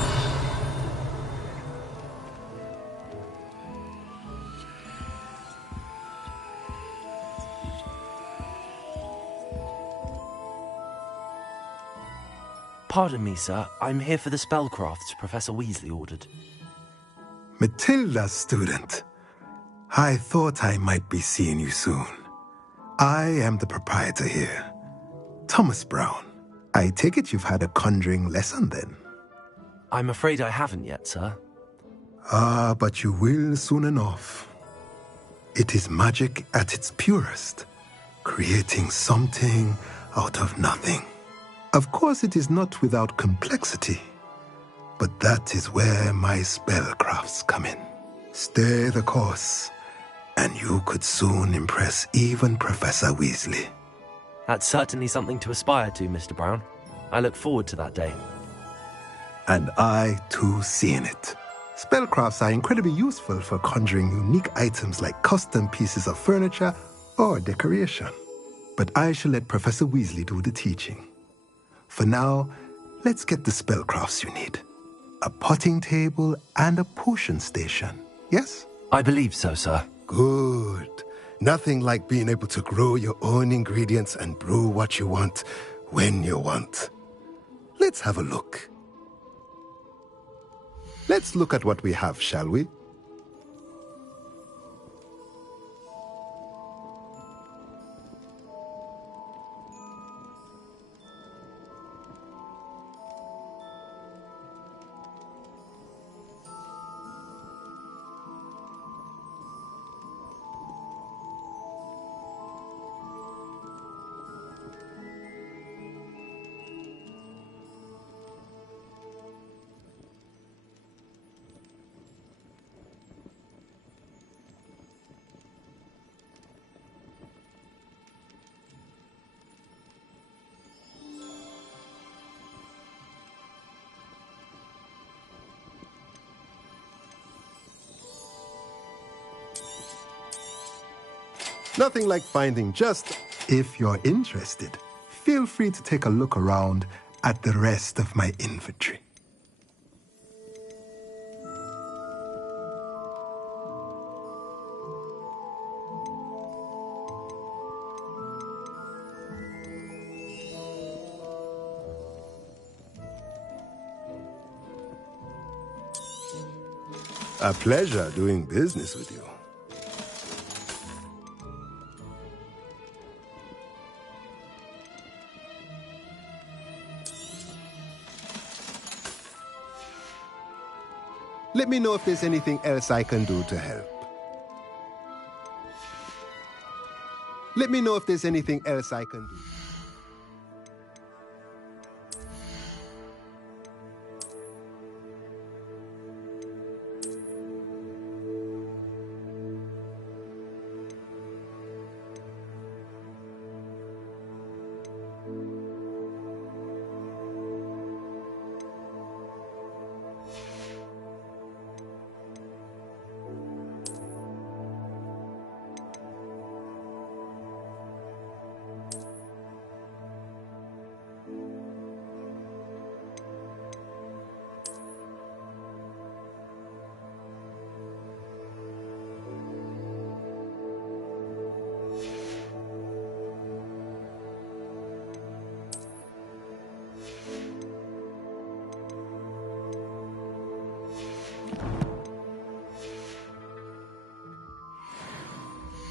Pardon me, sir. I'm here for the spellcrafts Professor Weasley ordered. Matilda's student. I thought I might be seeing you soon. I am the proprietor here, Thomas Brown. I take it you've had a conjuring lesson then? I'm afraid I haven't yet, sir. Ah, but you will soon enough. It is magic at its purest, creating something out of nothing. Of course, it is not without complexity, but that is where my spellcrafts come in. Stay the course, and you could soon impress even Professor Weasley. That's certainly something to aspire to, Mr. Brown. I look forward to that day. And I, too, seeing it. Spellcrafts are incredibly useful for conjuring unique items like custom pieces of furniture or decoration. But I shall let Professor Weasley do the teaching. For now, let's get the spellcrafts you need. A potting table and a potion station, yes? I believe so, sir. Good. Nothing like being able to grow your own ingredients and brew what you want, when you want. Let's have a look. Let's look at what we have, shall we? Nothing like finding just, if you're interested, feel free to take a look around at the rest of my inventory. A pleasure doing business with you. Let me know if there's anything else I can do to help. Let me know if there's anything else I can do.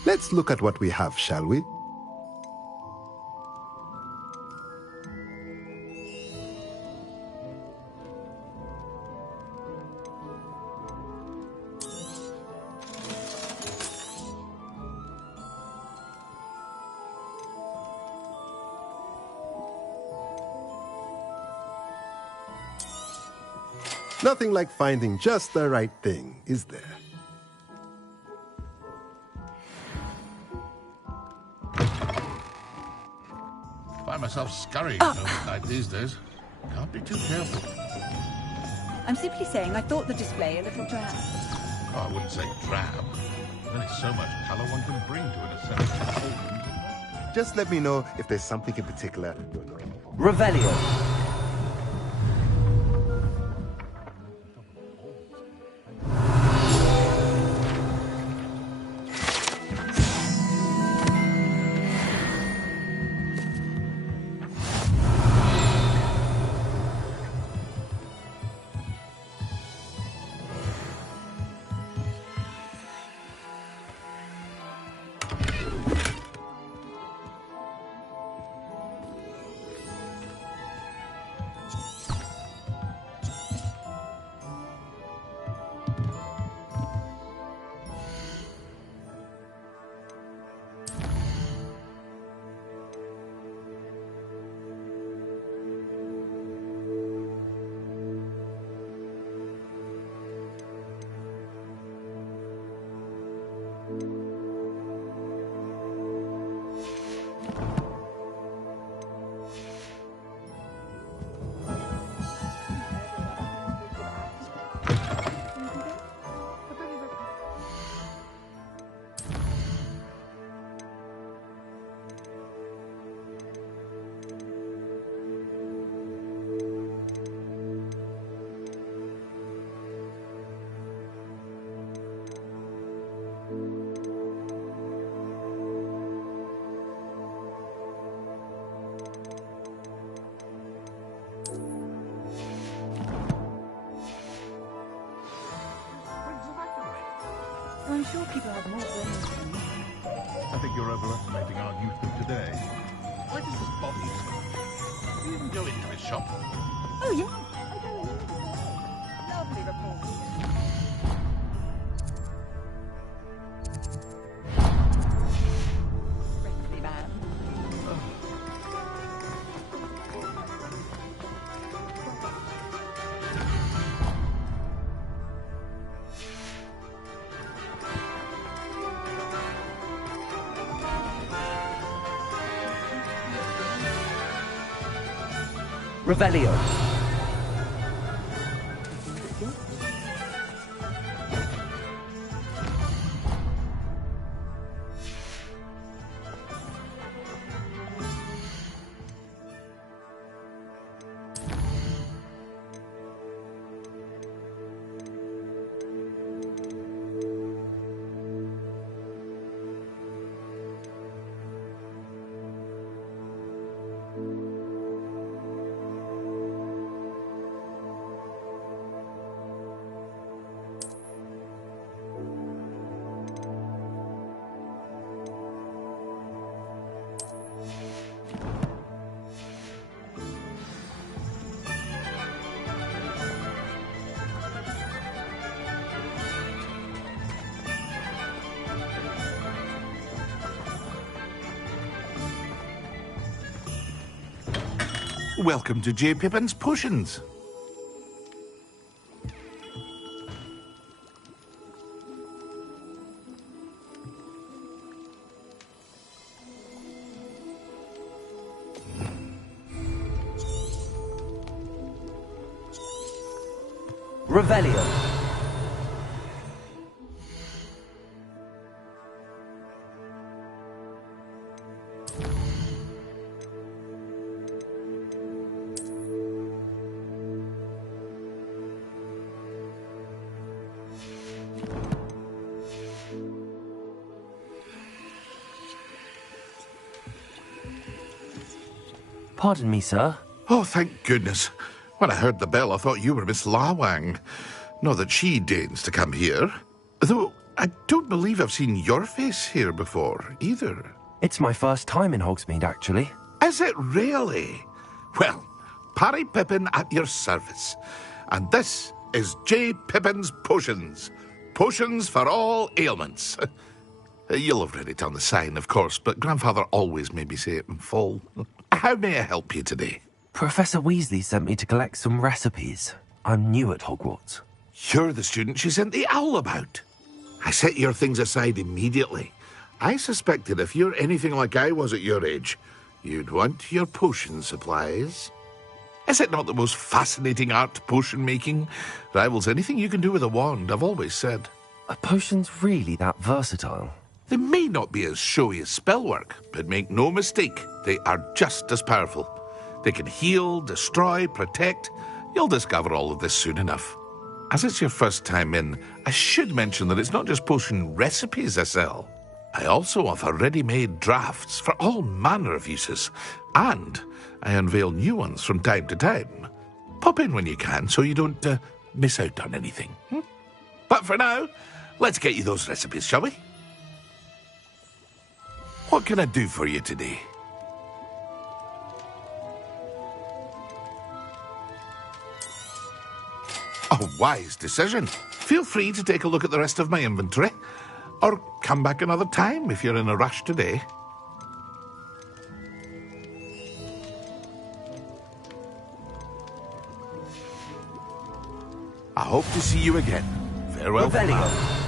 Let's look at what we have, shall we? Nothing like finding just the right thing, is there? Find myself scurrying home at night these days. Can't be too careful. I'm simply saying I thought the display a little drab. Oh, I wouldn't say drab. There's only so much colour one can bring to an assembly. Just let me know if there's something in particular. Revelio. I'm sure people have more brains than me. I think you're overestimating our youth of today. Why does this bother you? Do you even go into his shop? Oh, yeah. I go in today. Lovely report. Friendly man. Revelio. Welcome to J. Pippin's Potions. Revelio. Pardon me, sir. Oh, thank goodness. When I heard the bell, I thought you were Miss Lawang. Not that she deigns to come here. Though, I don't believe I've seen your face here before, either. It's my first time in Hogsmeade, actually. Is it really? Well, Parry Pippin at your service. And this is J. Pippin's Potions. Potions for all ailments. You'll have read it on the sign, of course, but Grandfather always made me say it in full. How may I help you today? Professor Weasley sent me to collect some recipes. I'm new at Hogwarts. You're the student she sent the owl about. I set your things aside immediately. I suspected if you're anything like I was at your age, you'd want your potion supplies. Is it not the most fascinating art, potion making? Rivals anything you can do with a wand, I've always said. Are potions really that versatile? They may not be as showy as spellwork, but make no mistake, they are just as powerful. They can heal, destroy, protect. You'll discover all of this soon enough. As it's your first time in, I should mention that it's not just potion recipes I sell. I also offer ready-made drafts for all manner of uses, and I unveil new ones from time to time. Pop in when you can so you don't miss out on anything. But for now, let's get you those recipes, shall we? What can I do for you today? A wise decision. Feel free to take a look at the rest of my inventory, or come back another time if you're in a rush today. I hope to see you again. Farewell for now.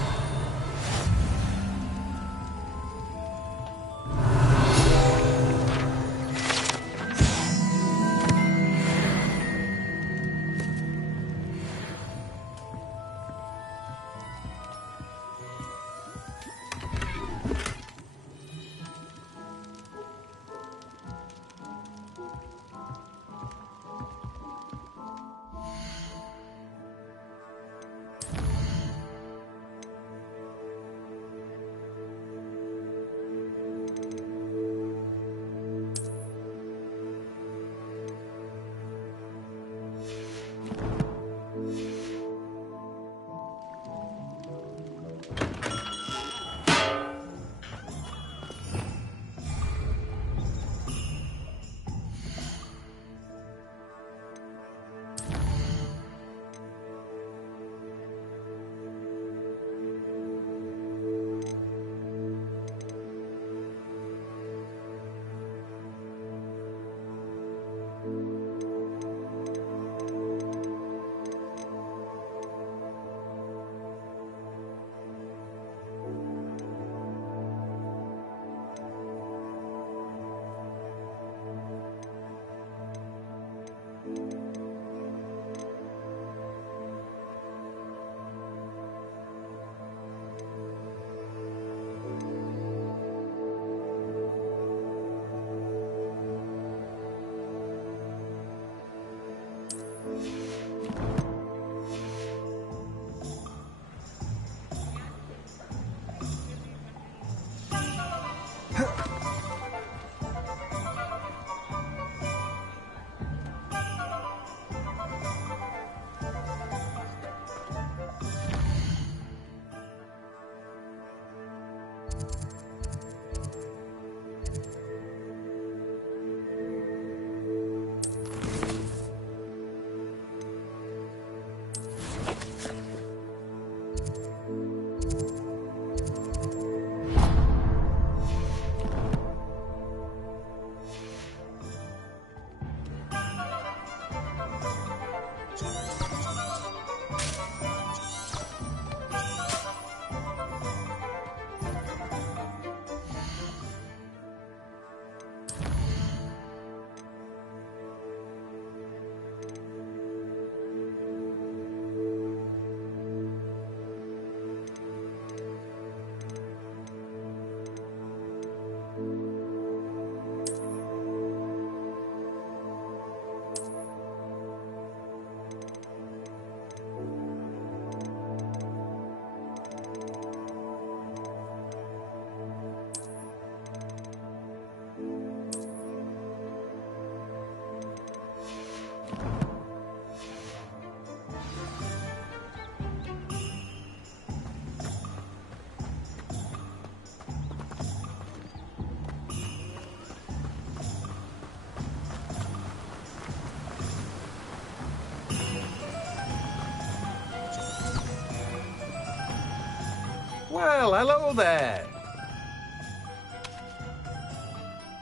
Well, hello there.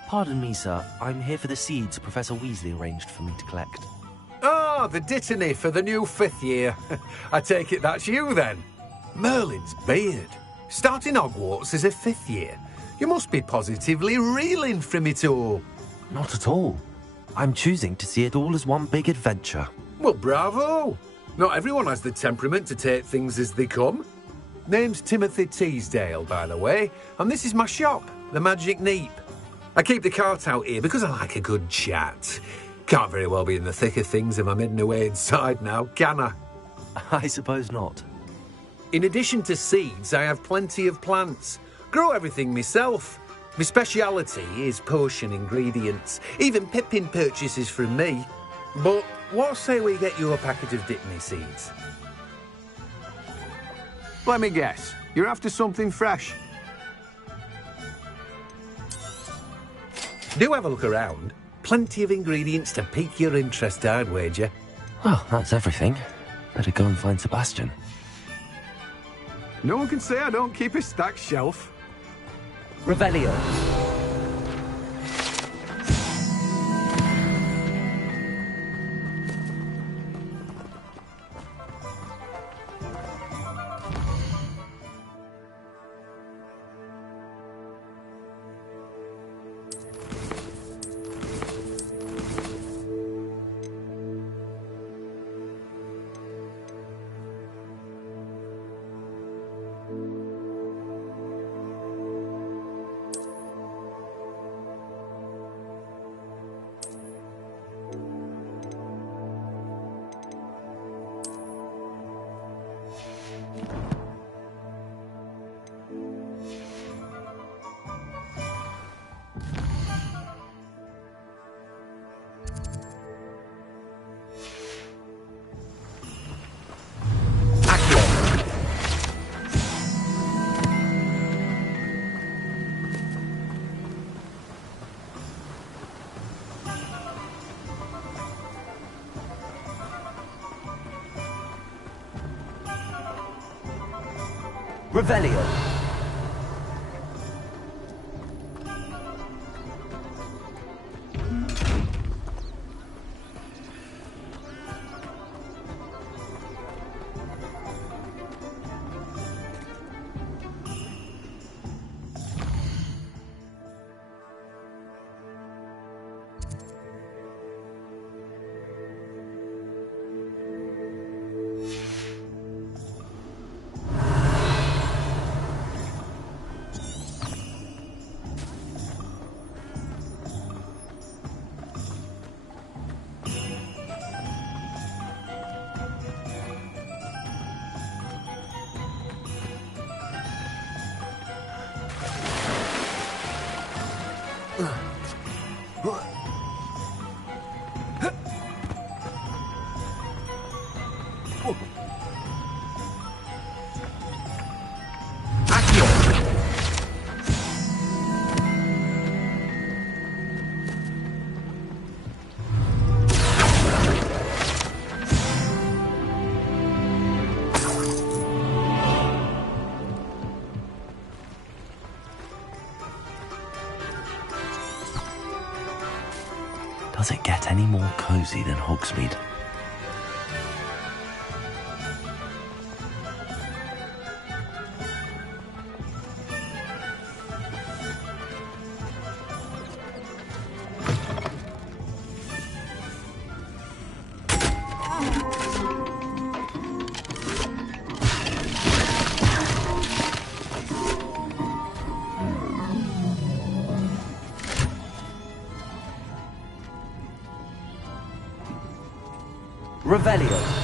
Pardon me, sir. I'm here for the seeds Professor Weasley arranged for me to collect. Ah, Ah, the dittany for the new 5th year. I take it that's you then. Merlin's beard. Starting Hogwarts as a 5th year. You must be positively reeling from it all. Not at all. I'm choosing to see it all as one big adventure. Well, bravo. Not everyone has the temperament to take things as they come. Name's Timothy Teasdale, by the way, and this is my shop, the Magic Neep. I keep the cart out here because I like a good chat. Can't very well be in the thick of things if I'm hidden away inside now, can I? I suppose not. In addition to seeds, I have plenty of plants. Grow everything myself. My speciality is potion ingredients. Even Pippin purchases from me. But what say we get you a packet of Dittany seeds? Let me guess. You're after something fresh. Do have a look around. Plenty of ingredients to pique your interest, I'd wager. Well, that's everything. Better go and find Sebastian. No one can say I don't keep a stacked shelf. Revelio. Revelio. Does it get any more cozy than Hogsmeade? Revelio.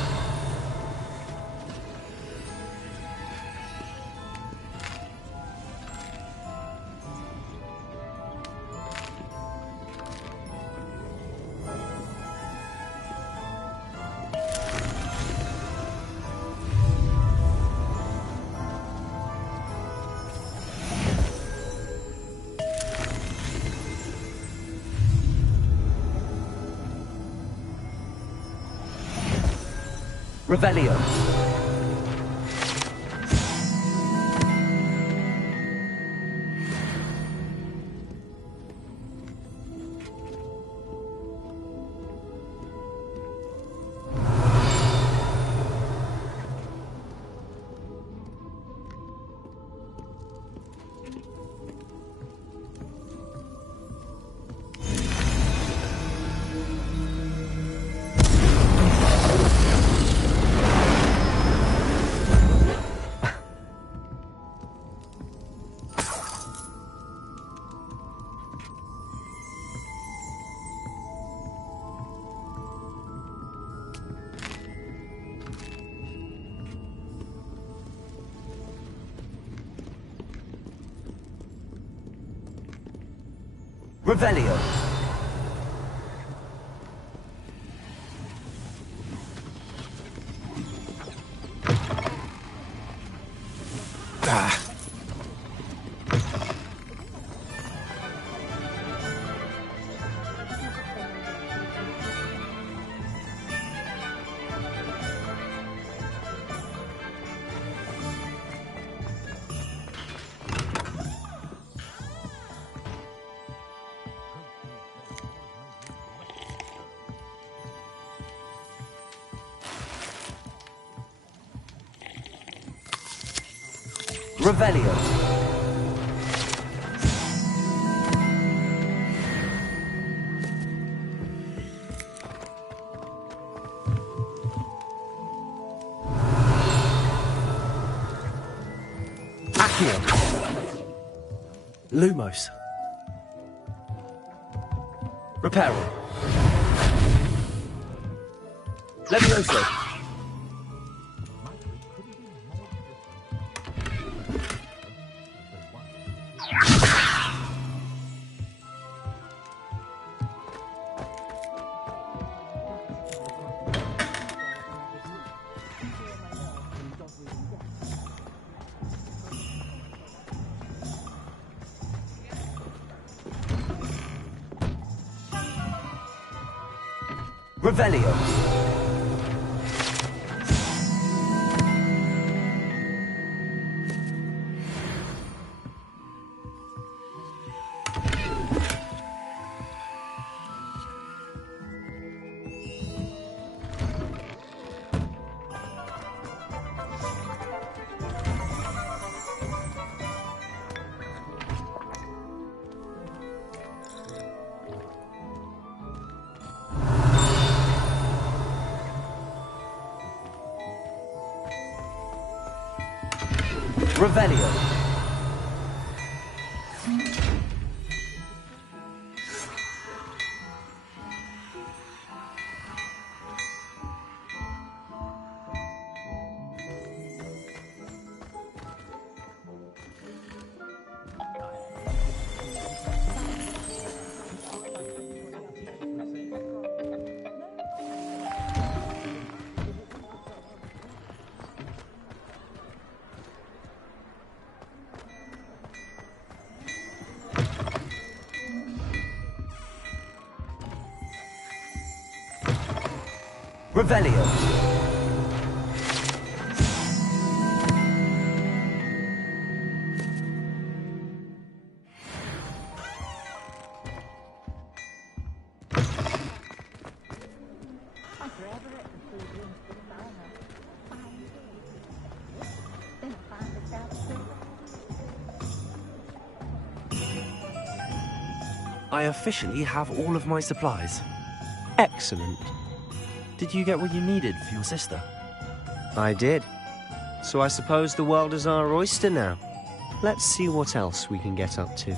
Revelio. Revelio. Revelio. Accio. Lumos. Reparo. Levioso. Revelio. Revelio. Revelio. I officially have all of my supplies. Excellent. Did you get what you needed for your sister? I did. So I suppose the world is our oyster now. Let's see what else we can get up to.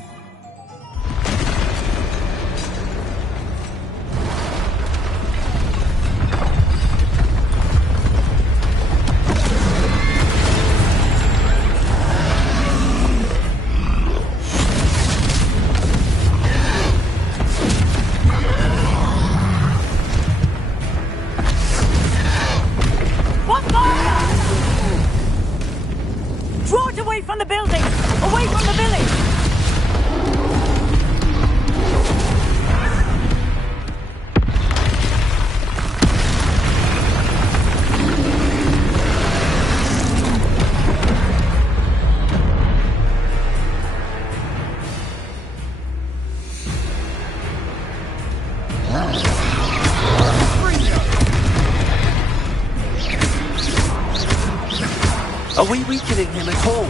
Are we weakening him at all?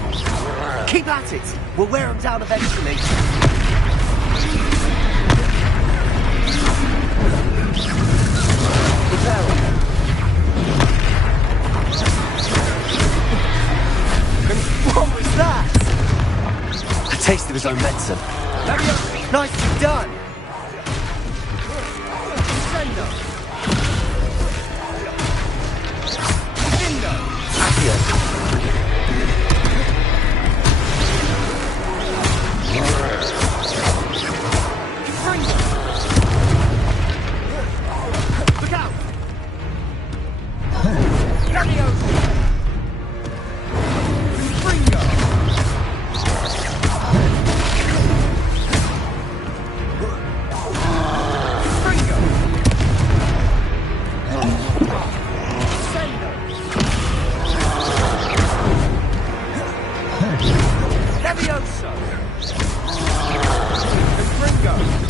Keep at it! We'll wear him down eventually. What was that? A taste of his own medicine. Nicely done! Accio. Levioso! Confringo!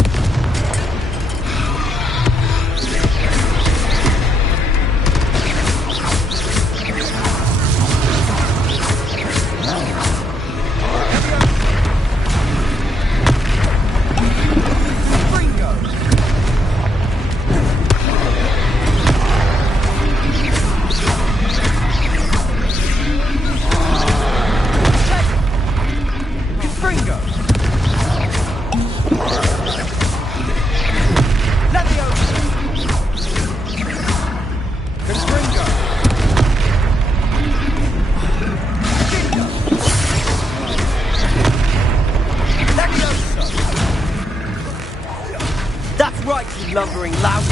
Lumbering loud.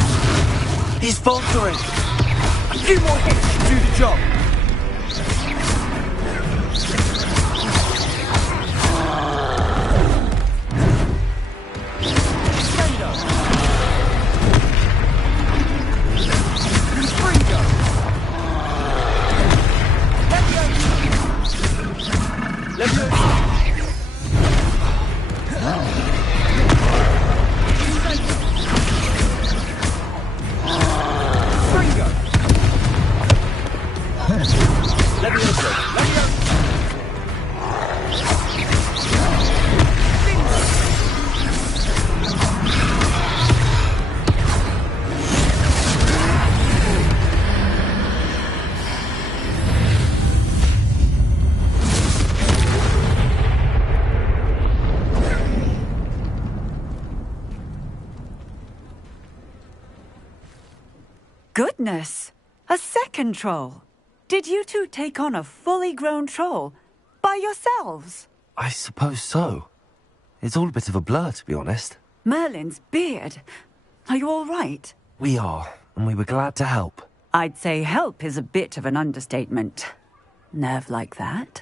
He's faltering. A few more hits to do the job. Goodness! A second troll! Did you two take on a fully grown troll? By yourselves? I suppose so. It's all a bit of a blur, to be honest. Merlin's beard. Are you all right? We are, and we were glad to help. I'd say help is a bit of an understatement. Nerve like that.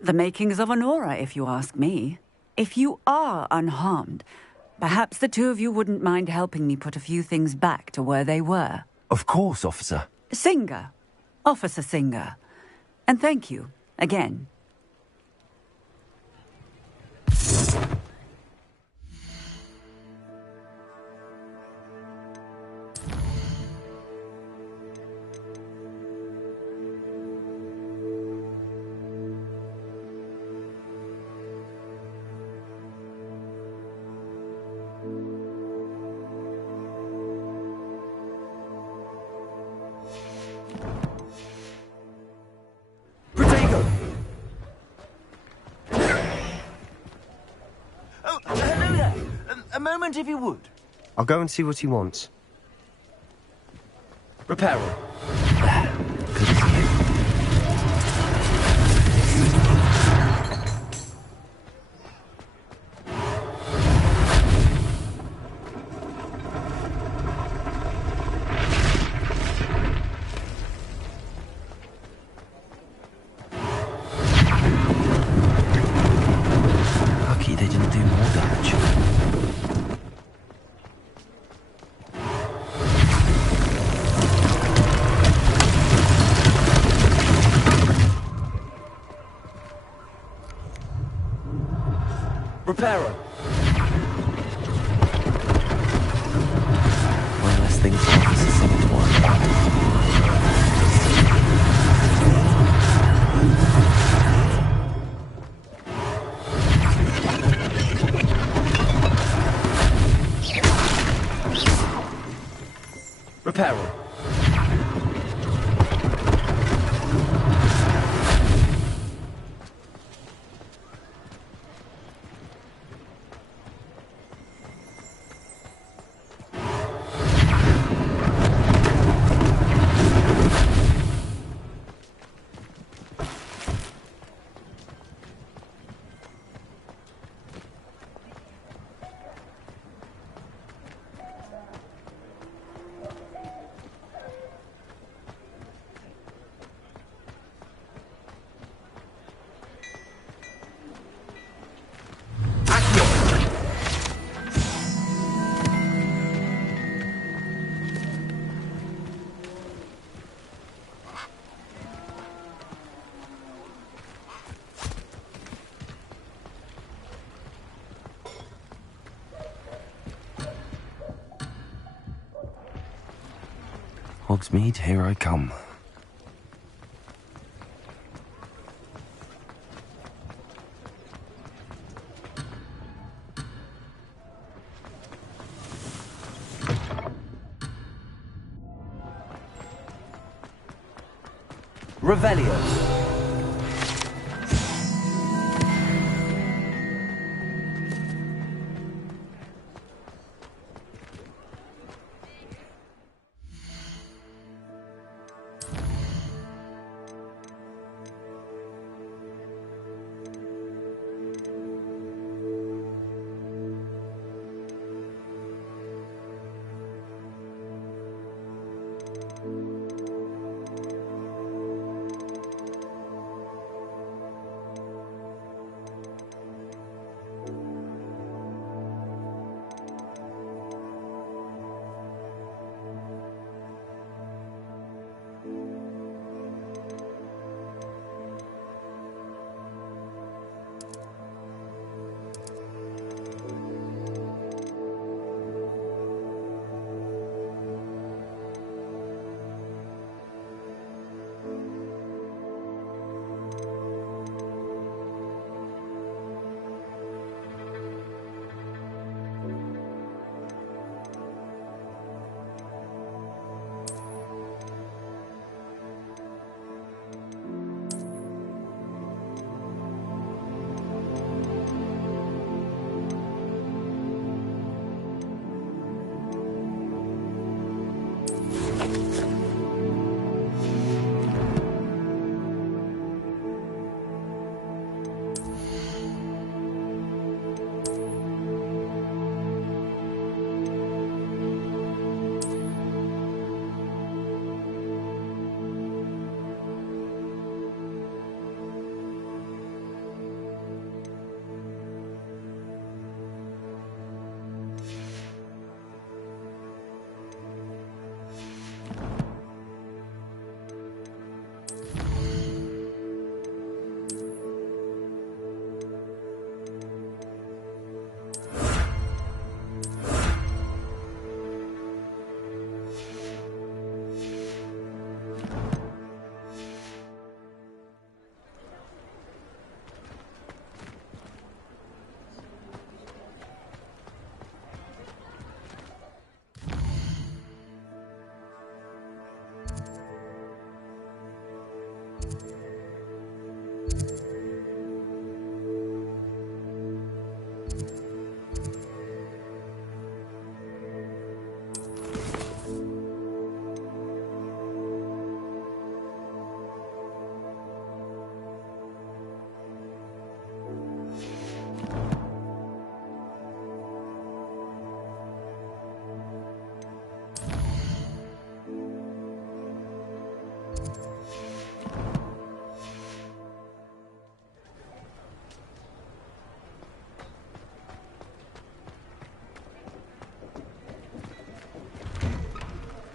The makings of an aura, if you ask me. If you are unharmed, perhaps the two of you wouldn't mind helping me put a few things back to where they were. Of course, officer. Singer. Officer Singer. And thank you, again. A moment, if you would. I'll go and see what he wants. Reparo. Lucky they didn't do more damage. Reparo. One less thing for Officer Singer to worry about. Reparo. Hogsmeade, here I come. Revelio.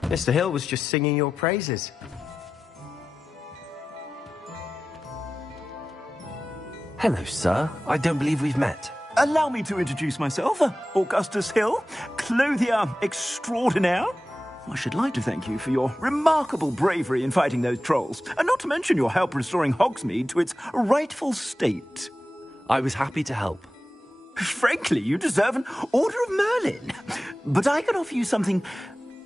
Mr. Hill was just singing your praises. Hello, sir. I don't believe we've met. Allow me to introduce myself, Augustus Hill, clothier extraordinaire. I should like to thank you for your remarkable bravery in fighting those trolls, and not to mention your help restoring Hogsmeade to its rightful state. I was happy to help. Frankly, you deserve an Order of Merlin. But I can offer you something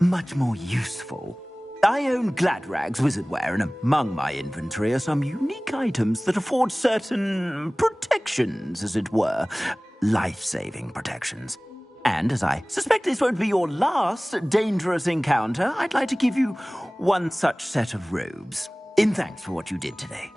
much more useful. I own Gladrag's wizardware, and among my inventory are some unique items that afford certain protections, as it were. Life-saving protections. And as I suspect this won't be your last dangerous encounter, I'd like to give you one such set of robes, in thanks for what you did today.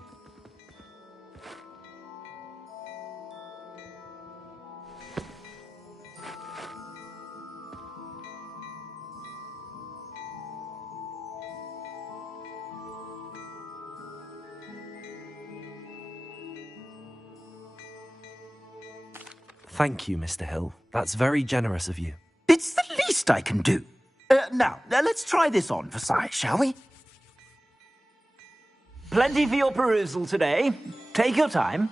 Thank you, Mr. Hill. That's very generous of you. It's the least I can do. Now, let's try this on for size, shall we? Plenty for your perusal today. Take your time.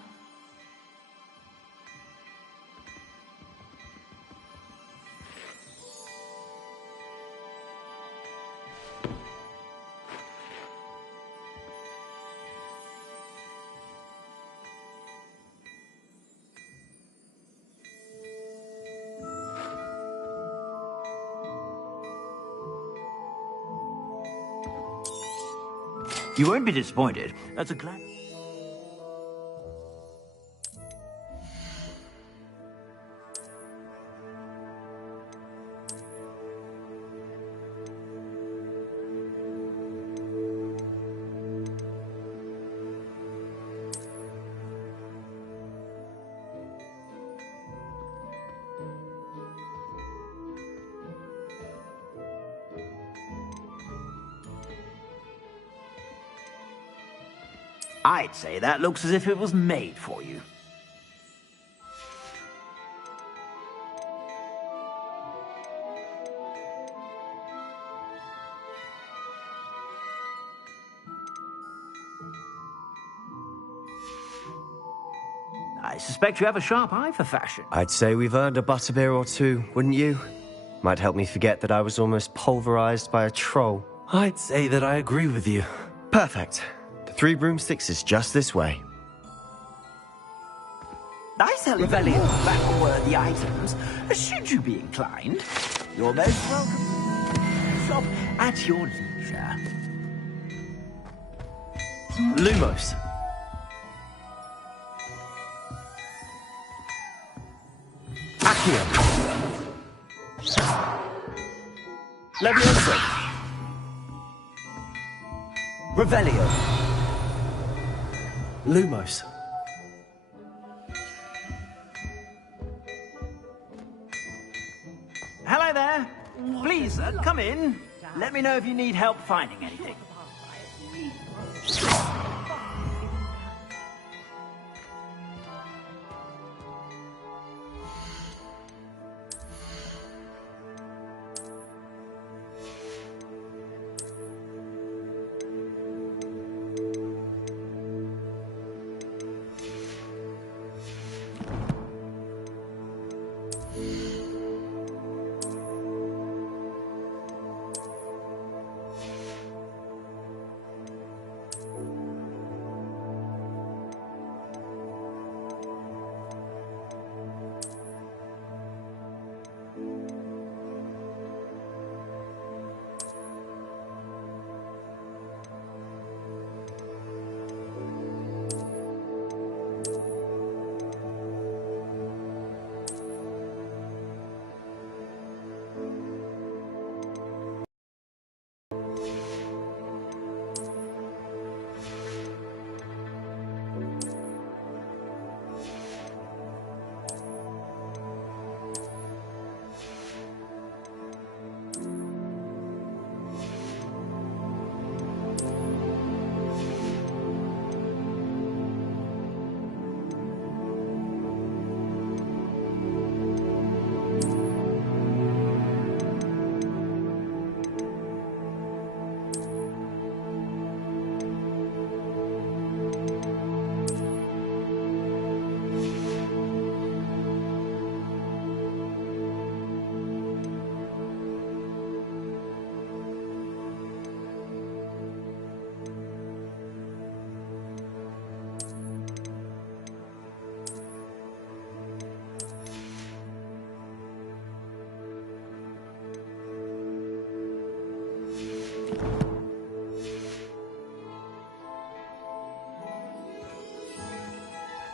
You won't be disappointed. That's a glad... I'd say that looks as if it was made for you. I suspect you have a sharp eye for fashion. I'd say we've earned a butterbeer or two, wouldn't you? Might help me forget that I was almost pulverized by a troll. I'd say that I agree with you. Perfect. The 3 broomsticks is just this way. I sell value battle-worthy items, should you be inclined. You're most welcome. Shop at your leisure. Lumos. Accio. Levioso. Revelio. Lumos. Hello there. Please, come in. Let me know if you need help finding anything.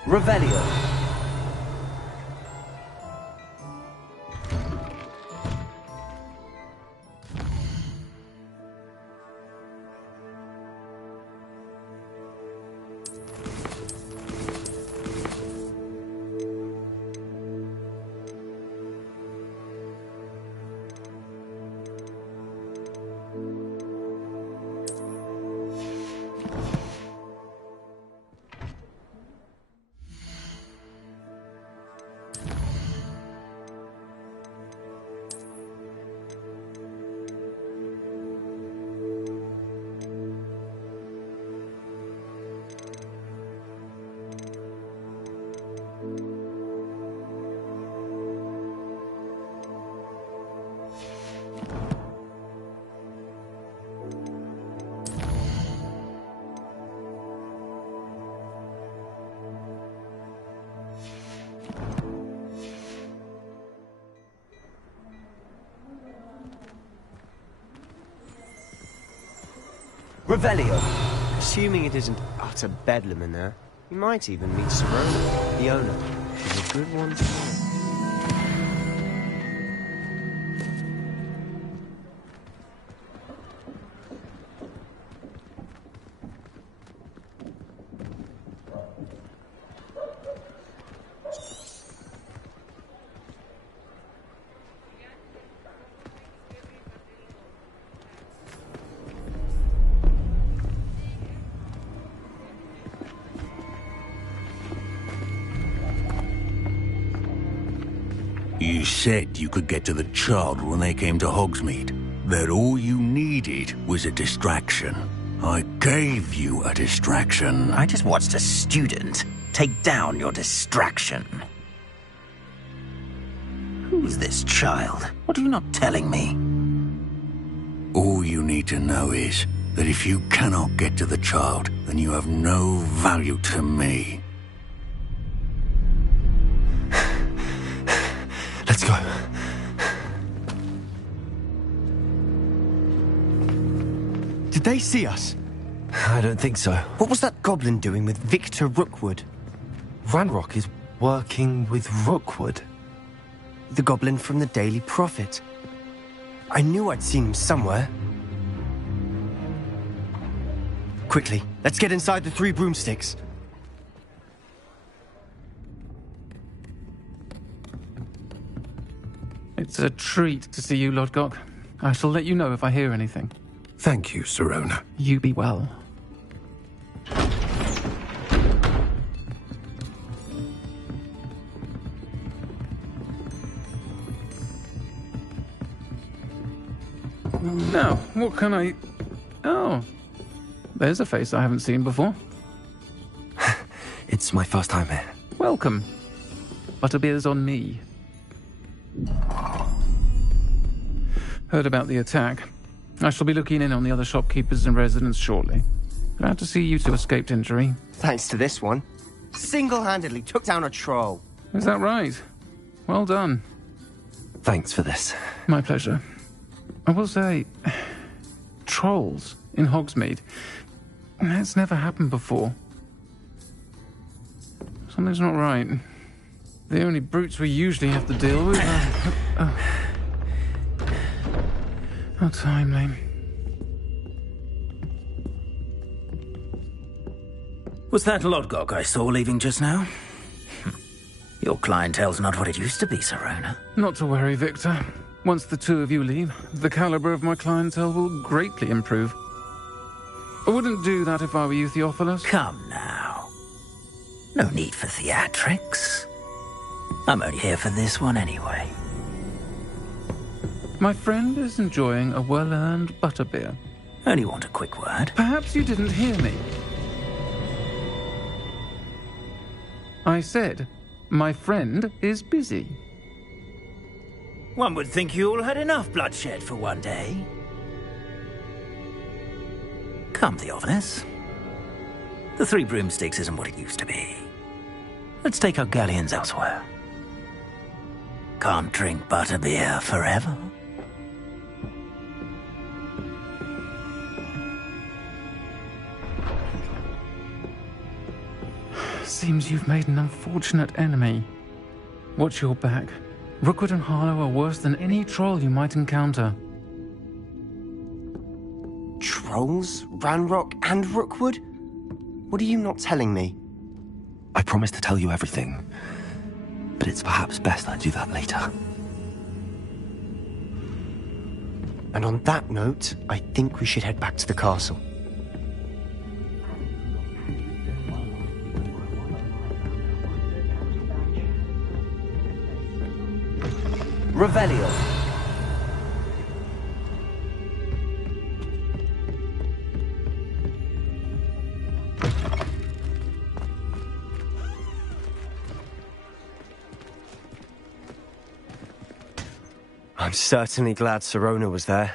Revelio. Revelio. Assuming it isn't utter bedlam in there, you might even meet Serona, the owner. She's a good one to know. You said you could get to the child when they came to Hogsmeade. That all you needed was a distraction. I gave you a distraction. I just watched a student take down your distraction. Who's this child? What are you not telling me? All you need to know is that if you cannot get to the child, then you have no value to me. Let's go. Did they see us? I don't think so. What was that goblin doing with Victor Rookwood? Ranrock is working with Rookwood. The goblin from the Daily Prophet. I knew I'd seen him somewhere. Quickly, let's get inside the 3 broomsticks. It's a treat to see you, Lodgok. I shall let you know if I hear anything. Thank you, Serona. You be well. Now, what can I... Oh, there's a face I haven't seen before. It's my first time here. Welcome. Butterbeer's on me. Heard about the attack. I shall be looking in on the other shopkeepers and residents shortly. Glad to see you two escaped injury. Thanks to this one. Single-handedly took down a troll. Is that right? Well done. Thanks for this. My pleasure. I will say, trolls in Hogsmeade. That's never happened before. Something's not right. The only brutes we usually have to deal with are... How timely. Was that Lodgok I saw leaving just now? Your clientele's not what it used to be, Serona. Not to worry, Victor. Once the 2 of you leave, the caliber of my clientele will greatly improve. I wouldn't do that if I were you, Theophilus. Come now. No need for theatrics. I'm only here for this one anyway. My friend is enjoying a well-earned butterbeer. Only want a quick word. Perhaps you didn't hear me. I said, my friend is busy. One would think you all had enough bloodshed for one day. Come, Theophilus. The 3 broomsticks isn't what it used to be. Let's take our galleons elsewhere. Can't drink butterbeer forever. Seems you've made an unfortunate enemy. Watch your back. Rookwood and Harlow are worse than any troll you might encounter. Trolls? Ranrock and Rookwood? What are you not telling me? I promise to tell you everything, but it's perhaps best I do that later. And on that note, I think we should head back to the castle. Revelio. I'm certainly glad Serona was there.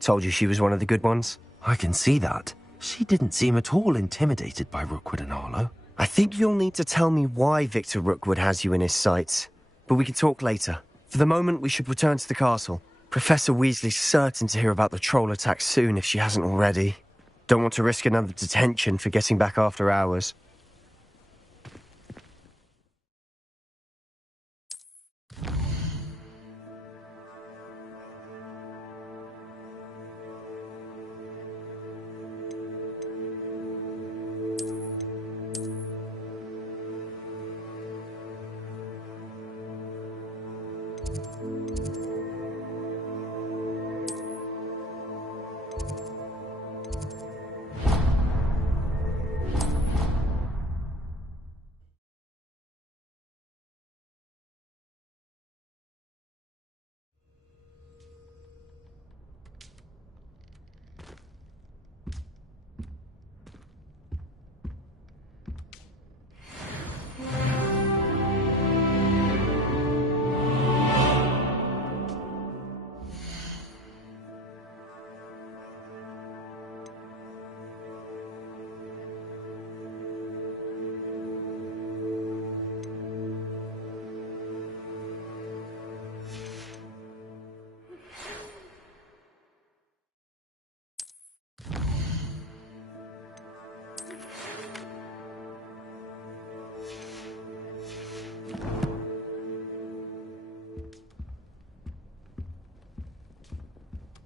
Told you she was one of the good ones. I can see that. She didn't seem at all intimidated by Rookwood and Harlow. I think you'll need to tell me why Victor Rookwood has you in his sights. But we can talk later. For the moment, we should return to the castle. Professor Weasley's certain to hear about the troll attack soon if she hasn't already. Don't want to risk another detention for getting back after hours.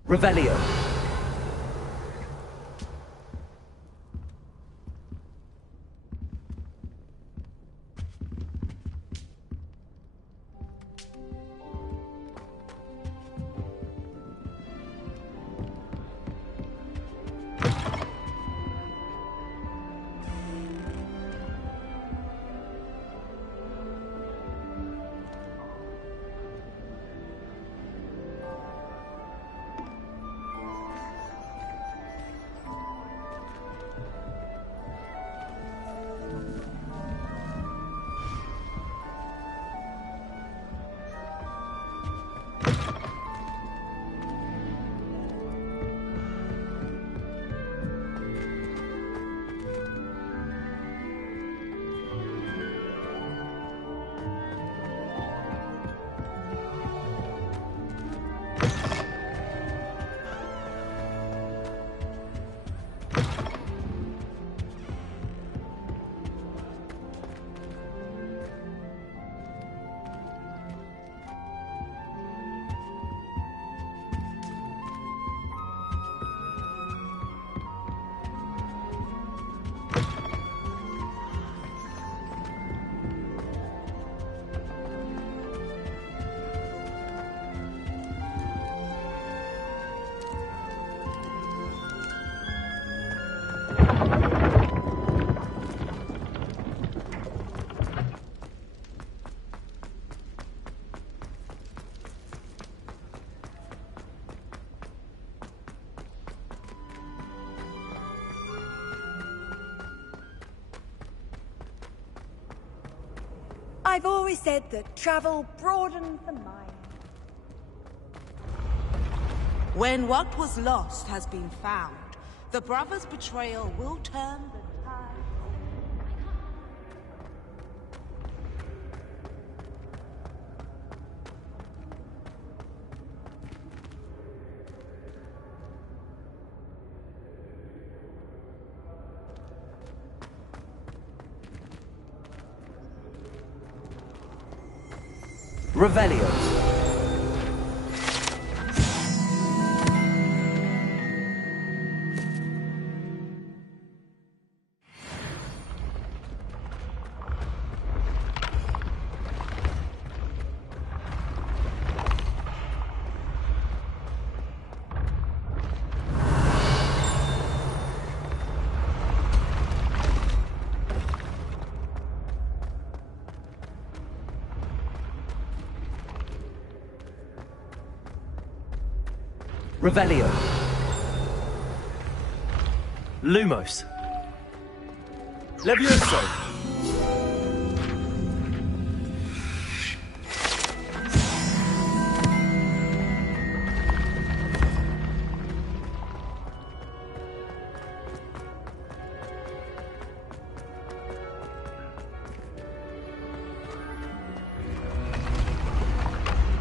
Revelio. I've always said that travel broadens the mind. When what was lost has been found, the brothers' betrayal will turn the tide. Revelio. Revelio. Lumos. Levioso.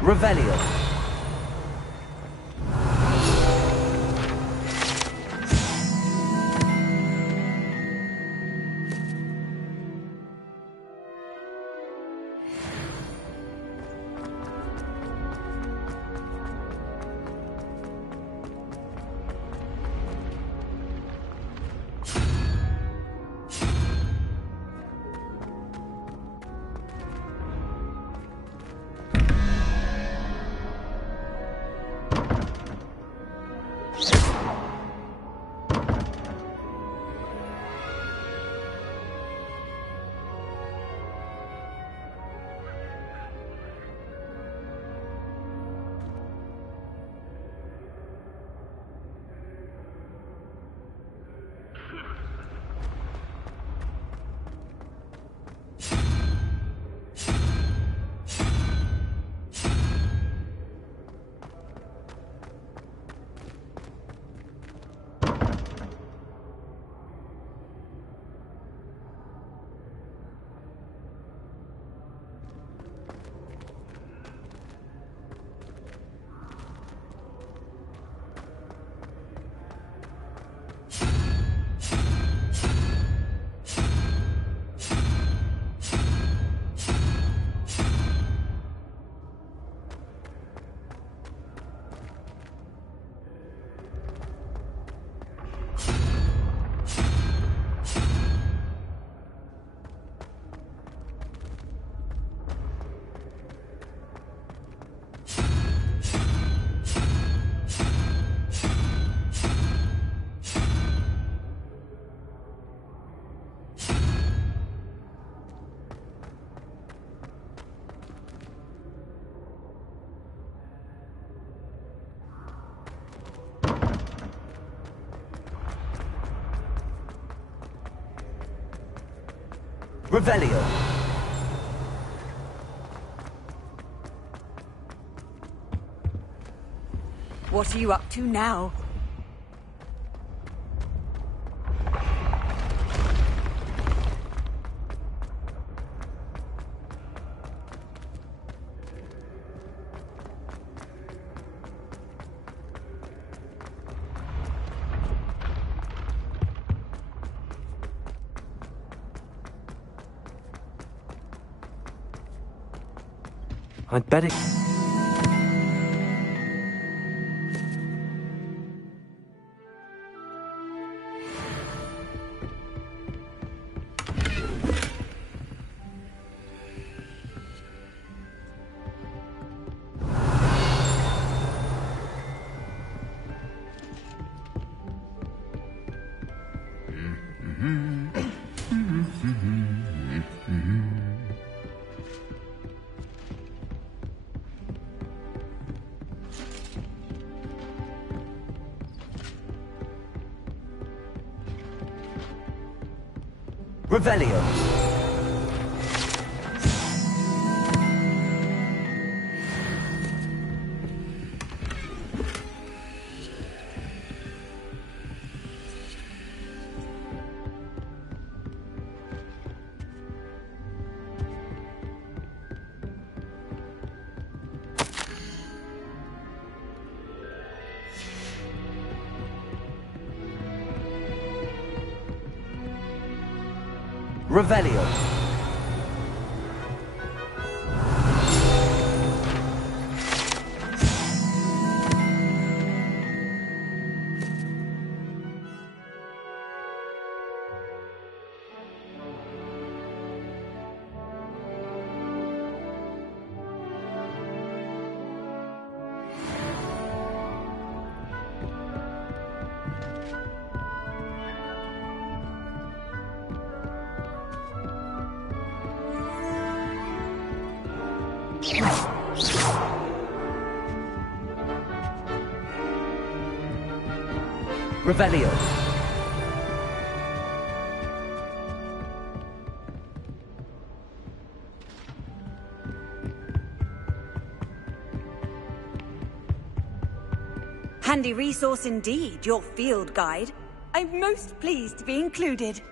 Revelio. Revelio. What are you up to now? I'd better... Revelio. Revelio. Revelio. Handy resource indeed, your field guide. I'm most pleased to be included.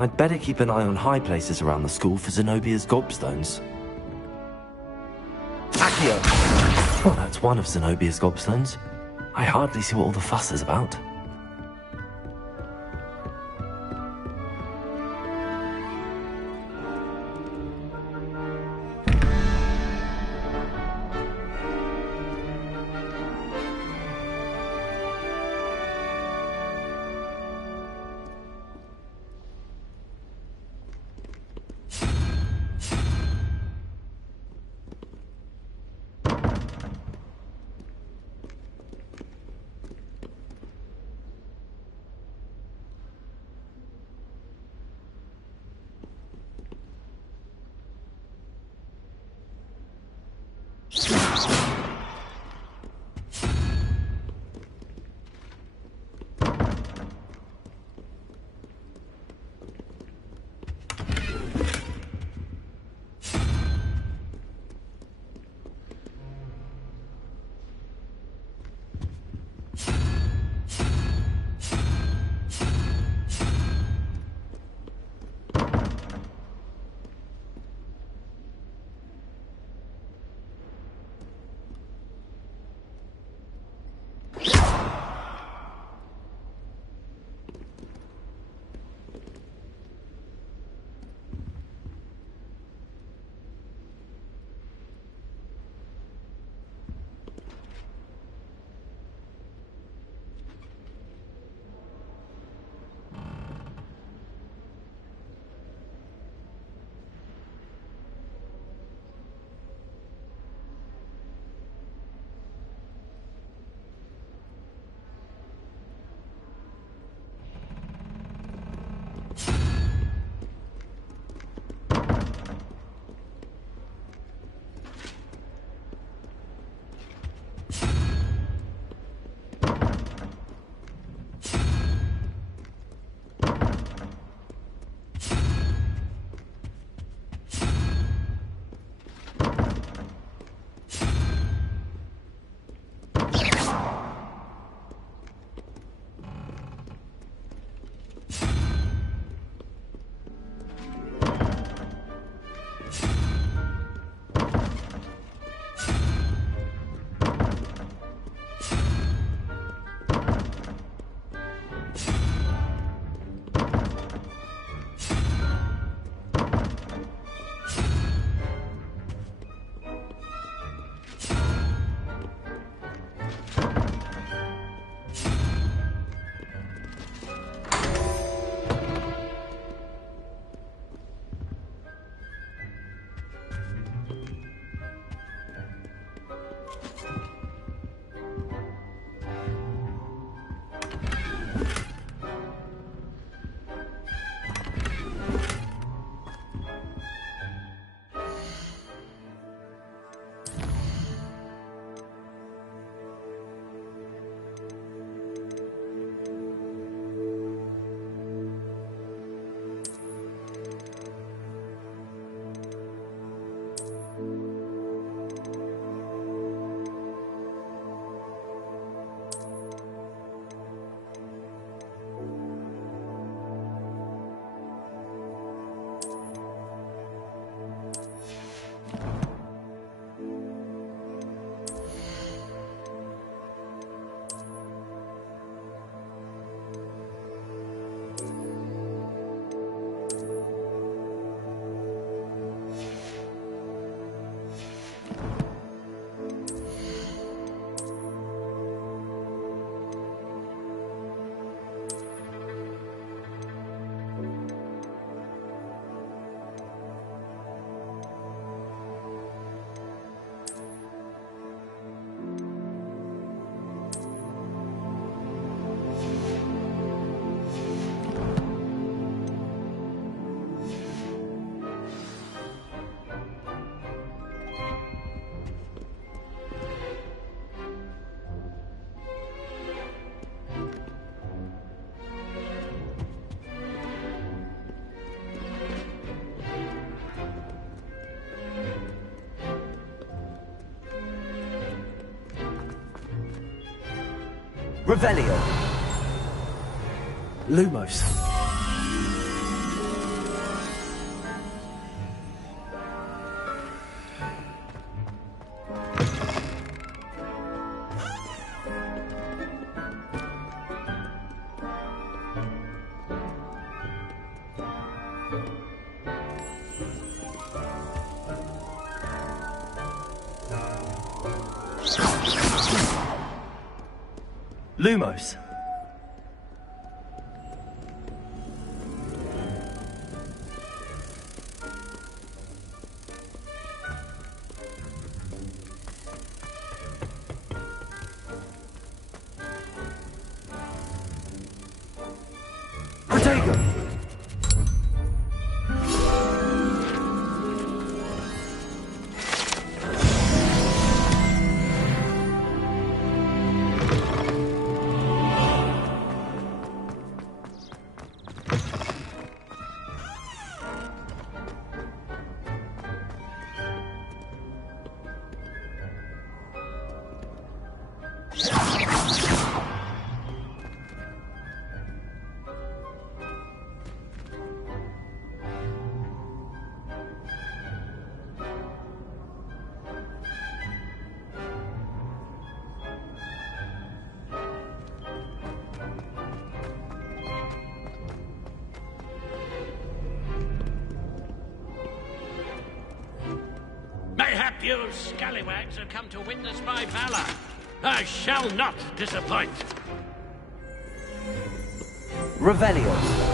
I'd better keep an eye on high places around the school for Zenobia's gobstones. Accio. Well, that's one of Zenobia's gobstones. I hardly see what all the fuss is about. Revelio. Lumos. Lumos. Protego. Mayhap you scallywags have come to witness my valor. I shall not disappoint. Revelio.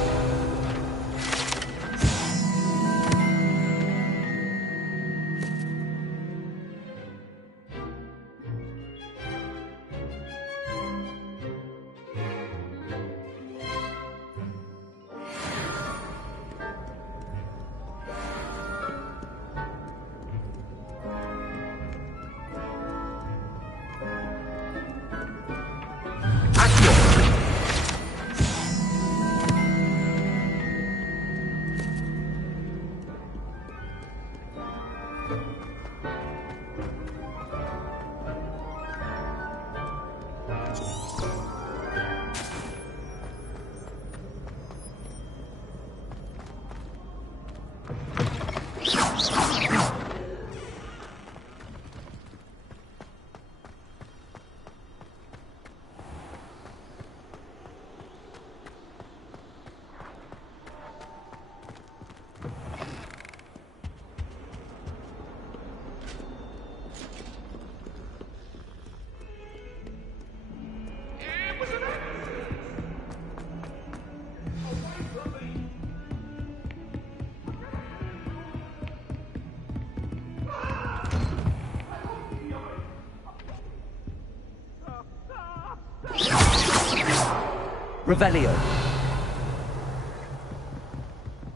Revelio.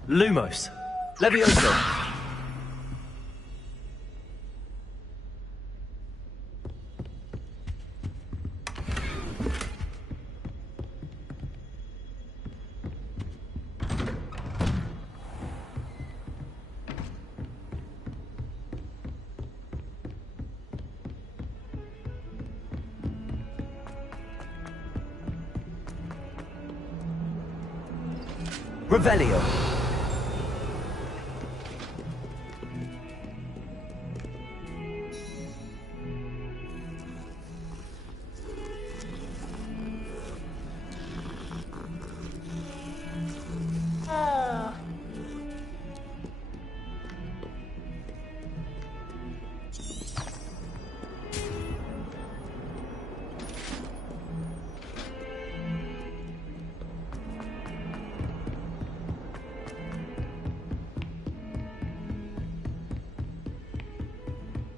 Lumos. Levioso. Revelio.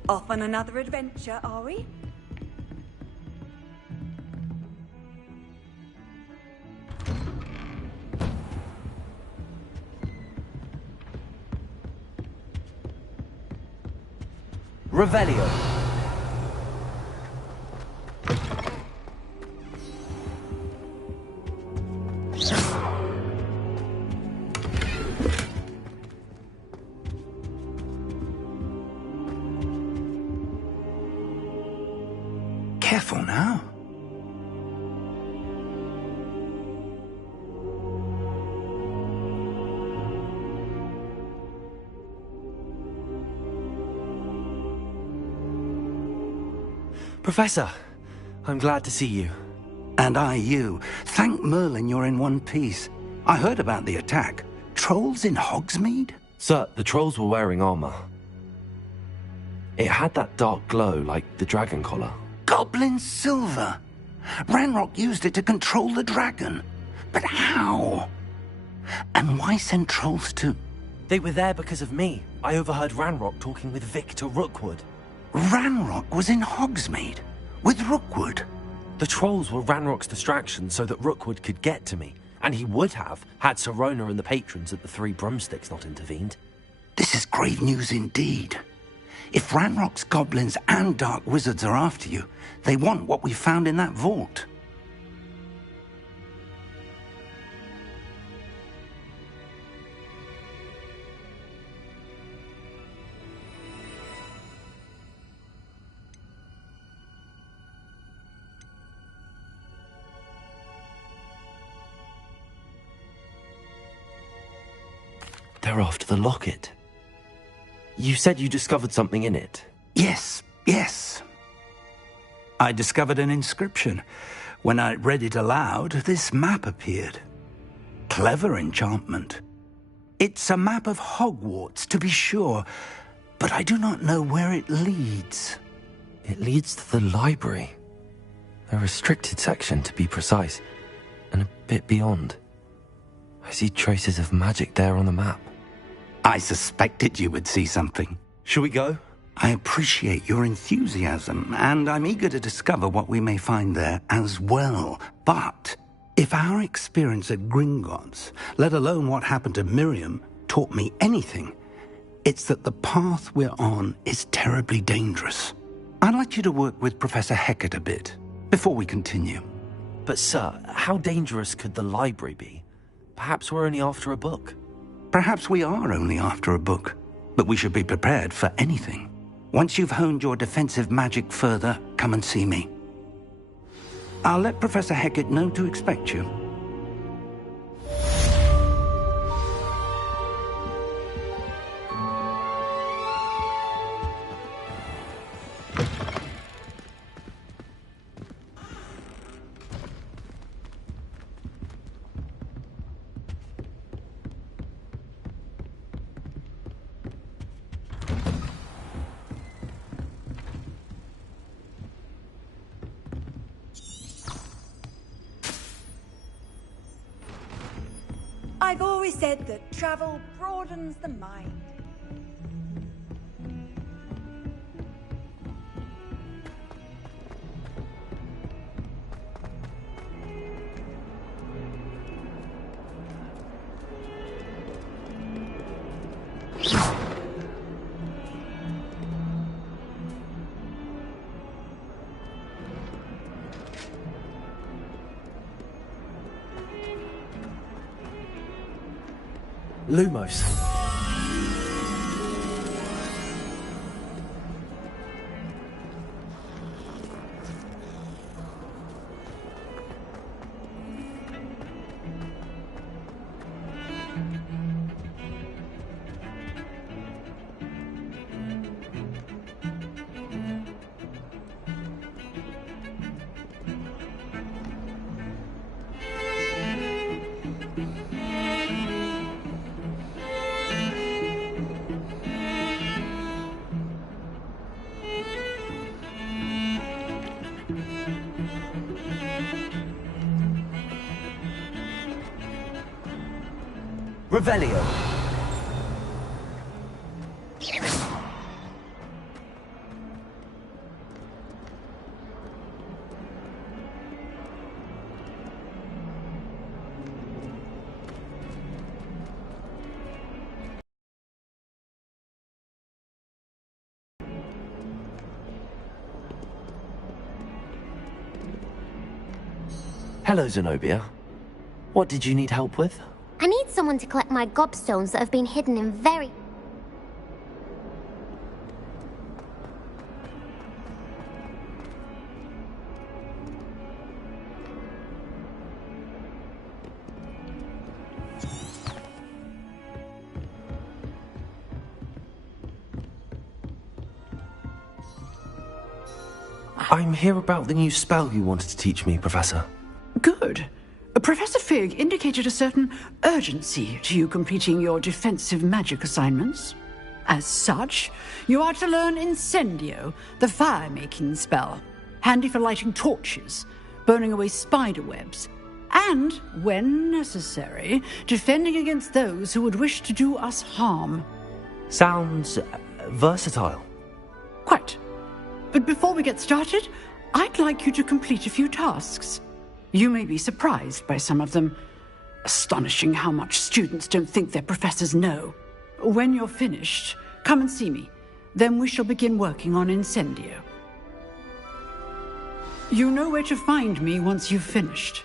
Off on another adventure, are we? Revelio. Careful now. Professor, I'm glad to see you. And I you. Thank Merlin you're in one piece. I heard about the attack. Trolls in Hogsmeade? Sir, the trolls were wearing armor. It had that dark glow like the dragon collar. Goblin silver! Ranrock used it to control the dragon. But how? And why send trolls to... They were there because of me. I overheard Ranrock talking with Victor Rookwood. Ranrock was in Hogsmeade? With Rookwood? The trolls were Ranrock's distraction so that Rookwood could get to me. And he would have, had Sirona and the patrons at the Three Broomsticks not intervened. This is grave news indeed. If Ranrock's goblins and dark wizards are after you, they want what we found in that vault. They're after the locket. You said you discovered something in it. Yes. I discovered an inscription. When I read it aloud, this map appeared. Clever enchantment. It's a map of Hogwarts, to be sure, but I do not know where it leads. It leads to the library. A restricted section, to be precise, and a bit beyond. I see traces of magic there on the map. I suspected you would see something. Shall we go? I appreciate your enthusiasm, and I'm eager to discover what we may find there as well. But if our experience at Gringotts, let alone what happened to Miriam, taught me anything, it's that the path we're on is terribly dangerous. I'd like you to work with Professor Hecat a bit, before we continue. But sir, how dangerous could the library be? Perhaps we're only after a book. Perhaps we are only after a book, but we should be prepared for anything. Once you've honed your defensive magic further, come and see me. I'll let Professor Hecat know to expect you. I've always said that travel broadens the mind. Lumos. Revelio. Hello, Zenobia. What did you need help with? I need someone to collect my gobstones that have been hidden in very... I'm here about the new spell you wanted to teach me, Professor. Good. Professor Fig indicated a certain urgency to you completing your defensive magic assignments. As such, you are to learn Incendio, the fire-making spell, handy for lighting torches, burning away spider webs, and, when necessary, defending against those who would wish to do us harm. Sounds versatile. Quite. But before we get started, I'd like you to complete a few tasks. You may be surprised by some of them. Astonishing how much students don't think their professors know. When you're finished, come and see me. Then we shall begin working on Incendio. You know where to find me once you've finished.